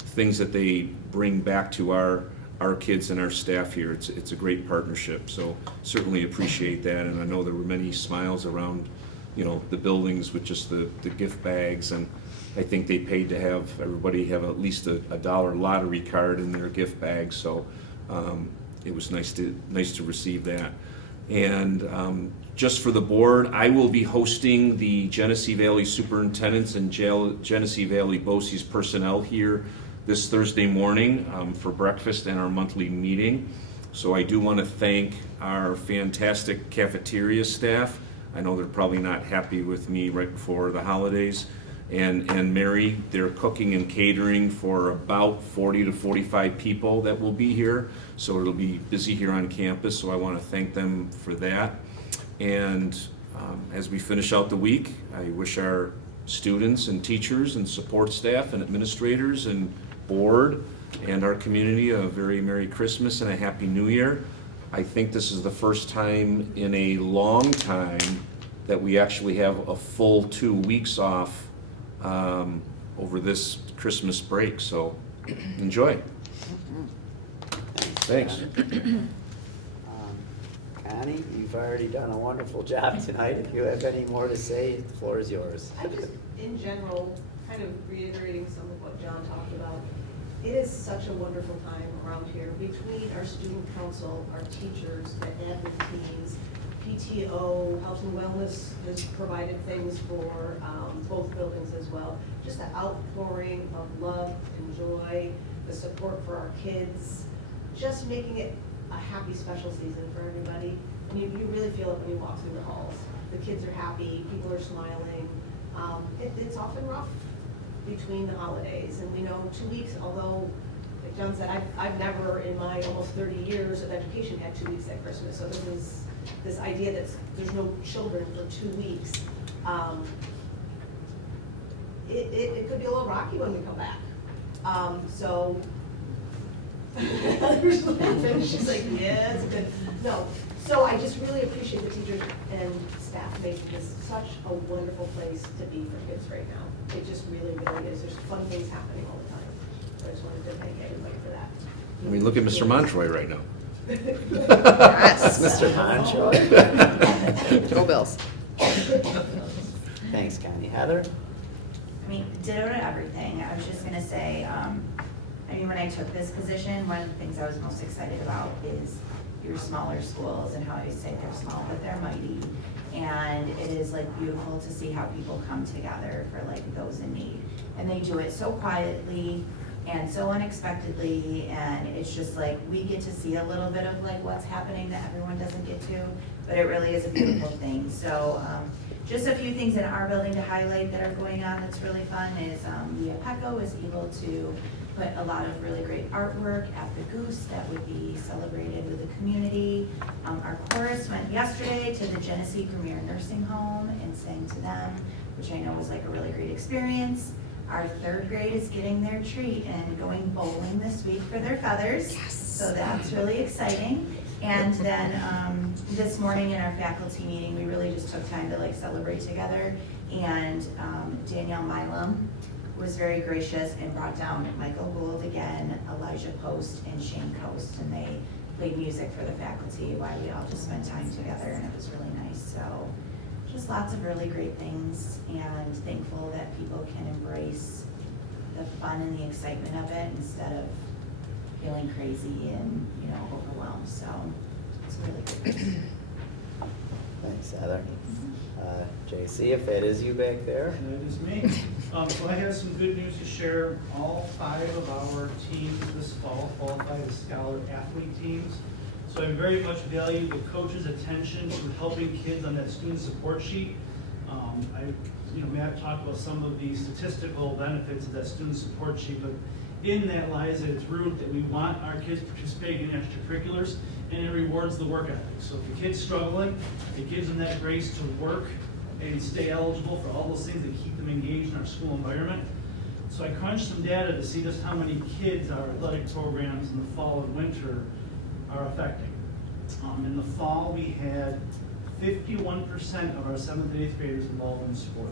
things that they bring back to our kids and our staff here. It's a great partnership, so certainly appreciate that. And I know there were many smiles around, the buildings with just the gift bags, and I think they paid to have everybody have at least a $1 lottery card in their gift bag. So it was nice to receive that. And just for the board, I will be hosting the Genesee Valley Superintendents and Genesee Valley BOCES personnel here this Thursday morning for breakfast and our monthly meeting. So I do want to thank our fantastic cafeteria staff. I know they're probably not happy with me right before the holidays. And Mary, they're cooking and catering for about 40 to 45 people that will be here. So it'll be busy here on campus, so I want to thank them for that. And as we finish out the week, I wish our students and teachers and support staff and administrators and board and our community a very Merry Christmas and a Happy New Year. I think this is the first time in a long time that we actually have a full 2 weeks off over this Christmas break, so enjoy. Thanks. Connie, you've already done a wonderful job tonight. If you have any more to say, the floor is yours. I just, in general, kind of reiterating some of what John talked about, it is such a wonderful time around here between our student council, our teachers, the admin teams, PTO, Health and Wellness has provided things for both buildings as well. Just the outpouring of love and joy, the support for our kids, just making it a happy, special season for everybody. And you really feel it when you walk through the halls. The kids are happy, people are smiling. It's often rough between the holidays, and we know 2 weeks, although, like John said, I've never in my almost 30 years of education had 2 weeks at Christmas, so this idea that there's no children for 2 weeks, it could be a little rocky when we come back. So, Heather's laughing, she's like, yeah, it's good. No, so I just really appreciate the teachers and staff making this such a wonderful place to be for kids right now. It just really, really is. There's fun things happening all the time. So I just wanted to thank everybody for that. I mean, look at Mr. Montroy right now. Yes, Mr. Montroy. Go Bills. Thanks, Connie. Heather? I mean, ditto to everything. I was just gonna say, when I took this position, one of the things I was most excited about is your smaller schools and how I say they're small, but they're mighty. And it is beautiful to see how people come together for those in need. And they do it so quietly and so unexpectedly, and it's just we get to see a little bit of what's happening that everyone doesn't get to, but it really is a beautiful thing. So just a few things in our building to highlight that are going on that's really fun is the APECO is able to put a lot of really great artwork at the Goose that would be celebrated with the community. Our chorus went yesterday to the Genesee Premier Nursing Home and sang to them, which I know was like a really great experience. Our third grade is getting their treat and going bowling this week for their feathers. Yes. So that's really exciting. And then this morning in our faculty meeting, we really just took time to like celebrate together. And Danielle Milam was very gracious and brought down Michael Gould again, Elijah Post, and Shane Coast. And they played music for the faculty while we all just spent time together, and it was really nice. So just lots of really great things, and thankful that people can embrace the fun and the excitement of it instead of feeling crazy and, you know, overwhelmed. So it's really good. Thanks, Heather. JC, if that is you back there. That is me. So I have some good news to share. All 5 of our teams this fall qualify as Scholar Athlete teams. So I very much value the coach's attention to helping kids on that student support sheet. Matt talked about some of the statistical benefits of that student support sheet, but in that lies at its root that we want our kids participating in extracurriculars, and it rewards the work ethic. So if the kid's struggling, it gives them that grace to work and stay eligible for all those things that keep them engaged in our school environment. So I crunched some data to see just how many kids our athletic programs in the fall and winter are affecting. In the fall, we had 51% of our 7th and 8th graders involved in sport.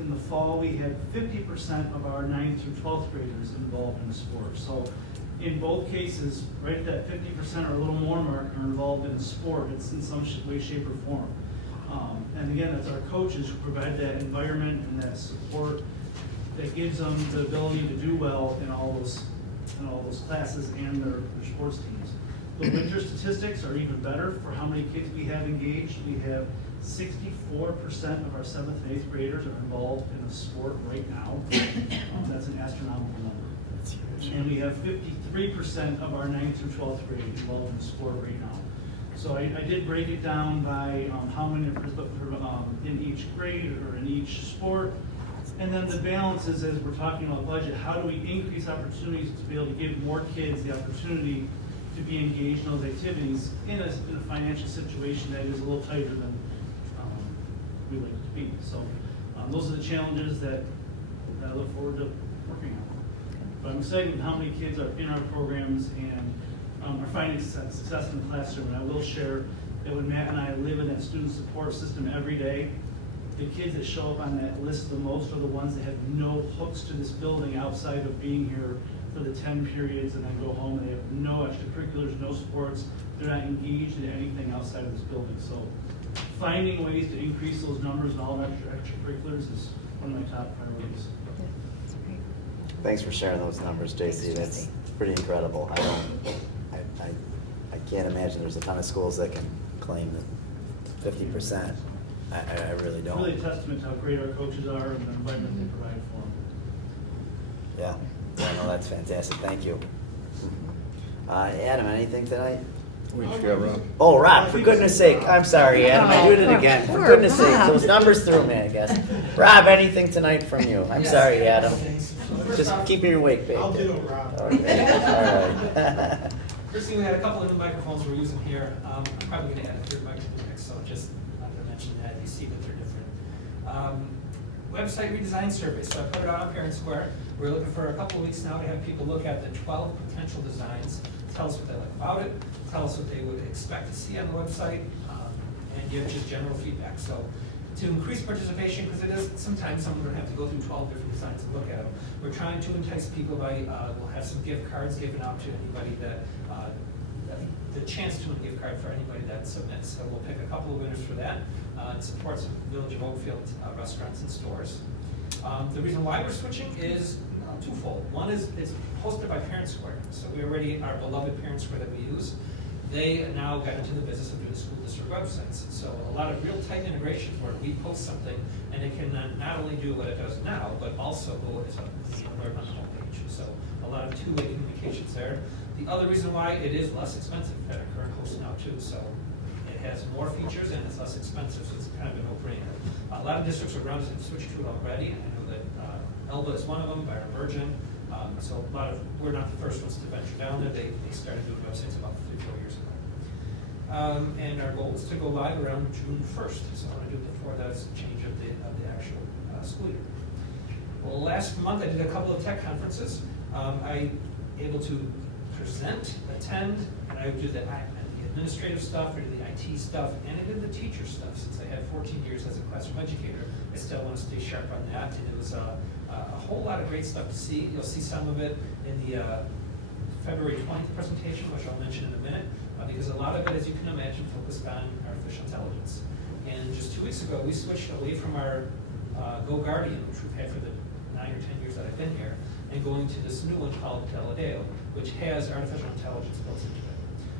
In the fall, we had 50% of our 9th through 12th graders involved in sport. So in both cases, right at that 50% or a little more mark are involved in sport. It's in some way, shape, or form. And again, it's our coaches who provide that environment and that support that gives them the ability to do well in all those classes and their sports teams. The winter statistics are even better for how many kids we have engaged. We have 64% of our 7th and 8th graders are involved in a sport right now. That's an astronomical number. And we have 53% of our 9th through 12th grade involved in sport right now. So I did break it down by how many in each grade or in each sport. And then the balance is, as we're talking about budget, how do we increase opportunities to be able to give more kids the opportunity to be engaged in those activities in a financial situation that is a little tighter than we like it to be. So those are the challenges that I look forward to working on. But I'm excited with how many kids are in our programs and are finding success in the classroom. And I will share that when Matt and I live in that student support system every day, the kids that show up on that list the most are the ones that have no hooks to this building outside of being here for the 10 periods and then go home. They have no extracurriculars, no sports. They're not engaged in anything outside of this building. So finding ways to increase those numbers in all extracurriculars is one of my top priorities. Thanks for sharing those numbers, JC. That's pretty incredible. I can't imagine there's a ton of schools that can claim that 50%. I really don't. It's really a testament to how great our coaches are and the environment they provide for them. Yeah, no, that's fantastic. Thank you. Adam, anything tonight? We forgot Rob. Oh, Rob, for goodness sake. I'm sorry, Adam. I did it again. For goodness sake. Those numbers threw me, I guess. Rob, anything tonight from you? I'm sorry, Adam. Just keep me awake, babe. I'll do it, Rob. Okay. All right. Christine, we had a couple of new microphones we're using here. I'm probably going to add a third microphone next, so just I'm going to mention that. You see that they're different. Website redesign survey. So I put it on Parent Square. We're looking for a couple of weeks now to have people look at the 12 potential designs, tell us what they like about it, tell us what they would expect to see on the website, and give just general feedback. So to increase participation, because it is sometimes someone would have to go through 12 different designs and look at them. We're trying to entice people by, we'll have some gift cards given out to anybody that, the chance to win a gift card for anybody that submits. So we'll pick a couple of winners for that. It supports the Village of Oakfield restaurants and stores. The reason why we're switching is twofold. One is it's hosted by Parent Square. So we already, our beloved Parent Square that we use, they now got into the business of doing school district websites. So a lot of real tight integrations where we post something and it can not only do what it does now, but also go as a alert on the homepage. So a lot of two-way communications there. The other reason why it is less expensive than our current host now too. So It has more features and it's less expensive, so it's kind of a no-brainer. A lot of districts around us have switched to it already, and I know that Elba is one of them, Byron Virgin. So we're not the first ones to venture down there. They started doing websites about 3-4 years ago. And our goal is to go live around June 1st. So what I do before that is a change of the actual school year. Well, last month I did a couple of tech conferences. I able to present, attend, and I would do the administrative stuff, I did the IT stuff, and I did the teacher stuff. Since I had 14 years as a classroom educator, I still want to stay sharp on that. And it was a whole lot of great stuff to see. You'll see some of it in the February 20th presentation, which I'll mention in a minute, because a lot of it, as you can imagine, focused on artificial intelligence. And just 2 weeks ago, we switched away from our Go Guardian, which we've had for the 9 or 10 years that I've been here, and going to this new one called Galileo, which has artificial intelligence built into it.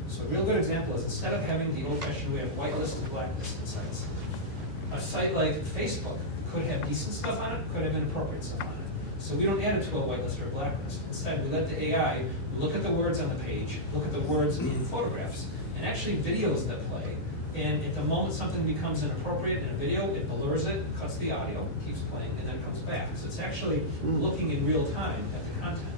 So a real good example is instead of having the old-fashioned way of whitelisted and blacklisted sites, a site like Facebook could have decent stuff on it, could have inappropriate stuff on it. So we don't add it to a whitelist or a blacklist. Instead, we let the AI look at the words on the page, look at the words in photographs, and actually videos that play. And at the moment something becomes inappropriate in a video, it blurs it, cuts the audio, keeps playing, and then it comes back. So it's actually looking in real time at the content.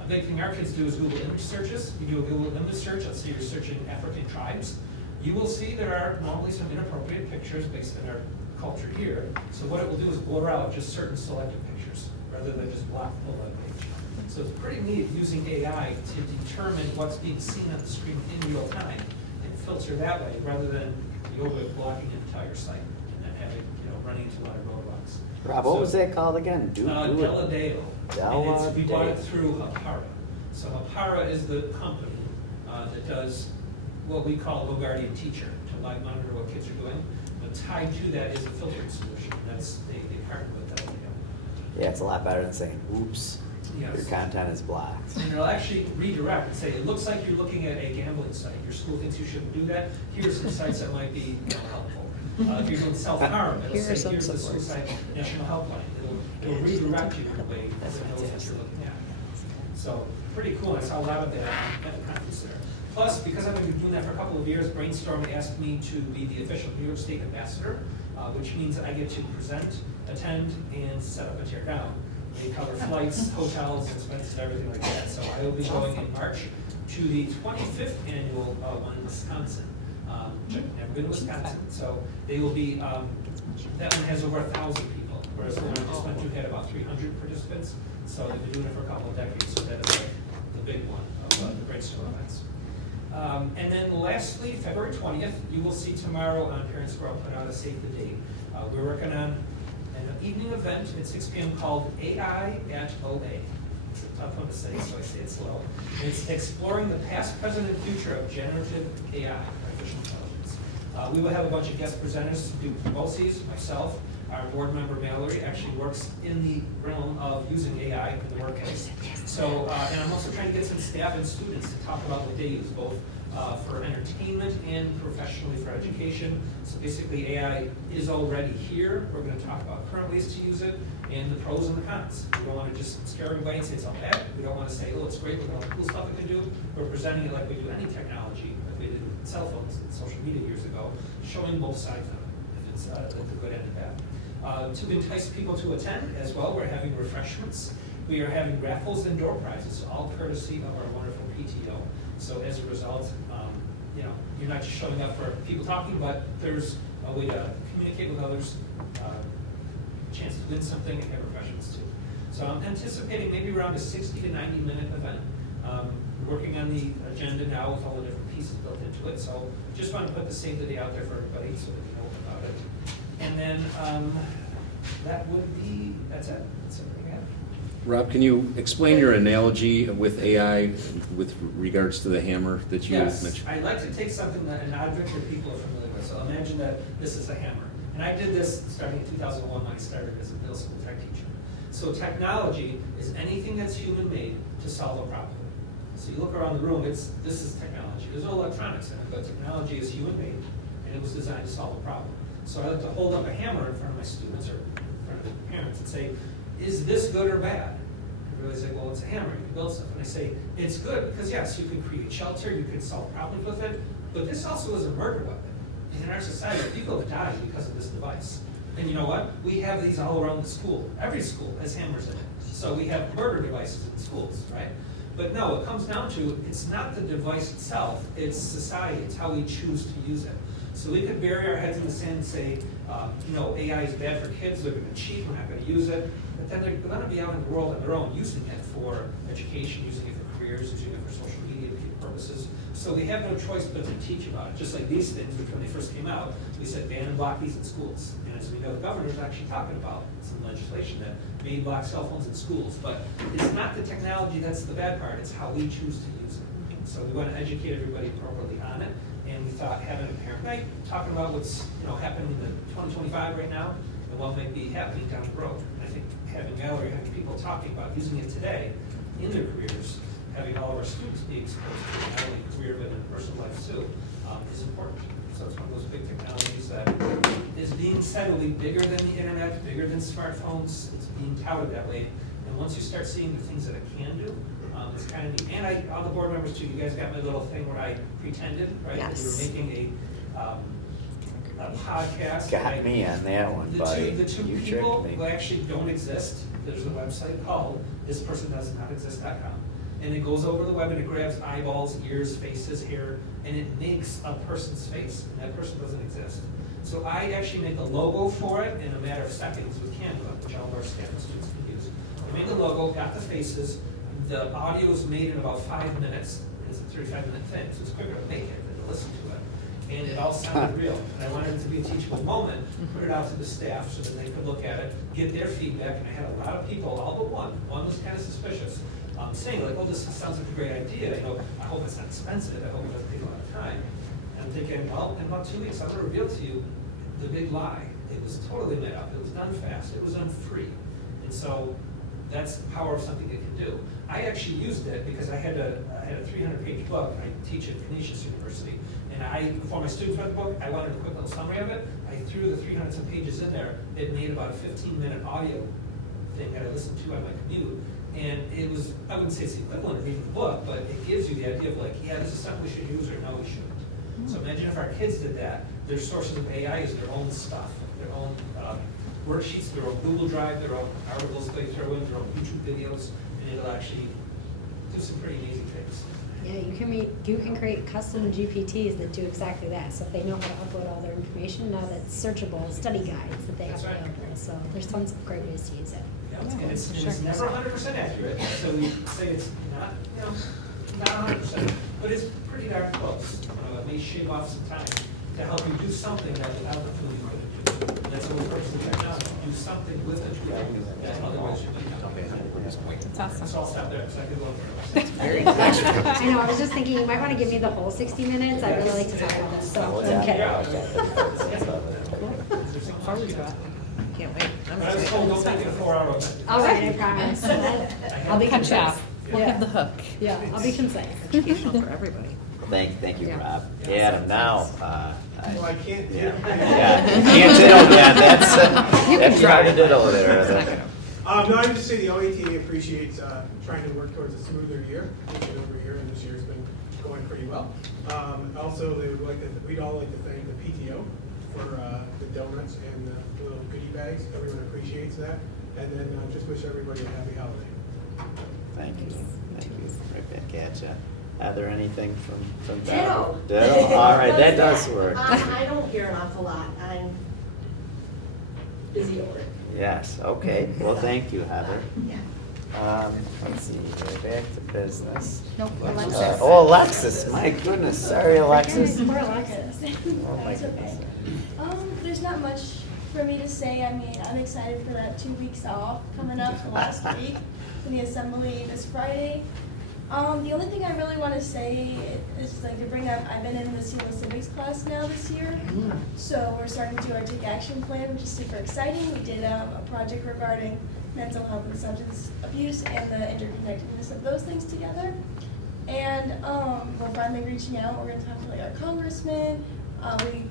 A big thing our kids do is Google image searches. You do a Google image search, let's say you're searching African tribes. You will see there are normally some inappropriate pictures based on our culture here. So what it will do is blur out just certain selected pictures, rather than just block the whole web page. So it's pretty neat using AI to determine what's being seen on the screen in real time and filter that way, rather than blocking an entire site and then having, running into a lot of roadblocks. Rob, what was that called again? Galileo. And we bought it through Hapara. So Hapara is the company that does what we call Go Guardian Teacher, to live monitor what kids are doing. But tied to that is a filtering solution. They partner with Galileo. Yeah, it's a lot better than saying, oops, Yes. your content is blocked. And it'll actually redirect and say, it looks like you're looking at a gambling site. Your school thinks you shouldn't do that. Here's some sites that might be helpful. If you're doing self-harm, it'll say, here's the Suicide National Helpline. It'll redirect you in a way that it knows what you're looking at. So, pretty cool. I saw a lot of that at the conference there. Plus, because I've been doing that for a couple of years, Brainstorm asked me to be the official New York State ambassador, which means that I get to present, attend, and set up and tear down. They cover flights, hotels, expenses, everything like that. So I will be going in March to the 25th annual one in Wisconsin. I've never been to Wisconsin. So they will be, that one has over 1,000 people, whereas the one I just went to had about 300 participants. So they've been doing it for a couple of decades, so that is the big one of the Brainstorm events. And then lastly, February 20th, you will see tomorrow on Parent Square, I'll put out a save the date. We're working on an evening event at 6 p.m. called AI at OA. It's a tough one to say, so I say it slow. And it's exploring the past, present, and future of generative AI, artificial intelligence. We will have a bunch of guest presenters, Duke Bosies, myself. Our board member Mallory actually works in the realm of using AI in the workplace. So, and I'm also trying to get some staff and students to talk about what they use, both for entertainment and professionally for education. So basically AI is already here. We're going to talk about current ways to use it and the pros and the cons. We don't want to just scare everybody and say it's all bad. We don't want to say, oh, it's great, look at all the cool stuff it can do. We're presenting it like we do any technology, like we did with cell phones and social media years ago, showing both sides of it, if it's the good and the bad. To entice people to attend as well, we're having refreshments. We are having raffles and door prizes, all courtesy of our wonderful PTO. So as a result, you're not just showing up for people talking, but there's a way to communicate with others, a chance to win something, and have refreshments too. So I'm anticipating maybe around a 60 to 90 minute event. We're working on the agenda now with all the different pieces built into it. So just want to put the save the day out there for everybody so that we know about it. And then that's it. That's everything I have. Rob, can you explain your analogy with AI with regards to the hammer that you mentioned? Yes, I like to take something an object that people are familiar with. So imagine that this is a hammer. And I did this starting in 2001 when I started as a middle school tech teacher. So technology is anything that's human-made to solve a problem. So you look around the room, this is technology. There's no electronics in it, but technology is human-made, and it was designed to solve a problem. So I like to hold up a hammer in front of my students or in front of their parents and say, is this good or bad? And they say, well, it's a hammer, you can build stuff. And I say, it's good because yes, you can create shelter, you can solve problems with it, but this also is a murder weapon. And in our society, people are dying because of this device. And you know what? We have these all around the school. Every school has hammers in it. So we have murder devices in schools, right? But no, it comes down to, it's not the device itself, it's society, it's how we choose to use it. So we could bury our heads in the sand and say, AI is bad for kids, they're gonna cheat, we're not gonna use it. But then they're gonna be out in the world on their own, using it for education, using it for careers, using it for social media purposes. So we have no choice but to teach about it. Just like these things, which when they first came out, we said ban and block these in schools. And as we know, the governor's actually talking about some legislation that may block cell phones in schools. But it's not the technology that's the bad part, it's how we choose to use it. So we want to educate everybody appropriately on it. And we thought having a parent night, talking about what's happening in 2025 right now, and what might be happening down the road. And I think having Mallory, having people talking about using it today in their careers, having all of our students be exposed to it, not only career but in personal life too, is important. So it's one of those big technologies that is being said will be bigger than the internet, bigger than smartphones. It's being touted that way. And once you start seeing the things that it can do, it's kind of neat. And all the board members too, you guys got my little thing where I pretended, right? Yes. We were making a podcast. Got right? me on that one, buddy. The two You people tricked who me. actually don't exist, there's a website called thispersondoesnotexist.com. And it goes over the web and it grabs eyeballs, ears, faces, hair, and it makes a person's face, and that person doesn't exist. So I actually make a logo for it in a matter of seconds with Canva, which all of our staff and students can use. I made the logo, got the faces, the audio is made in about 5 minutes. It's a 35-minute thing, so it's quicker to make it than to listen to it. And it all sounded real. And I wanted it to be a teachable moment, put it out to the staff so that they could look at it, get their feedback, and I had a lot of people, all but one was kind of suspicious, saying like, oh, this sounds like a great idea. I hope it's not expensive, I hope it doesn't take a lot of time. And I'm thinking, well, in about 2 weeks, I'm gonna reveal to you the big lie. It was totally made up, it was done fast, it was done free. And so that's the power of something it can do. I actually used it because I had a 300-page book. I teach at Canisius University. And before my students read the book, I wanted a quick little summary of it. I threw the 300 some pages in there. It made about a 15-minute audio thing that I listened to on my commute. And it was, I wouldn't say it's the equivalent of reading the book, but it gives you the idea of like, yeah, this is something we should use, or no, we shouldn't. So imagine if our kids did that. Their sources of AI is their own stuff, their own worksheets, their own Google Drive, their own articles they throw in, their own YouTube videos, and it'll actually do some pretty amazing things. Yeah, you can create custom GPTs that do exactly that. So if they know how to upload all their information, now that's searchable study guides that they have available. So there's tons of great ways to use it. And it's never 100% accurate, so we say it's not, not 100%, but it's pretty darn close. It may shave off some time to help you do something that without the tool you couldn't do. And that's the whole purpose of technology, do something with the tool that otherwise you couldn't. That's awesome. So I'll stop there, so I could go for it. Very good. I know, I was just thinking, you might want to give me the whole 60 minutes. I'd really like to talk about this, so, okay. Can't wait. But I was told, don't make it a 4-hour event. All right, I promise. I'll be Cut concise. you off. We'll have the hook. Yeah, I'll be concise. Educational for everybody. Thank you, Rob. Adam, now, I can't. yeah, you can't diddle again, that's trying to diddle there. No, I just say the OAT appreciates trying to work towards a smoother year, over year, and this year's been going pretty well. Also, we'd all like to thank the PTO for the donuts and the little goodie bags. Everyone appreciates that. And then just wish everybody a happy holiday. Thank you. Right back at you. Are there anything from Ditto. Ditto? All right, that does work. I don't hear an awful lot. I'm busy at work. Yes, okay. Well, thank you, Heather. Yeah. Let's see, we're back to business. Nope, Alexis. Oh, Alexis, my goodness, sorry, Alexis. Poor Alexis. Oh, my That's okay. goodness. There's not much for me to say. I mean, I'm excited for that 2 weeks off coming up the last week for the assembly this Friday. The only thing I really want to say is like to bring up, I've been in the SEMA Civics class now this year. So we're starting to do our Take Action Plan, which is super exciting. We did a project regarding mental health and substance abuse and the interconnectedness of those things together. And we're finally reaching out. We're going to talk to like our congressman. We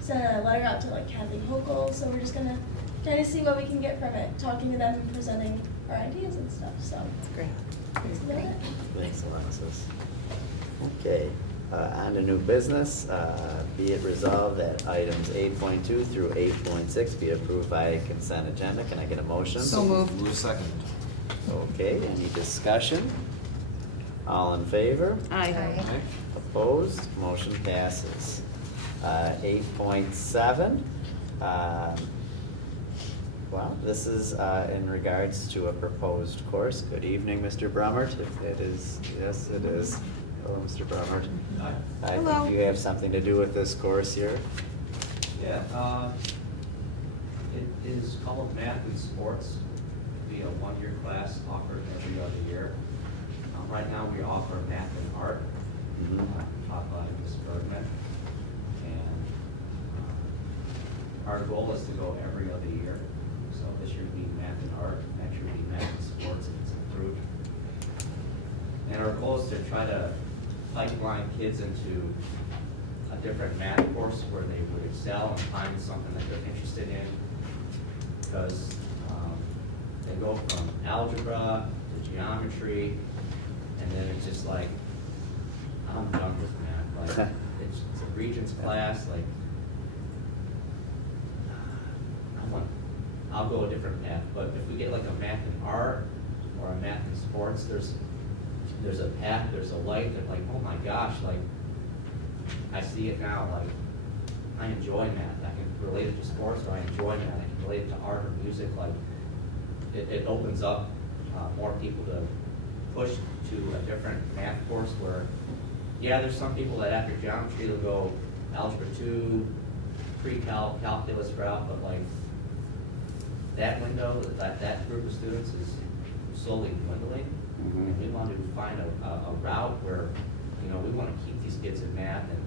sent a letter out to like Kathy Hochul. So we're just going to try to see what we can get from it, talking to them and presenting our ideas and stuff. So That's great. that's about it. Thanks, Alexis. Okay, On to new business, be it resolved that items 8.2 through 8.6 be approved by consent agenda. Can I get a motion? So moved. Move second. Okay, any discussion? All in favor? Aye. Opposed? Motion passes. 8.7, well, this is in regards to a proposed course. Good evening, Mr. Brummert. If it is, yes, it is. Hello, Mr. Brummert. I Hello. think you have something to do with this course here. Yeah, it is called Math and Sports. It'll be a one-year class offered every other year. Right now, we offer Math and Art, taught by Ms. Bergman. And our goal is to go every other year. So this year will be Math and Art, next year will be Math and Sports if it's approved. And our goal is to try to pipeline kids into a different math course where they would excel and find something that they're interested in. Because they go from algebra to geometry, and then it's just like, I'm done with math. Like, it's a Regents class, like, I'll go a different math. But if we get like a Math and Art or a Math and Sports, there's a path, there's a light that like, oh my gosh, like, I see it now, like, I enjoy math. I can relate it to sports, or I enjoy math. I can relate it to art or music. Like, it opens up more people to push to a different math course where, yeah, there's some people that after geometry, they'll go algebra 2, pre-calc, calculus route, but like, that window, that group of students is slowly dwindling. And we want to find a route where, you know, we want to keep these kids in math and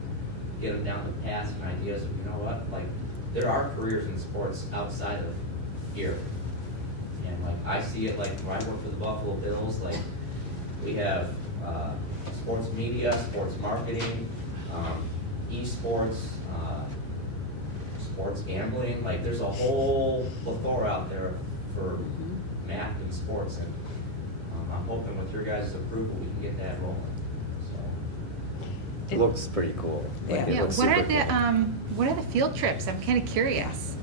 get them down the paths and ideas of, you know what, like, there are careers in sports outside of here. And like, I see it like when I work for the Buffalo Bills, like, we have sports media, sports marketing, esports, sports gambling. Like, there's a whole plethora out there for math and sports, and I'm hoping with your guys' approval we can get that rolling. So It looks pretty cool. Like, it Yeah, looks what are super the, cool. what are the field trips? I'm kind of curious.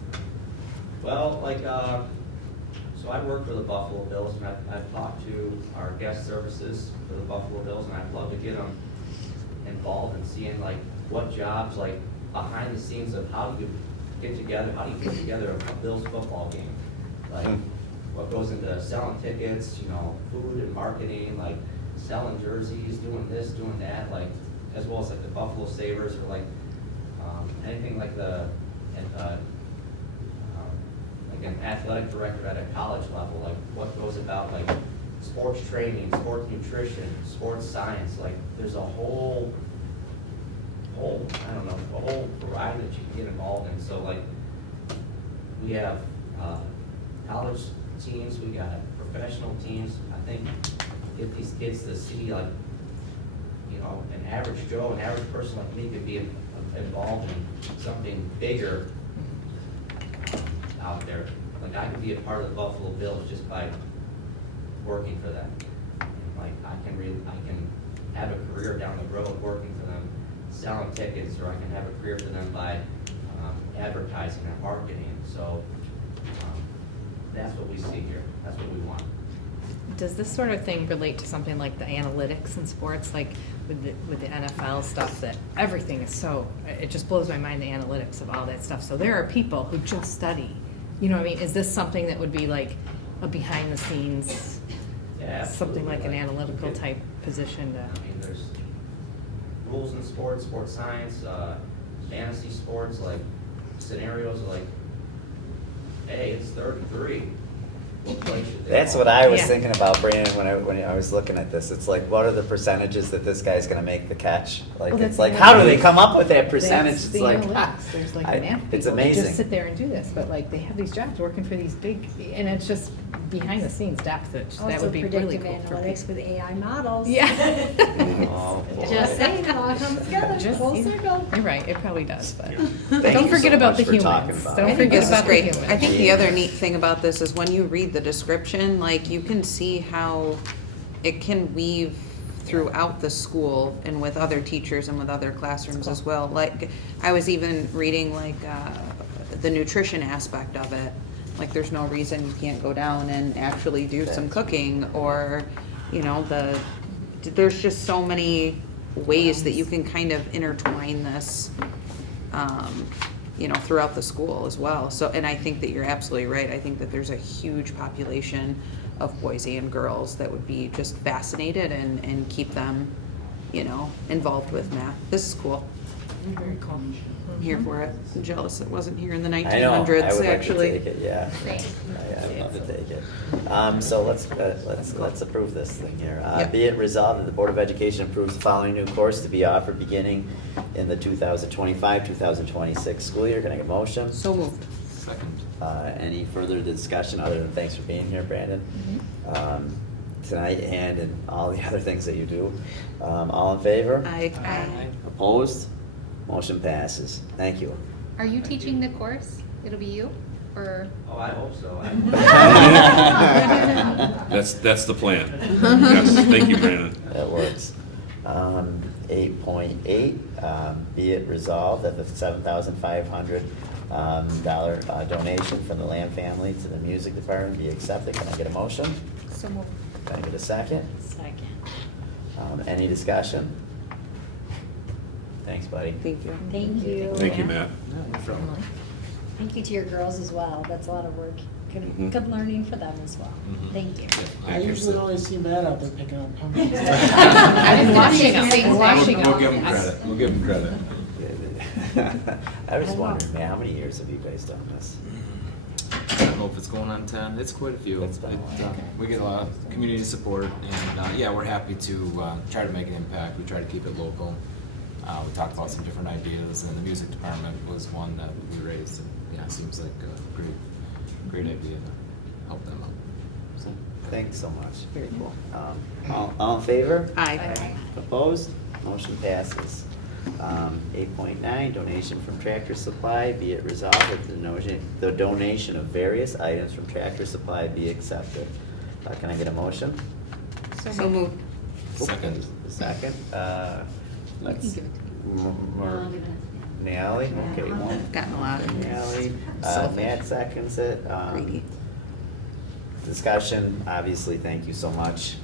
well, like, so I work for the Buffalo Bills, and I've talked to our guest services for the Buffalo Bills, and I'd love to get them involved in seeing like what jobs, like behind the scenes of how do you get together, how do you put together a Bills football game, like what goes into selling tickets, you know, food and marketing, like selling jerseys, doing this, doing that, like, as well as like the Buffalo Sabres or like anything like the like an athletic director at a college level, like what goes about like sports training, sports nutrition, sports science, like there's a whole I don't know, a whole variety that you can get involved in. So like we have college teams, we got professional teams. I think get these kids to see like, you know, an average Joe, an average person like me could be involved in something bigger out there. Like I could be a part of the Buffalo Bills just by working for them. And like I can have a career down the road working for them, selling tickets, or I can have a career for them by advertising and marketing. So that's what we see here. That's what we want. Does this sort of thing relate to something like the analytics in sports, like with the NFL stuff, that everything is so, it just blows my mind, the analytics of all that stuff. So there are people who just study, you know what I mean? Is this something that would be like a behind the scenes, Yeah, something like an absolutely. analytical type position to? I mean, there's rules in sports, sports science, fantasy sports, like scenarios like, hey, it's 33. What place should they That's go? what I was thinking about, Brandon, when I was looking at this. It's like, what are the percentages that this guy's gonna make the catch? Like, Well, it's that's like, the how do they analytics. come up with that percentage? That's It's the like, analytics. There's like math people it's who amazing. just sit there and do this, but like they have these jobs working for these big, and it's just behind the scenes depth that Also would be really predictive cool for analytics with AI models. Yeah. Oh, boy. Just saying, it all comes together, Just, full you know, circle. You're right, it probably does, but Thank don't you forget so about much the for talking humans. about Don't it. I think forget this is about the great. humans. I think the other neat thing about this is when you read the description, like, you can see how it can weave throughout the school and with other teachers and with other classrooms as well. Like, I was even reading like, the nutrition aspect of it. Like, there's no reason you can't go down and actually do some cooking, or, you know, there's just so many ways that you can kind of intertwine this, you know, throughout the school as well. So, and I think that you're absolutely right. I think that there's a huge population of boys and girls that would be just fascinated and keep them, you know, involved with math. This is cool. Very cool. I'm here for it. I'm jealous it wasn't here in the I know, I 1900s, would actually. like to take it, yeah. I'd love to take it. So let's approve this thing here. Yep. Be it resolved that the Board of Education approves the following new course to be offered beginning in the 2025-2026 school year. Can I get a motion? So moved. Second. Any further discussion other than thanks for being here, Brandon? Tonight and all the other things that you do. All in favor? Aye. Opposed? Motion passes. Thank you. Are you teaching the course? It'll be you, or? Oh, I hope so. That's the plan. Yes, thank you, Brandon. That works. 8.8, be it resolved that the $7,500 donation from the Lamb family to the music department be accepted. Can I get a motion? So moved. Can I get a second? Second. Any discussion? Thanks, buddy. Thank you. Thank you. Thank you, Matt. Thank you to your girls as well. That's a lot of work. Mhm. Good learning for them as well. Thank you. I usually only see Matt out there picking up pumpkins. I've been watching them. We'll give them credit. We'll give them credit. I was just wondering, man, how many years have you guys done this? I don't know if it's going on 10. It's quite a few. It's been a while. We get a lot of community support, and yeah, we're happy to try to make an impact. We try to keep it local. We talked about some different ideas, and the music department was one that we raised. And, yeah, it seems like a great idea to help them out. So, Thanks so much. Very cool. All in favor? Aye. Opposed? Motion passes. 8.9, donation from Tractor Supply, be it resolved that the donation of various items from Tractor Supply be accepted. Can I get a motion? So moved. Second. Second. Let's. give it Nally, okay, one. I've gotten a lot of Nally, Selfish. Matt seconds it. Greedy. Discussion, obviously, thank you so much.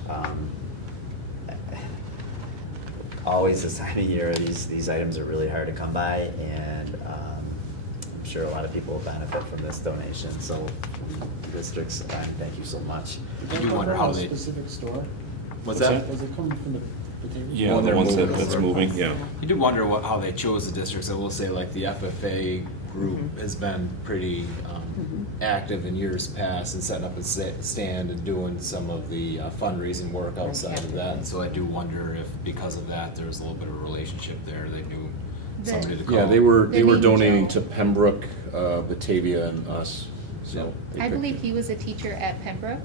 Always this time of year, these items are really hard to come by, and I'm sure a lot of people will benefit from this donation, so districts, thank you so much. I do wonder how they. Specific store? What's that? Does it come from the potato? Yeah, Well, the they're ones moving. that's moving, yeah. You do wonder how they chose the districts. I will say, like, the FFA group has been pretty active in years past in setting up a stand and doing some of the fundraising work outside of that. And so I do wonder if, because of that, there was a little bit of a relationship there. They knew somebody to call. Yeah, they were The name donating Joe. to Pembroke, Batavia, and us. So they I picked believe it. he was a teacher at Pembroke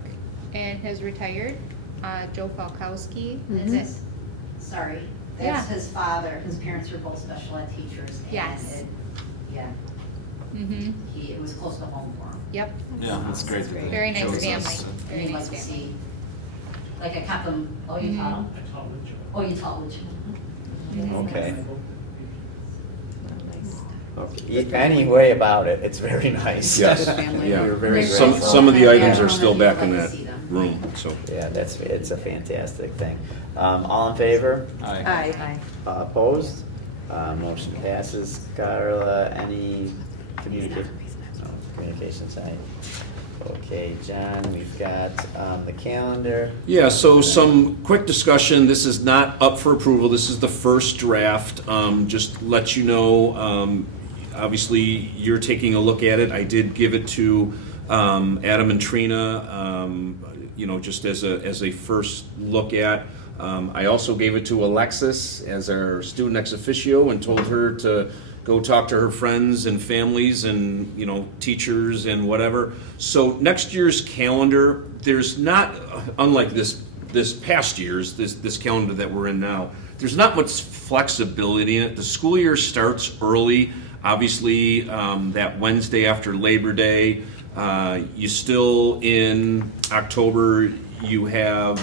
and has retired. Joe Falkowski, is it? Sorry, Yeah. that's his father. His parents were both special ed teachers. and Yes. Yeah, Mm-hmm. it was close to home for him. Yep. Yeah, that's great. that they Very nice chose family. us. Very He'd nice like to family. see, like I kept him, oh, you taught him? I taught with Joe. Oh, you taught with him. Okay. Okay. Any way about it, it's very nice. Yes, family. yeah. We're very Some, grateful. some of the items Yeah. are still back in I'd like that to see them. room, so. Yeah, it's a fantastic thing. All in favor? Aye. Aye. Opposed? Motion passes. Carla, any communication side? Okay, John, we've got the calendar. Yeah, so some quick discussion. This is not up for approval. This is the first draft. Just let you know, obviously, you're taking a look at it. I did give it to Adam and Trina, just as a first look at. I also gave it to Alexis as our student ex officio and told her to go talk to her friends and families and, teachers and whatever. So next year's calendar, there's not, unlike this past year's, this calendar that we're in now, there's not much flexibility in it. The school year starts early. Obviously, that Wednesday after Labor Day, you still in October, you have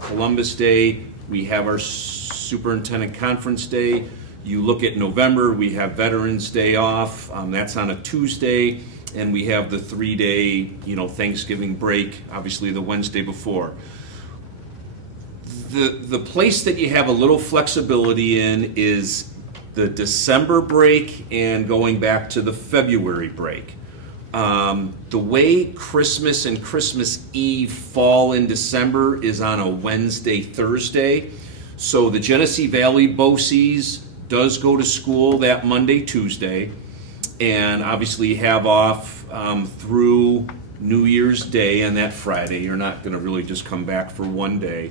Columbus Day, we have our superintendent conference day. You look at November, we have Veterans Day off, that's on a Tuesday, and we have the 3-day, Thanksgiving break, obviously the Wednesday before. The place that you have a little flexibility in is the December break and going back to the February break. The way Christmas and Christmas Eve fall in December is on a Wednesday, Thursday. So the Genesee Valley BOCES does go to school that Monday, Tuesday, and obviously have off through New Year's Day and that Friday. You're not going to really just come back for one day.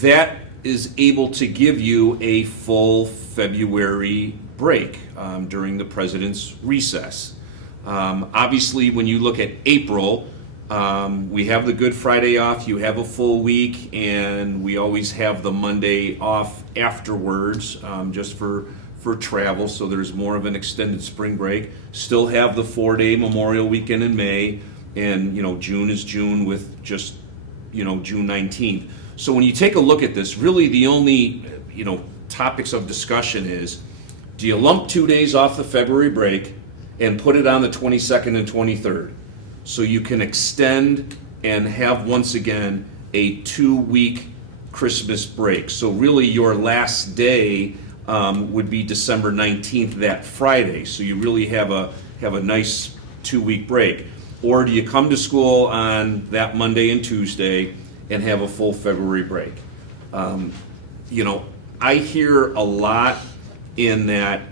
That is able to give you a full February break during the President's recess. Obviously, when you look at April, we have the Good Friday off, you have a full week, and we always have the Monday off afterwards just for travel, so there's more of an extended spring break. Still have the 4-day Memorial Weekend in May, and June is June with just June 19th. So when you take a look at this, really the only topics of discussion is, do you lump 2 days off the February break and put it on the 22nd and 23rd? So you can extend and have, once again, a 2-week Christmas break. So really your last day would be December 19th, that Friday. So you really have a nice 2-week break. Or do you come to school on that Monday and Tuesday and have a full February break? I hear a lot in that,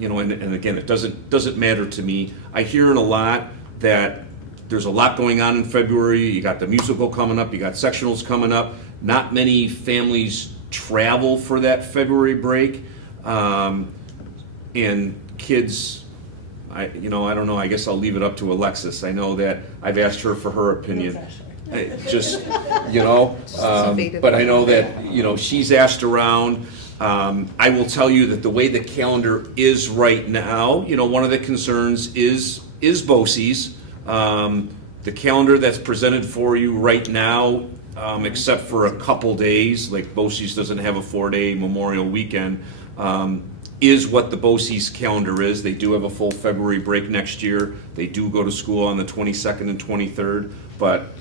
and again, it doesn't matter to me. I hear in a lot that there's a lot going on in February. You got the musical coming up, you got sectionals coming up. Not many families travel for that February break, and kids, I don't know. I guess I'll leave it up to Alexis. I know that I've asked her for her opinion. But I know that she's asked around. I will tell you that the way the calendar is right now, one of the concerns is BOCES. The calendar that's presented for you right now, except for a couple days, like BOCES doesn't have a 4-day Memorial Weekend, is what the BOCES calendar is. They do have a full February break next year. They do go to school on the 22nd and 23rd. But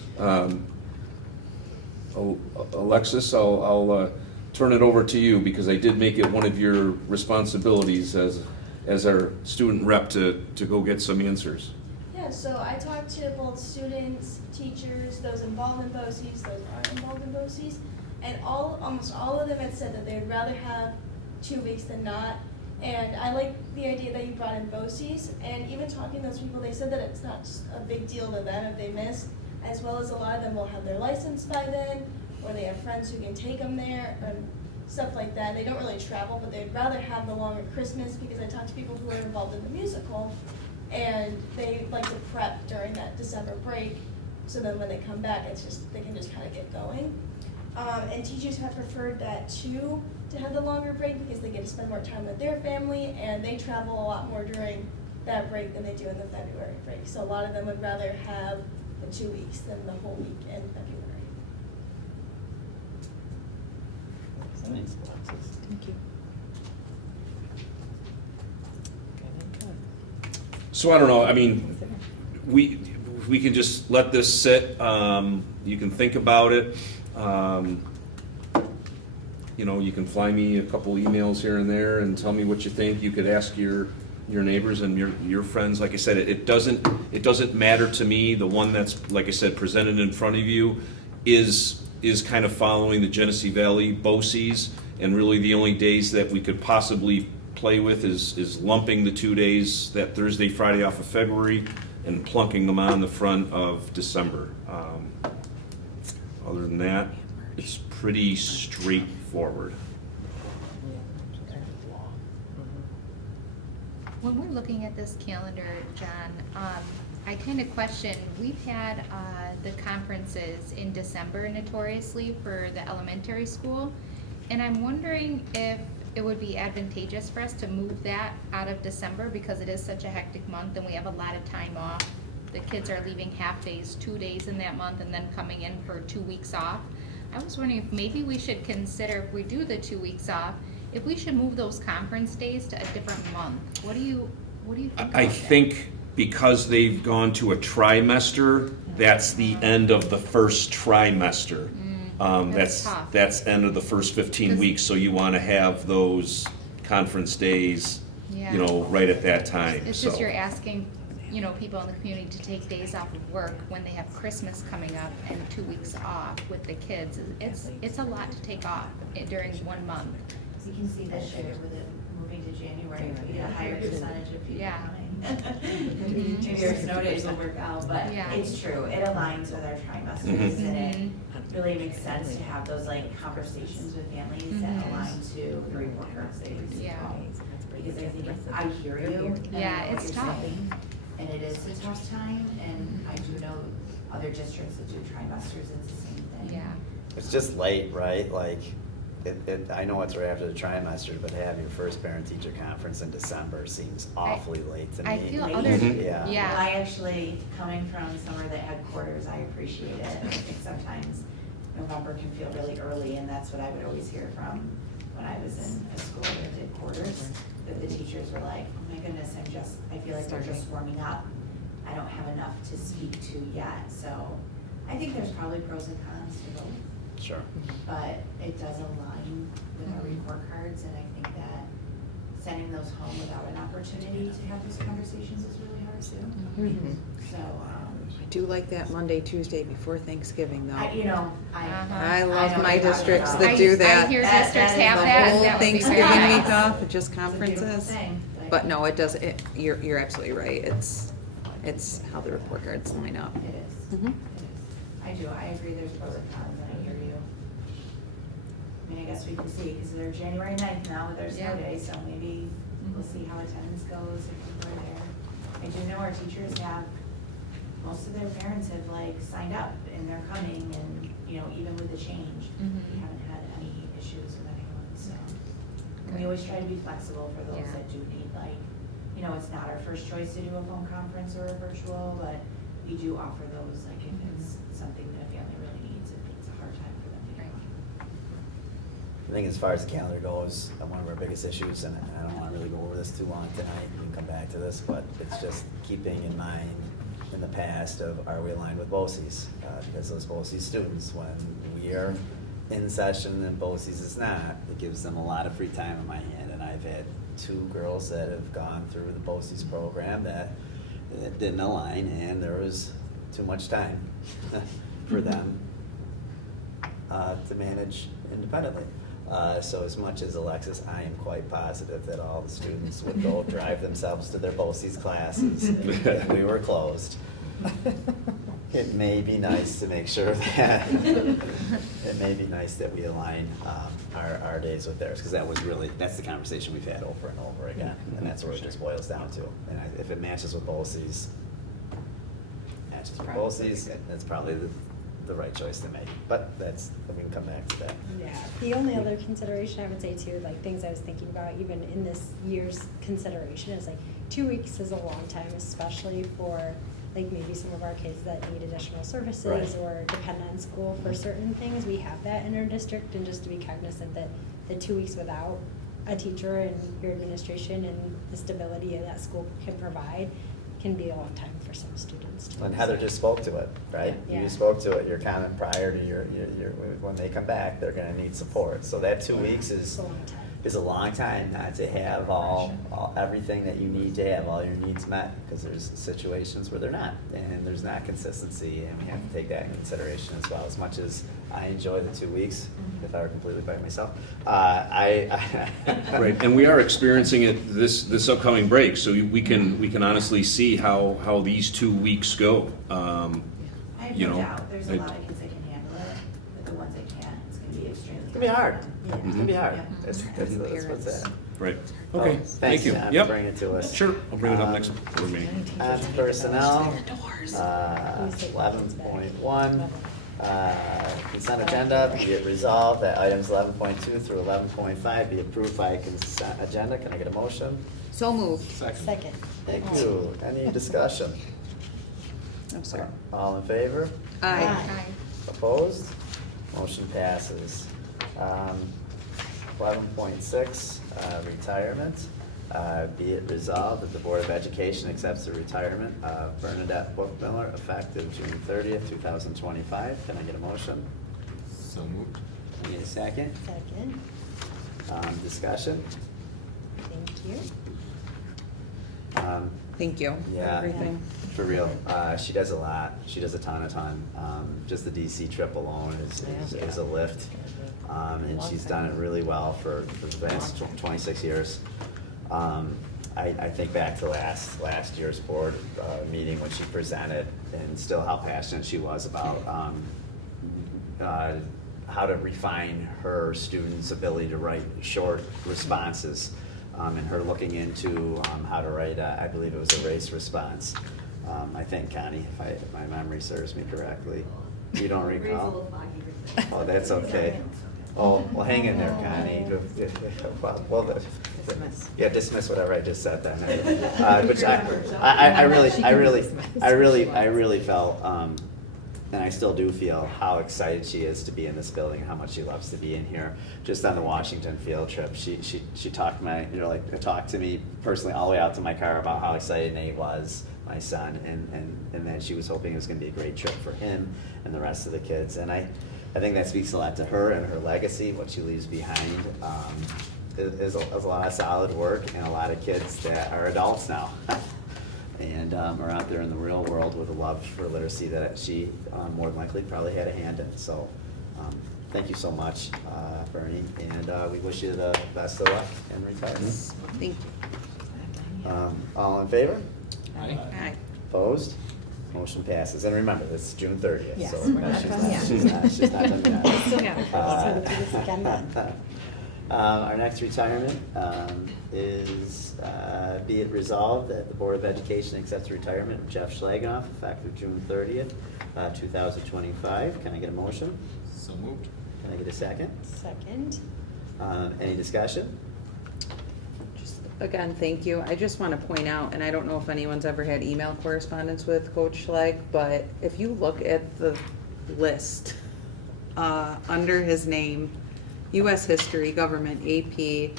Alexis, I'll turn it over to you, because I did make it one of your responsibilities as our student rep to go get some answers. Yeah, so I talked to both students, teachers, those involved in BOCES, those aren't involved in BOCES, and almost all of them had said that they'd rather have 2 weeks than not. And I like the idea that you brought in BOCES, and even talking to those people, they said that it's not a big deal to them if they miss, as well as a lot of them will have their license by then, or they have friends who can take them there, and stuff like that. They don't really travel, but they'd rather have the longer Christmas, because I talked to people who are involved in the musical, and they like to prep during that December break, so then when they come back, they can just kind of get going. And teachers have preferred that too, to have the longer break, because they get to spend more time with their family, and they travel a lot more during that break than they do in the February break. So a lot of them would rather have the 2 weeks than the whole week in February. Thank you. So I don't know. I mean, we can just let this sit. You can think about it. You can fly me a couple emails here and there and tell me what you think. You could ask your neighbors and your friends. Like I said, it doesn't matter to me. The one that's, like I said, presented in front of you is kind of following the Genesee Valley BOCES, and really the only days that we could possibly play with is lumping the 2 days, that Thursday, Friday off of February, and plunking them on the front of December. Other than that, it's pretty straightforward. When we're looking at this calendar, John, I kind of question, we've had the conferences in December notoriously for the elementary school, and I'm wondering if it would be advantageous for us to move that out of December, because it is such a hectic month and we have a lot of time off. The kids are leaving half days, 2 days in that month, and then coming in for 2 weeks off. I was wondering if maybe we should consider, if we do the 2 weeks off, if we should move those conference days to a different month. What do you think about I that? think because they've gone to a trimester, that's the end of the first trimester. That's tough. That's end of the first 15 weeks, so you want to have those conference days, Yeah. you know, right at that time, It's so. just you're asking, you know, people in the community to take days off of work when they have Christmas coming up and 2 weeks off with the kids. It's a lot to take off during 1 month. You can see this year with it moving to January, we had a higher percentage of people Yeah. coming. Maybe our snow days will work out, but Yeah. it's true, it aligns with our trimesters Mhm. and it really makes sense to have those like conversations with families that Mhm. align to the report cards they receive. Yeah. Because I think I hear you. and I Yeah, know what it's you're tough. saying, and it is a tough time, and I do know other districts that do trimesters, it's the same thing. Yeah. It's just late, right? Like, I know it's right after the trimester, but to have your first parent-teacher conference in December seems awfully late to me. I feel Late. other, Yeah. yeah. Well, I actually, coming from somewhere that had quarters, I appreciate it. I think sometimes November can feel really early, and that's what I would always hear from when I was in a school that did quarters, that the teachers were like, oh my goodness, I feel like they're just warming up. I don't have enough to speak to yet, so I think there's probably pros and cons to both. Sure. But it does align with our report cards, and I think that sending those home without an opportunity to have those conversations is really hard too. So, I do like that Monday, Tuesday before Thanksgiving, though. I I love know my what you're districts talking that about. do that. I hear districts have that. The whole That would be Thanksgiving very week nice. off, just conferences. thing, But no, it does, you're absolutely right. It's how the report cards line up. It is. Mhm. I do, I agree, there's pros and cons, and I hear you. I mean, I guess we can see, because they're January 9th now with our snow Yeah. day, so maybe we'll see how attendance goes if people are there. I do know our teachers have, most of their parents have like signed up and they're coming, and, you know, even with the change, we Mhm. haven't had any issues with anyone, so. And we always try to be flexible for those Yeah. that do need, like, you know, it's not our first choice to do a phone conference or a virtual, but we do offer those, like, if it's something that a family really needs, if it's a hard time for them to get on. I think as far as the calendar goes, one of our biggest issues, and I don't want to really go over this too long tonight, we can come back to this, but it's just keeping in mind in the past of, are we aligned with BOCES? Because those BOCES students, when we are in session and BOCES is not, it gives them a lot of free time in my hand. And I've had 2 girls that have gone through the BOCES program that didn't align, and there was too much time for them to manage independently. So as much as Alexis, I am quite positive that all the students would go drive themselves to their BOCES classes if we were closed. It may be nice to make sure that, it may be nice that we align our days with theirs, because that's the conversation we've had over and over again, and that's where it just boils down to. And if it matches with BOCES, it's probably the right choice to make, but we can come back to that. Yeah, the only other consideration I would say too, like things I was thinking about even in this year's consideration is like 2 weeks is a long time, especially for like maybe some of our kids that need additional services Right. or depend on school for certain things. We have that in our district, and just to be cognizant that the 2 weeks without a teacher and your administration and the stability that school can provide can be a long time for some students too. And Heather just spoke to it, right? Yeah. You spoke to it, your comment prior to your, when they come back, they're gonna need support. So that 2 weeks is a long time not to have everything that you need to have, all your needs met, because there's situations where they're not, and there's not consistency, and we have to take that in consideration as well. As much as I enjoy the 2 weeks, if I were completely by myself, Right, and we are experiencing it this upcoming break, so we can honestly see how these 2 weeks go. I have You no know, doubt, there's a lot of kids that can handle it, but the ones that can't, it's gonna be extremely. It's gonna be hard. Yeah. It's gonna be hard. Yeah. That's what's that. Right. Okay. Thank Thanks, you. John, Yep. for bringing it to us. Sure, I'll bring it up next board meeting. On personnel, 11.1, consent agenda, be it resolved that items 11.2 through 11.5 be approved by consent agenda. Can I get a motion? So moved. Second. Thank you. Any discussion? I'm sorry. All in favor? Aye. Aye. Opposed? Motion passes. 11.6, retirement. Be it resolved that the Board of Education accepts the retirement of Bernadette Bookmiller effective June 30th, 2025. Can I get a motion? So moved. Can I get a second? Second. Discussion? Thank you. Thank you for Yeah, everything. for real. She does a lot. She does a ton. Just the DC trip alone is a lift. And she's done it really well for the past 26 years. I think back to last year's board meeting when she presented, and still how passionate she was about how to refine her students' ability to write short responses, and her looking into how to write, I believe it was a race response. I think, Connie, if my memory serves me correctly. You don't recall? Oh, that's okay. Oh, well, hang in there, Connie. Well, yeah, dismiss whatever I just said then. Which I really felt, and I still do feel how excited she is to be in this building, and how much she loves to be in here. Just on the Washington field trip, she talked talked to me personally all the way out to my car about how excited Nate was, my son, and that she was hoping it was going to be a great trip for him and the rest of the kids. And I think that speaks a lot to her and her legacy, what she leaves behind. Is a lot of solid work, and a lot of kids that are adults now and are out there in the real world with a love for literacy that she more than likely probably had a hand in. So thank you so much, Bernie, and we wish you the best of luck in retirement. Thank you. All in favor? Aye. Opposed? Motion passes. And remember, this is June 30th, Yes, so we're not done yet. she's not done yet. Still got it. So we'll do this again then. Our next retirement is, be it resolved that the Board of Education accepts the retirement of Jeff Schlagenoff effective June 30th, 2025. Can I get a motion? So moved. Can I get a second? Second. Any discussion? Again, thank you. I just want to point out, and I don't know if anyone's ever had email correspondence with Coach Schlag, but if you look at the list under his name, U.S. History, Government, AP,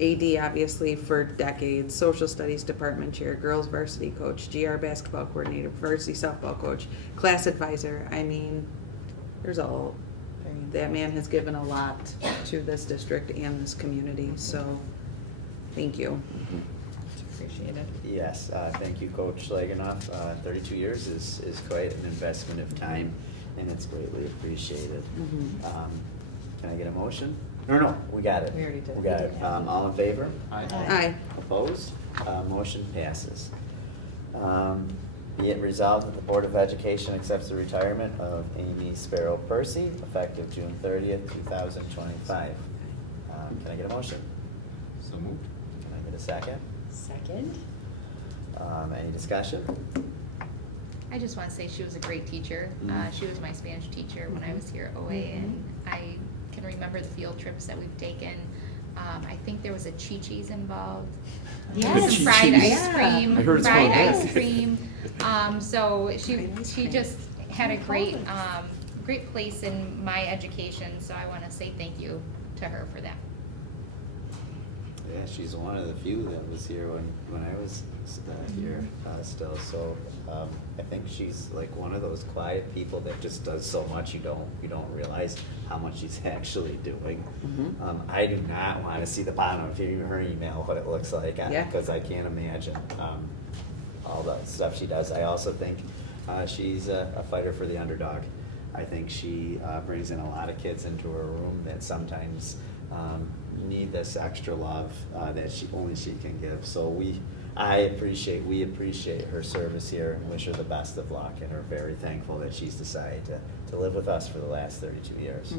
AD obviously for decades, Social Studies Department Chair, Girls Varsity Coach, GR Basketball Coordinator, Varsity Softball Coach, Class Advisor. I mean, that man has given a lot to this district and this community, so thank you. Appreciate it. Yes, thank you, Coach Schlagenoff. 32 years is quite an investment of time, and it's greatly appreciated. Can I get a motion? No, we got it. We already did. We got it. All in favor? Aye. Aye. Opposed? Motion passes. Be it resolved that the Board of Education accepts the retirement of Amy Sparrow Percy effective June 30th, 2025. Can I get a motion? So moved. Can I get a second? Second. Any discussion? I just want to say she was a great teacher. She was my Spanish teacher when I was here at OA, and I can remember the field trips that we've taken. I think there was a Chi-Chi's involved. Yes. Some fried ice Yeah. cream. I heard it's Fried called ice that. cream. So she just had a great place in my education. So I want to say thank you to her for that. Yeah, she's one of the few that was here when I was here still. So I think she's like one of those quiet people that just does so much you don't realize how much she's actually doing. I do not want to see the bottom of her email, what it looks like, because I can't imagine all the stuff she does. I also think she's a fighter for the underdog. I think she brings in a lot of kids into her room that sometimes need this extra love that only she can give. So we appreciate her service here and wish her the best of luck, and are very thankful that she's decided to live with us for the last 32 years.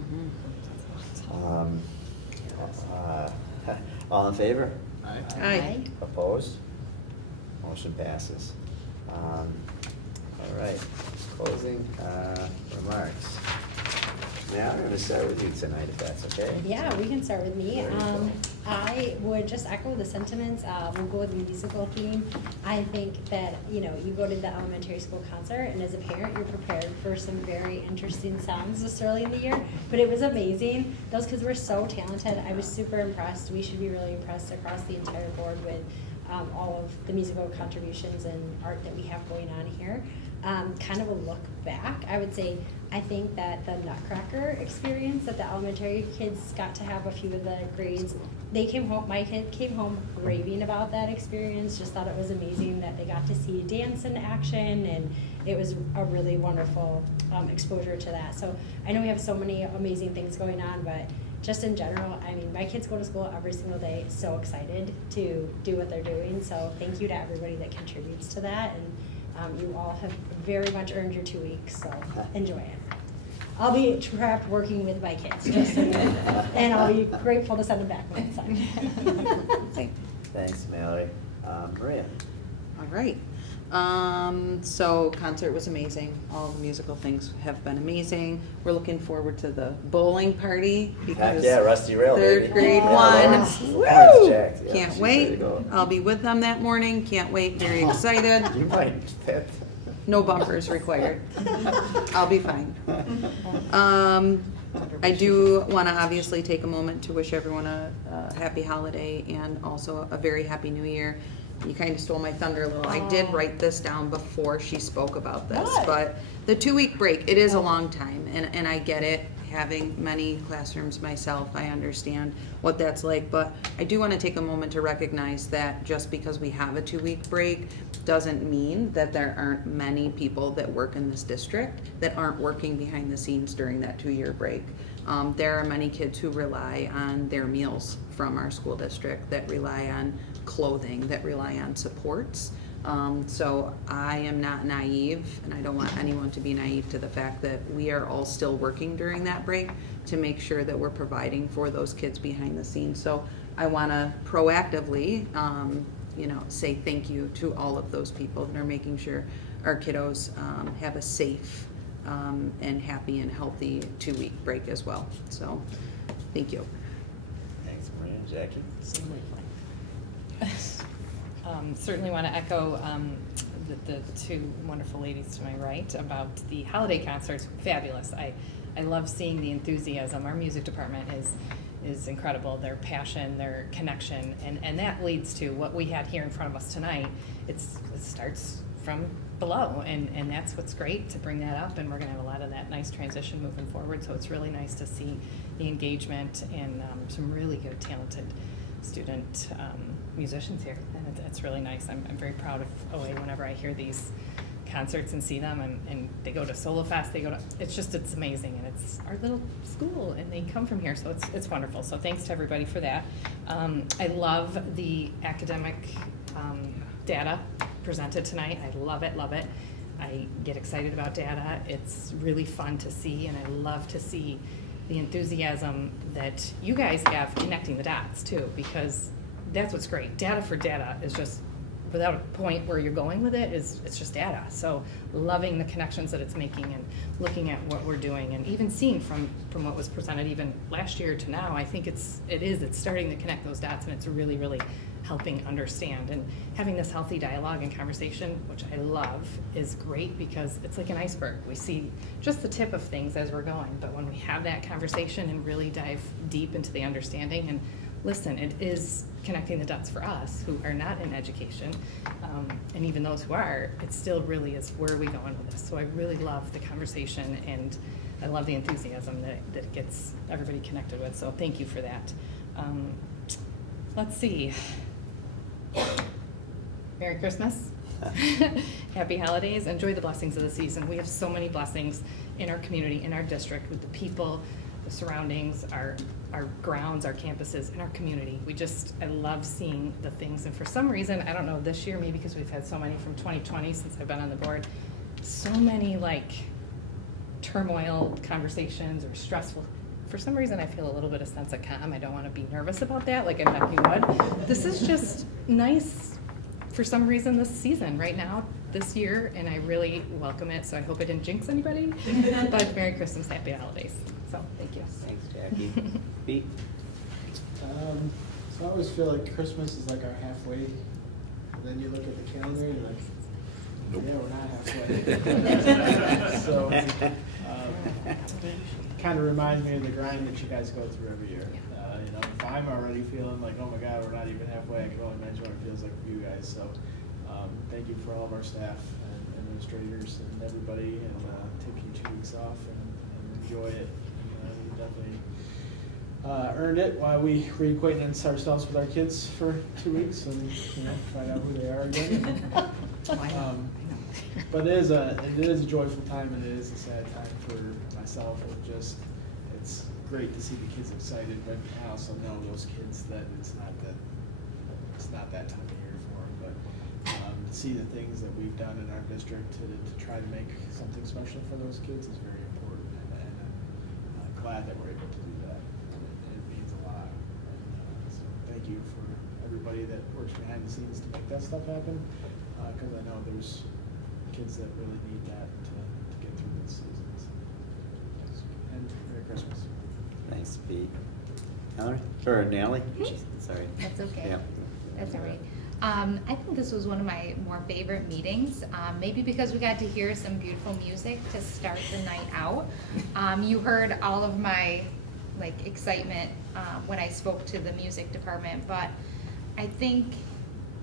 All in favor? Aye. Aye. Opposed? Motion passes. All right, closing remarks. Now I'm going to start with you tonight, if that's okay. Yeah, we can start with me. I would just echo the sentiments. We'll go with the musical theme. I think that, you know, you go to the elementary school concert, and as a parent, you're prepared for some very interesting sounds this early in the year. But it was amazing. Those kids were so talented. I was super impressed. We should be really impressed across the entire board with all of the musical contributions and art that we have going on here. Kind of a look back, I would say, I think that the Nutcracker experience that the elementary kids got to have, a few of the grades, they came home, my kid came home raving about that experience, just thought it was amazing that they got to see dance in action, and it was a really wonderful exposure to that. So I know we have so many amazing things going on, but just in general, I mean, my kids go to school every single day, so excited to do what they're doing. So thank you to everybody that contributes to that, and you all have very much earned your 2 weeks, so enjoy it. I'll be trapped working with my kids, just so you know, and I'll be grateful to send them back when it's time. Thanks, Mallory. Maria? All right. So concert was amazing. All the musical things have been amazing. We're looking forward to the bowling party Heck because yeah, Rusty Rail, third baby. grade Yeah, won. Lawrence Woo! jacked. Yeah, Can't she's ready to wait. go. I'll be with them that morning. Can't wait. Very excited. You might fit. No bumpers required. I'll be fine. I do want to obviously take a moment to wish everyone a happy holiday and also a very happy new year. You kind of stole my thunder a little. I did write this down before she spoke about this, but the 2-week break, it is a long time, and I get it. Having many classrooms myself, I understand what that's like, but I do want to take a moment to recognize that just because we have a 2-week break doesn't mean that there aren't many people that work in this district that aren't working behind the scenes during that 2-year break. There are many kids who rely on their meals from our school district, that rely on clothing, that rely on supports. So I am not naive, and I don't want anyone to be naive to the fact that we are all still working during that break to make sure that we're providing for those kids behind the scenes. So I want to proactively, say thank you to all of those people that are making sure our kiddos have a safe and happy and healthy 2-week break as well. So thank you. Thanks, Maria. Jackie? Certainly want to echo the two wonderful ladies to my right about the holiday concerts. Fabulous. I love seeing the enthusiasm. Our music department is incredible. Their passion, their connection, and that leads to what we had here in front of us tonight. It starts from below, and that's what's great to bring that up, and we're going to have a lot of that nice transition moving forward. So it's really nice to see the engagement and some really good, talented student musicians here, and it's really nice. I'm very proud of OA whenever I hear these concerts and see them, and they go to Solo Fest, it's amazing, and it's our little school, and they come from here, so it's wonderful. So thanks to everybody for that. I love the academic data presented tonight. I love it. I get excited about data. It's really fun to see, and I love to see the enthusiasm that you guys have connecting the dots too, because that's what's great. Data for data is just, without a point where you're going with it, it's just data. So loving the connections that it's making and looking at what we're doing, and even seeing from what was presented even last year to now, I think it's starting to connect those dots, and it's really, really helping understand. And having this healthy dialogue and conversation, which I love, is great because it's like an iceberg. We see just the tip of things as we're going, but when we have that conversation and really dive deep into the understanding and listen, it is connecting the dots for us who are not in education, and even those who are, it still really is, where are we going with this? So I really love the conversation, and I love the enthusiasm that it gets everybody connected with, so thank you for that. Let's see. Merry Christmas. Happy holidays. Enjoy the blessings of the season. We have so many blessings in our community, in our district, with the people, the surroundings, our grounds, our campuses, and our community. I love seeing the things, and for some reason, I don't know, this year, maybe because we've had so many from 2020 since I've been on the board, so many turmoil conversations or stressful. For some reason, I feel a little bit of sense of calm. I don't want to be nervous about that, like I'm knocking wood. This is just nice for some reason this season, right now, this year, and I really welcome it, so I hope I didn't jinx anybody. But Merry Christmas, Happy Holidays. So, thank you. Thanks, Jackie. Pete? So I always feel like Christmas is like our halfway, and then you look at the calendar and you're like, yeah, we're not halfway. So, kind of reminds me of the grind that you guys go through every year. You know, if I'm already feeling like, oh my God, we're not even halfway, I can only imagine what it feels like for you guys. So, thank you for all of our staff and administrators and everybody, and taking 2 weeks off and enjoy it. You definitely earned it while we reacquaintance ourselves with our kids for 2 weeks and find out who they are again. But it is a joyful time, and it is a sad time for myself. It's great to see the kids excited, but I also know those kids that it's not that time of year for them. But to see the things that we've done in our district to try to make something special for those kids is very important, and I'm glad that we're able to do that. It means a lot. So thank you for everybody that works behind the scenes to make that stuff happen, because I know there's kids that really need that to get through this season. And Merry Christmas. Thanks, Pete. Mallory? Or Natalie? Sorry. That's okay. Yeah. That's all right. I think this was one of my more favorite meetings, maybe because we got to hear some beautiful music to start the night out. You heard all of my excitement when I spoke to the music department, but I think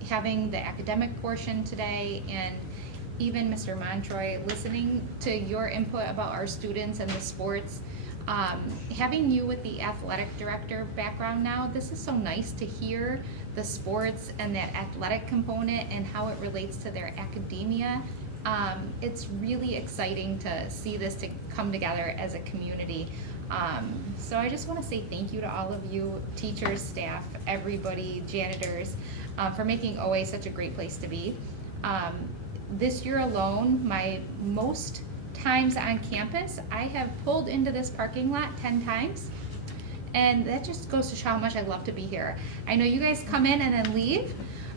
having the academic portion today and even Mr. Montroy listening to your input about our students and the sports, having you with the athletic director background now, this is so nice to hear the sports and that athletic component and how it relates to their academia. It's really exciting to see this to come together as a community. So I just want to say thank you to all of you, teachers, staff, everybody, janitors, for making OA such a great place to be. This year alone, my most times on campus, I have pulled into this parking lot 10 times. And that just goes to show how much I love to be here. I know you guys come in and then leave,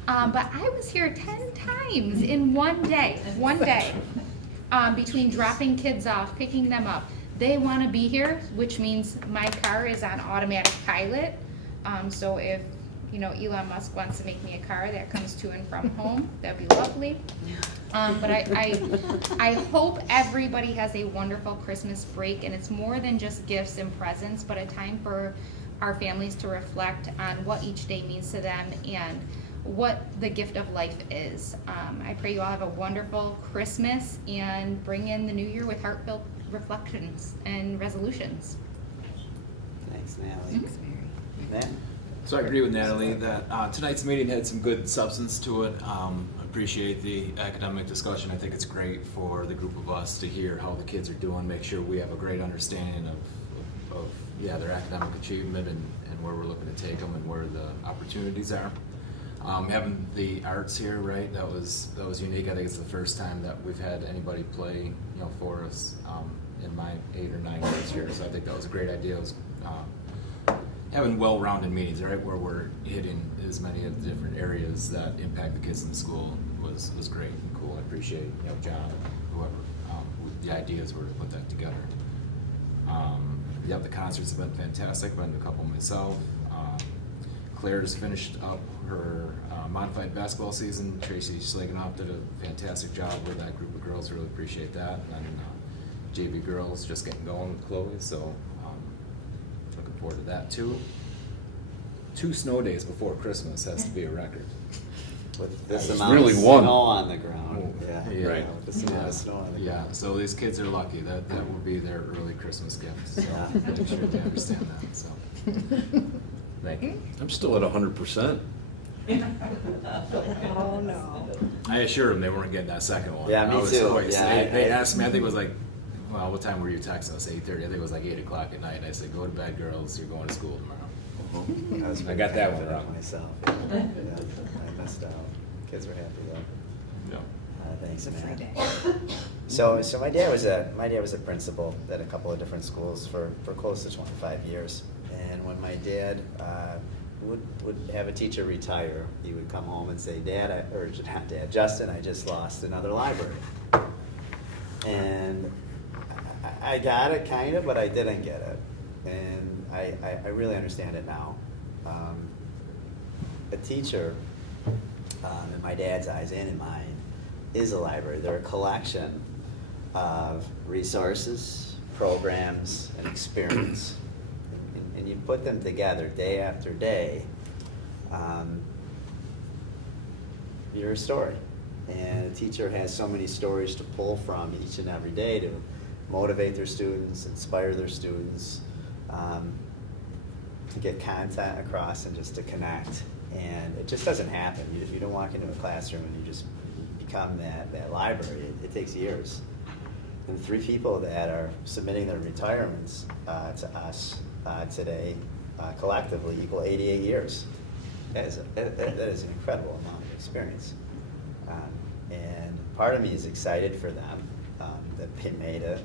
but I was here 10 times in one day, between dropping kids off, picking them up. They want to be here, which means my car is on automatic pilot. So if Elon Musk wants to make me a car that comes to and from home, that'd be lovely. But I hope everybody has a wonderful Christmas break, and it's more than just gifts and presents, but a time for our families to reflect on what each day means to them and what the gift of life is. I pray you all have a wonderful Christmas and bring in the new year with heartfelt reflections and resolutions. Thanks, Natalie. Matt? So I agree with Natalie that tonight's meeting had some good substance to it. Appreciate the academic discussion. I think it's great for the group of us to hear how the kids are doing, make sure we have a great understanding of their academic achievement and where we're looking to take them and where the opportunities are. Having the arts here, right, that was unique. I think it's the first time that we've had anybody play for us in my 8 or 9 years here, so I think that was a great idea. It was, having well-rounded meetings, right, where we're hitting as many of the different areas that impact the kids in the school was great and cool. I appreciate John, whoever the ideas were to put that together. The concerts have been fantastic. I've been to a couple myself. Claire just finished up her modified basketball season. Tracy Schlagenoff did a fantastic job with that group of girls. Really appreciate that. And JV girls just getting going with Chloe, so looking forward to that too. 2 snow days before Christmas has to be a record. With this It's amount really of one. snow on the ground. Yeah, Right. with this amount of snow on the ground. Yeah, so these kids are lucky. That will be their early Christmas gift. So Yeah. make sure they understand that. So thank you. I'm still at 100%. Oh, no. I assured them they weren't getting that second one. Yeah, me I was too. quite- Yeah, they asked me, I think it was like, well, what time were you texting us? 8:30. I think it was like 8 o'clock at night. And I said, go to bed, girls. You're going to school tomorrow. I got that one wrong. Myself. Yeah, I messed out. Kids were happy though. Yeah. Thanks, It's a free Matt. day. So my dad was a principal at a couple of different schools for close to 25 years. And when my dad would have a teacher retire, he would come home and say, Justin, I just lost another library. And I got it kind of, but I didn't get it. And I really understand it now. a teacher, in my dad's eyes and in mine, is a library. They're a collection of resources, programs, and experience. And you put them together day after day, you're a story. And a teacher has so many stories to pull from each and every day to motivate their students, inspire their students, to get content across and just to connect. And it just doesn't happen. You don't walk into a classroom and you just become that library. It takes years. And the 3 people that are submitting their retirements to us today collectively equal 88 years. That is an incredible amount of experience. And part of me is excited for them that they made it,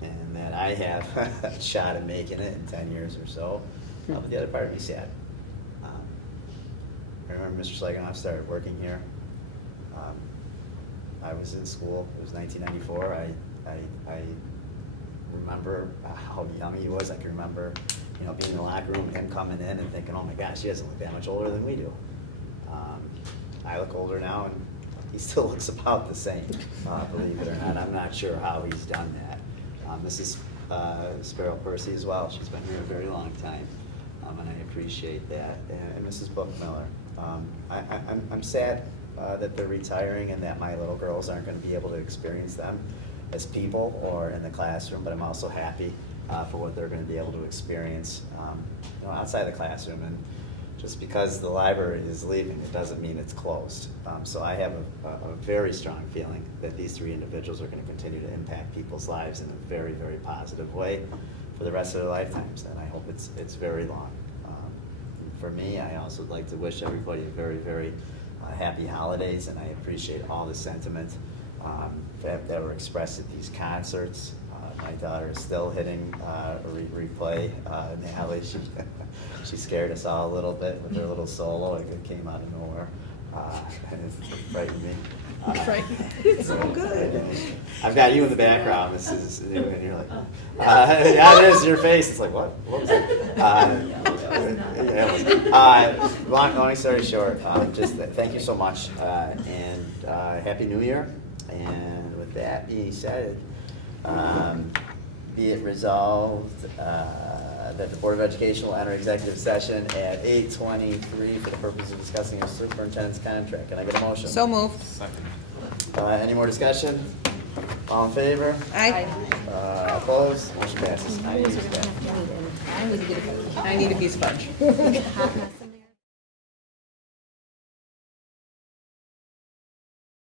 and that I have a shot at making it in 10 years or so. But the other part of me is sad. I remember Mr. Slagonoff started working here. I was in school. It was 1994. I remember how young he was. I can remember, being in the locker room and him coming in and thinking, "Oh my gosh, he doesn't look that much older than we do." I look older now, and he still looks about the same, believe it or not. I'm not sure how he's done that. Mrs. Sparrow Percy as well. She's been here a very long time, and I appreciate that. And Mrs. Bookmiller. I'm sad that they're retiring and that my little girls aren't going to be able to experience them as people or in the classroom, but I'm also happy for what they're going to be able to experience outside the classroom. And just because the library is leaving, it doesn't mean it's closed. So I have a very strong feeling that these 3 individuals are going to continue to impact people's lives in a very, very positive way for the rest of their lifetimes, and I hope it's very long. For me, I also would like to wish everybody a very, very happy holidays, and I appreciate all the sentiment that were expressed at these concerts. My daughter is still hitting replay. Natalie, she scared us all a little bit with her little solo. It came out of nowhere, and it frightened me. It's all good. I've got you in the background, Mrs. And you're like, yeah, there's your face. It's like, what? What was it? Long story short, just thank you so much, and Happy New Year. And with that being said, be it resolved that the Board of Education will enter executive session at 8:23 for the purpose of discussing a superintendent's contract. Can I get a motion? So moved. Second. Any more discussion? All in favor? Aye. Opposed? Motion passes. I use that. I need a piece of fudge.